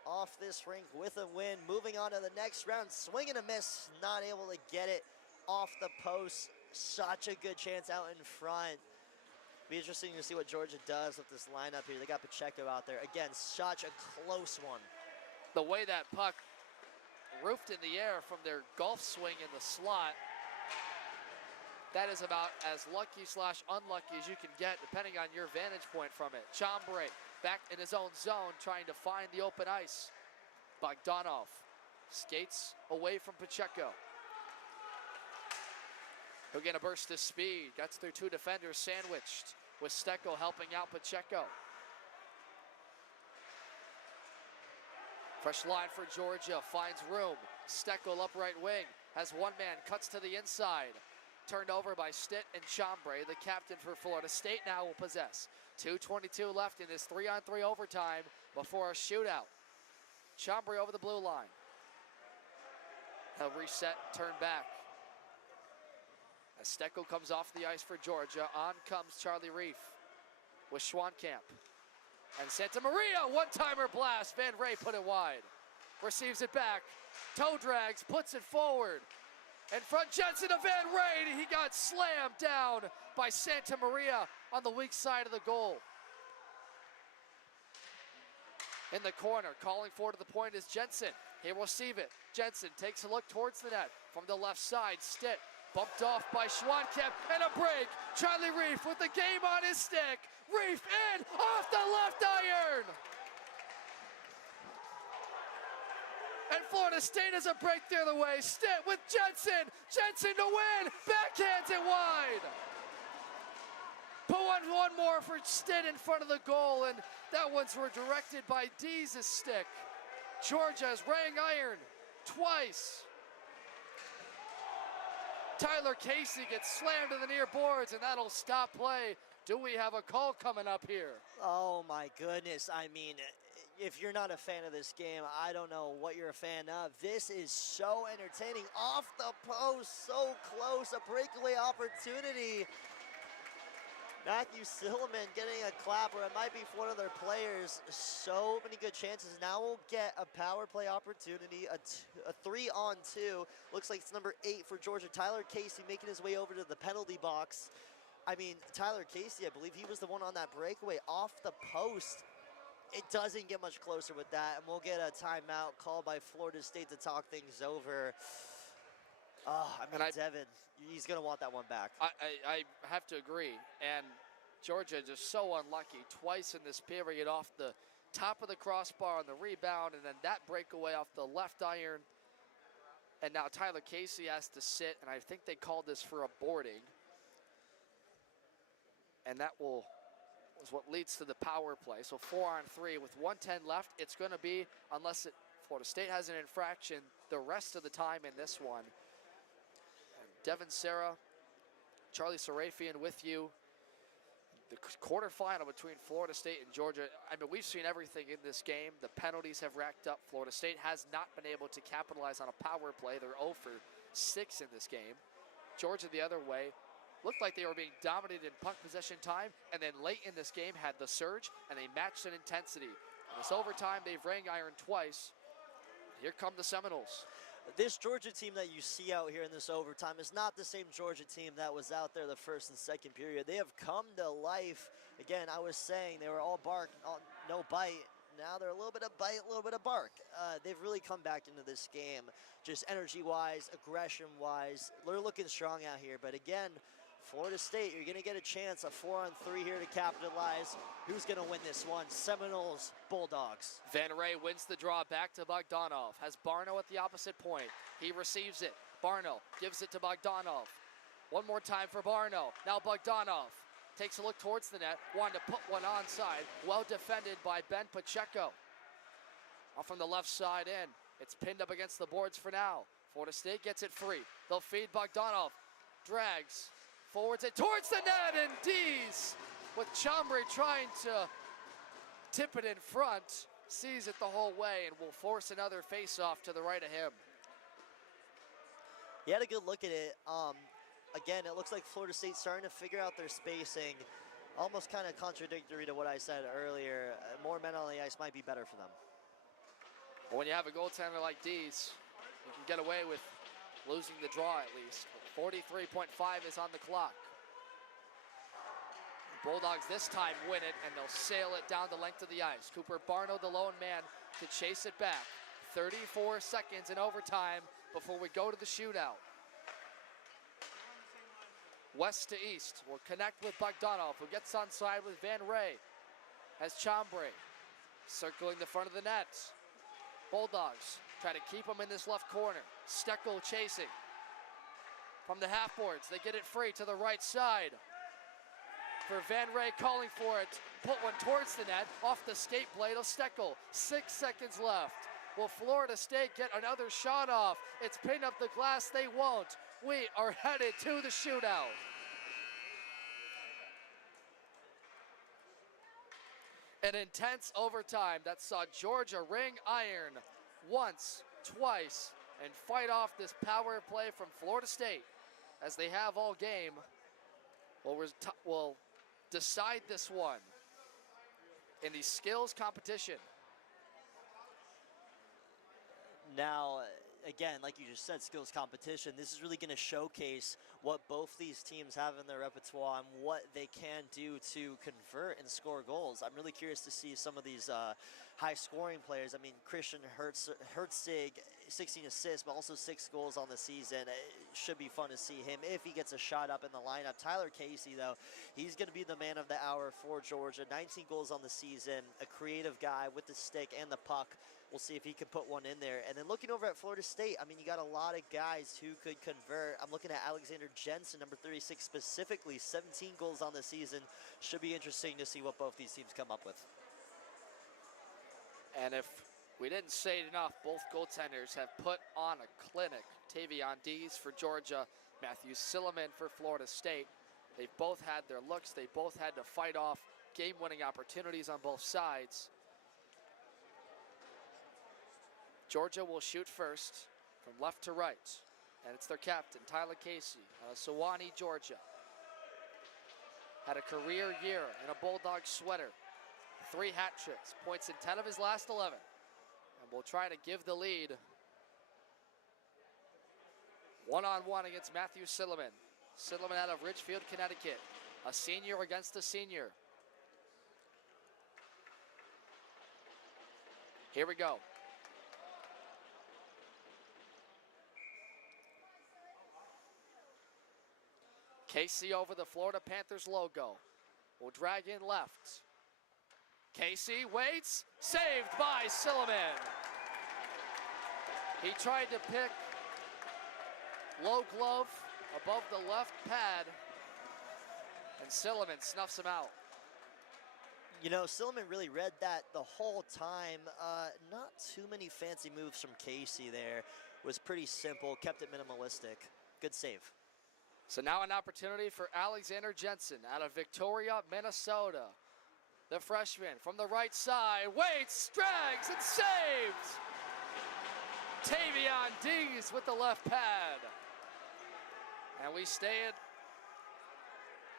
off this rink with a win. Moving on to the next round, swing and a miss, not able to get it off the post. Such a good chance out in front. Be interesting to see what Georgia does with this lineup here. They got Pacheco out there. Again, such a close one. The way that puck roofed in the air from their golf swing in the slot, that is about as lucky/unlucky as you can get, depending on your vantage point from it. Chambray back in his own zone, trying to find the open ice. Bogdanov skates away from Pacheco. He'll get a burst of speed. Gets through two defenders, sandwiched with Steckel helping out Pacheco. Fresh line for Georgia, finds room. Steckel up right wing, has one man, cuts to the inside. Turned over by Stitt and Chambray. The captain for Florida State now will possess. 2:22 left in this 3-on-3 overtime before a shootout. Chambray over the blue line. He'll reset, turn back. As Steckel comes off the ice for Georgia, on comes Charlie Reef with Schwankamp. And Santa Maria, one-timer blast. Van Ray put it wide. Receives it back. Toe drags, puts it forward. In front, Jensen to Van Ray. He got slammed down by Santa Maria on the weak side of the goal. In the corner, calling for to the point is Jensen. He'll receive it. Jensen takes a look towards the net. From the left side, Stitt bumped off by Schwankamp, and a break. Charlie Reef with the game on his stick. Reef in, off the left iron. And Florida State has a break the other way. Stitt with Jensen. Jensen to win. Backhands it wide. Put one more for Stitt in front of the goal, and that one's redirected by Dees' stick. Georgia's rang iron twice. Tyler Casey gets slammed to the near boards, and that'll stop play. Do we have a call coming up here? Oh my goodness. I mean, if you're not a fan of this game, I don't know what you're a fan of. This is so entertaining. Off the post, so close, a breakaway opportunity. Matthew Silliman getting a clap, or it might be for one of their players. So many good chances. Now we'll get a power play opportunity, a 3-on-2. Looks like it's number 8 for Georgia. Tyler Casey making his way over to the penalty box. I mean, Tyler Casey, I believe he was the one on that breakaway off the post. It doesn't get much closer with that, and we'll get a timeout called by Florida State to talk things over. Devin, he's going to want that one back. I have to agree, and Georgia just so unlucky. Twice in this period off the top of the crossbar on the rebound, and then that breakaway off the left iron. And now Tyler Casey has to sit, and I think they called this for a boarding. And that was what leads to the power play. So 4-on-3 with 1:10 left. It's going to be, unless Florida State has an infraction, the rest of the time in this one. And Devin Serra, Charlie Sarafian with you. The quarterfinal between Florida State and Georgia. I mean, we've seen everything in this game. The penalties have racked up. Florida State has not been able to capitalize on a power play. They're 0 for 6 in this game. Georgia the other way. Looked like they were being dominated in puck possession time, and then late in this game had the surge, and they matched in intensity. In this overtime, they've rang iron twice. Here come the Seminoles. This Georgia team that you see out here in this overtime is not the same Georgia team that was out there the first and second period. They have come to life. Again, I was saying they were all bark, no bite. Now they're a little bit of bite, a little bit of bark. They've really come back into this game, just energy-wise, aggression-wise. They're looking strong out here, but again, Florida State, you're going to get a chance, a 4-on-3 here to capitalize. Who's going to win this one? Seminoles, Bulldogs. Van Ray wins the draw back to Bogdanov. Has Barno at the opposite point. He receives it. Barno gives it to Bogdanov. One more time for Barno. Now Bogdanov takes a look towards the net, wanted to put one onside. Well defended by Ben Pacheco. Off from the left side in. It's pinned up against the boards for now. Florida State gets it free. They'll feed Bogdanov. Drags. Forwards it towards the net, and Dees, with Chambray trying to tip it in front, sees it the whole way and will force another face-off to the right of him. He had a good look at it. Again, it looks like Florida State's starting to figure out their spacing. Almost kind of contradictory to what I said earlier. More men on the ice might be better for them. When you have a goaltender like Dees, you can get away with losing the draw at least. 43.5 is on the clock. The Bulldogs this time win it, and they'll sail it down the length of the ice. Cooper Barno, the lone man, to chase it back. 34 seconds in overtime before we go to the shootout. West to east, we'll connect with Bogdanov, who gets onside with Van Ray. As Chambray circling the front of the net. Bulldogs try to keep him in this left corner. Steckel chasing. From the half boards, they get it free to the right side. For Van Ray calling for it. Put one towards the net, off the skate blade of Steckel. 6 seconds left. Will Florida State get another shot off? It's pinned up the glass, they won't. We are headed to the shootout. An intense overtime that saw Georgia ring iron once, twice, and fight off this power play from Florida State, as they have all game. Will decide this one in the skills competition. Now, again, like you just said, skills competition. This is really going to showcase what both these teams have in their repertoire and what they can do to convert and score goals. I'm really curious to see some of these high-scoring players. I mean, Christian Herzig, 16 assists, but also 6 goals on the season. It should be fun to see him if he gets a shot up in the lineup. Tyler Casey, though, he's going to be the man of the hour for Georgia. 19 goals on the season, a creative guy with the stick and the puck. We'll see if he can put one in there. And then looking over at Florida State, I mean, you got a lot of guys who could convert. I'm looking at Alexander Jensen, number 36 specifically, 17 goals on the season. Should be interesting to see what both these teams come up with. And if we didn't say it enough, both goaltenders have put on a clinic. Tavion Dees for Georgia, Matthew Silliman for Florida State. They've both had their looks. They both had to fight off game-winning opportunities on both sides. Georgia will shoot first from left to right, and it's their captain, Tyler Casey, Sewanee, Georgia. Had a career year in a Bulldog sweater, 3 hat tricks, points in 10 of his last 11, and will try to give the lead one-on-one against Matthew Silliman. Silliman out of Ridgefield, Connecticut, a senior against a senior. Here we go. Casey over the Florida Panthers logo. Will drag in left. Casey waits. Saved by Silliman. He tried to pick low glove above the left pad, and Silliman snuffs him out. You know, Silliman really read that the whole time. Not too many fancy moves from Casey there. Was pretty simple, kept it minimalistic. Good save. So now an opportunity for Alexander Jensen out of Victoria, Minnesota. The freshman from the right side, waits, drags, and saves! Tavion Dees with the left pad. And we stay at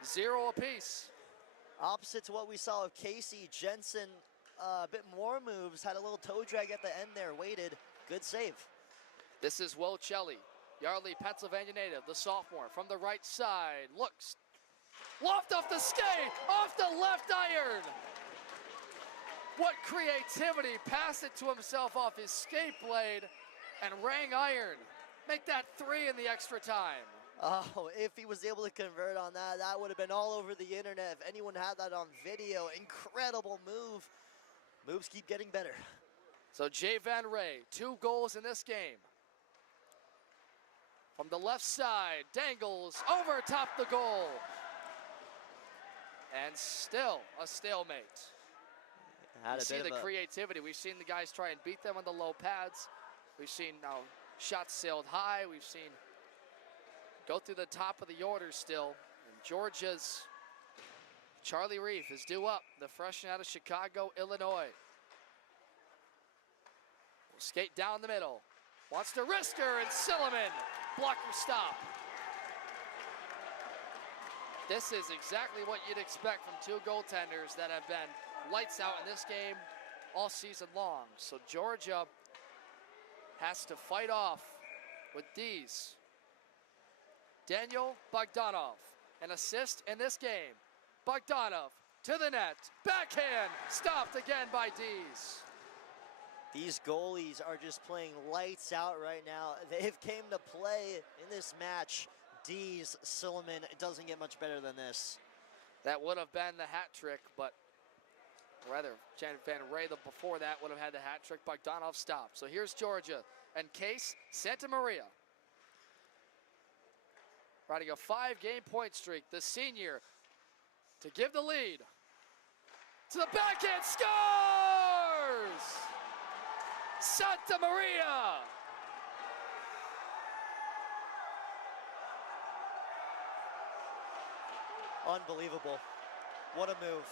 0 apiece. Opposite to what we saw of Casey, Jensen, a bit more moves, had a little toe drag at the end there, waited, good save. This is Will Chelly. Yardley, Pennsylvania native, the sophomore from the right side, looks, loft off the skate, off the left iron. What creativity, pass it to himself off his skate blade and rang iron. Make that 3 in the extra time. Oh, if he was able to convert on that, that would have been all over the internet. If anyone had that on video, incredible move. Moves keep getting better. So Jay Van Ray, 2 goals in this game. From the left side, dangles over top the goal. And still a stalemate. Had You a see bit the of a, creativity. We've seen the guys try and beat them on the low pads. We've seen now shots sailed high. We've seen go through the top of the order still. And Georgia's Charlie Reef is due up, the freshman out of Chicago, Illinois. Will skate down the middle. Wants to risk her, and Silliman, blocker stop. This is exactly what you'd expect from two goaltenders that have been lights out in this game all season long. So Georgia has to fight off with these. Daniel Bogdanov, an assist in this game. Bogdanov to the net, backhand, stopped again by Dees. these goalies are just playing lights out right now. They've came to play in this match. Dees, Silliman, it doesn't get much better than this. That would have been the hat trick, but rather, Jan Van Ray, before that, would have had the hat trick. Bogdanov stopped. So here's Georgia and Case Santa Maria. Riding a 5-game point streak, the senior to give the lead. To the backhand, scores! Santa Maria! Unbelievable. What a move.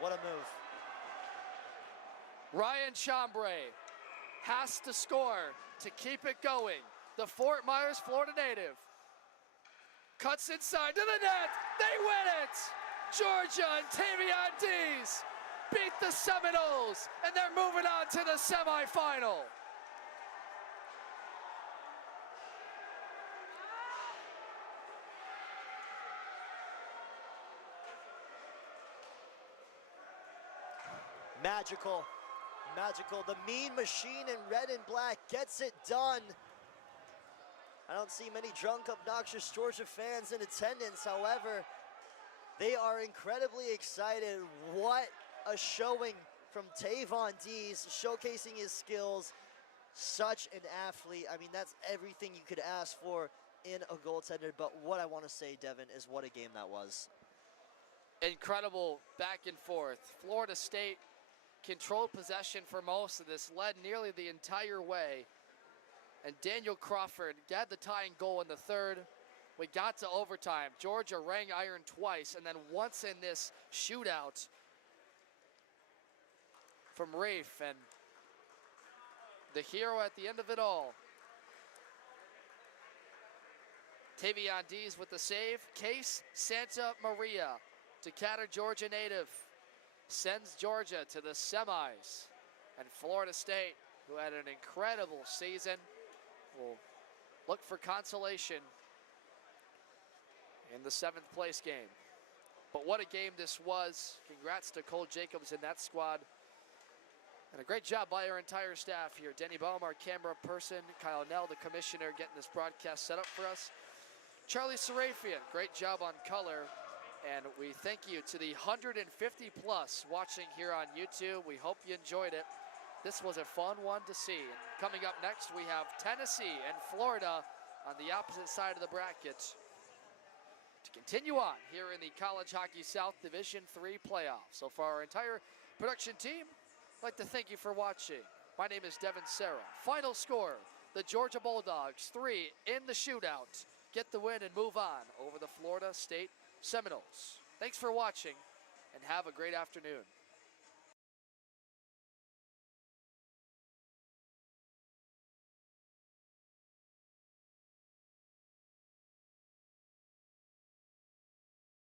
What a move. Ryan Chambray has to score to keep it going. The Fort Myers, Florida native. Cuts inside to the net. They win it! Georgia and Tavion Dees beat the Seminoles, and they're moving on to the semifinal. Magical. Magical. The mean machine in red and black gets it done. I don't see many drunk, obnoxious Georgia fans in attendance. However, they are incredibly excited. What a showing from Tavion Dees, showcasing his skills. Such an athlete. I mean, that's everything you could ask for in a goaltender. But what I want to say, Devin, is what a game that was. Incredible back and forth. Florida State controlled possession for most of this, led nearly the entire way. And Daniel Crawford got the tying goal in the third. We got to overtime. Georgia rang iron twice, and then once in this shootout from Rafe, and the hero at the end of it all. Tavion Dees with the save. Case Santa Maria, Decatur, Georgia native, sends Georgia to the semis. And Florida State, who had an incredible season, will look for consolation in the 7th place game. But what a game this was. Congrats to Cole Jacobs and that squad. And a great job by our entire staff here. Denny Baum, our camera person, Kyle Nell, the commissioner, getting this broadcast set up for us. Charlie Serafian, great job on color. And we thank you to the 150 plus watching here on YouTube. We hope you enjoyed it. This was a fun one to see. And coming up next, we have Tennessee and Florida on the opposite side of the bracket to continue on here in the College Hockey South Division III playoffs. So for our entire production team, I'd like to thank you for watching. My name is Devin Serra. Final score, the Georgia Bulldogs 3 in the shootout. Get the win and move on over the Florida State Seminoles. Thanks for watching and have a great afternoon.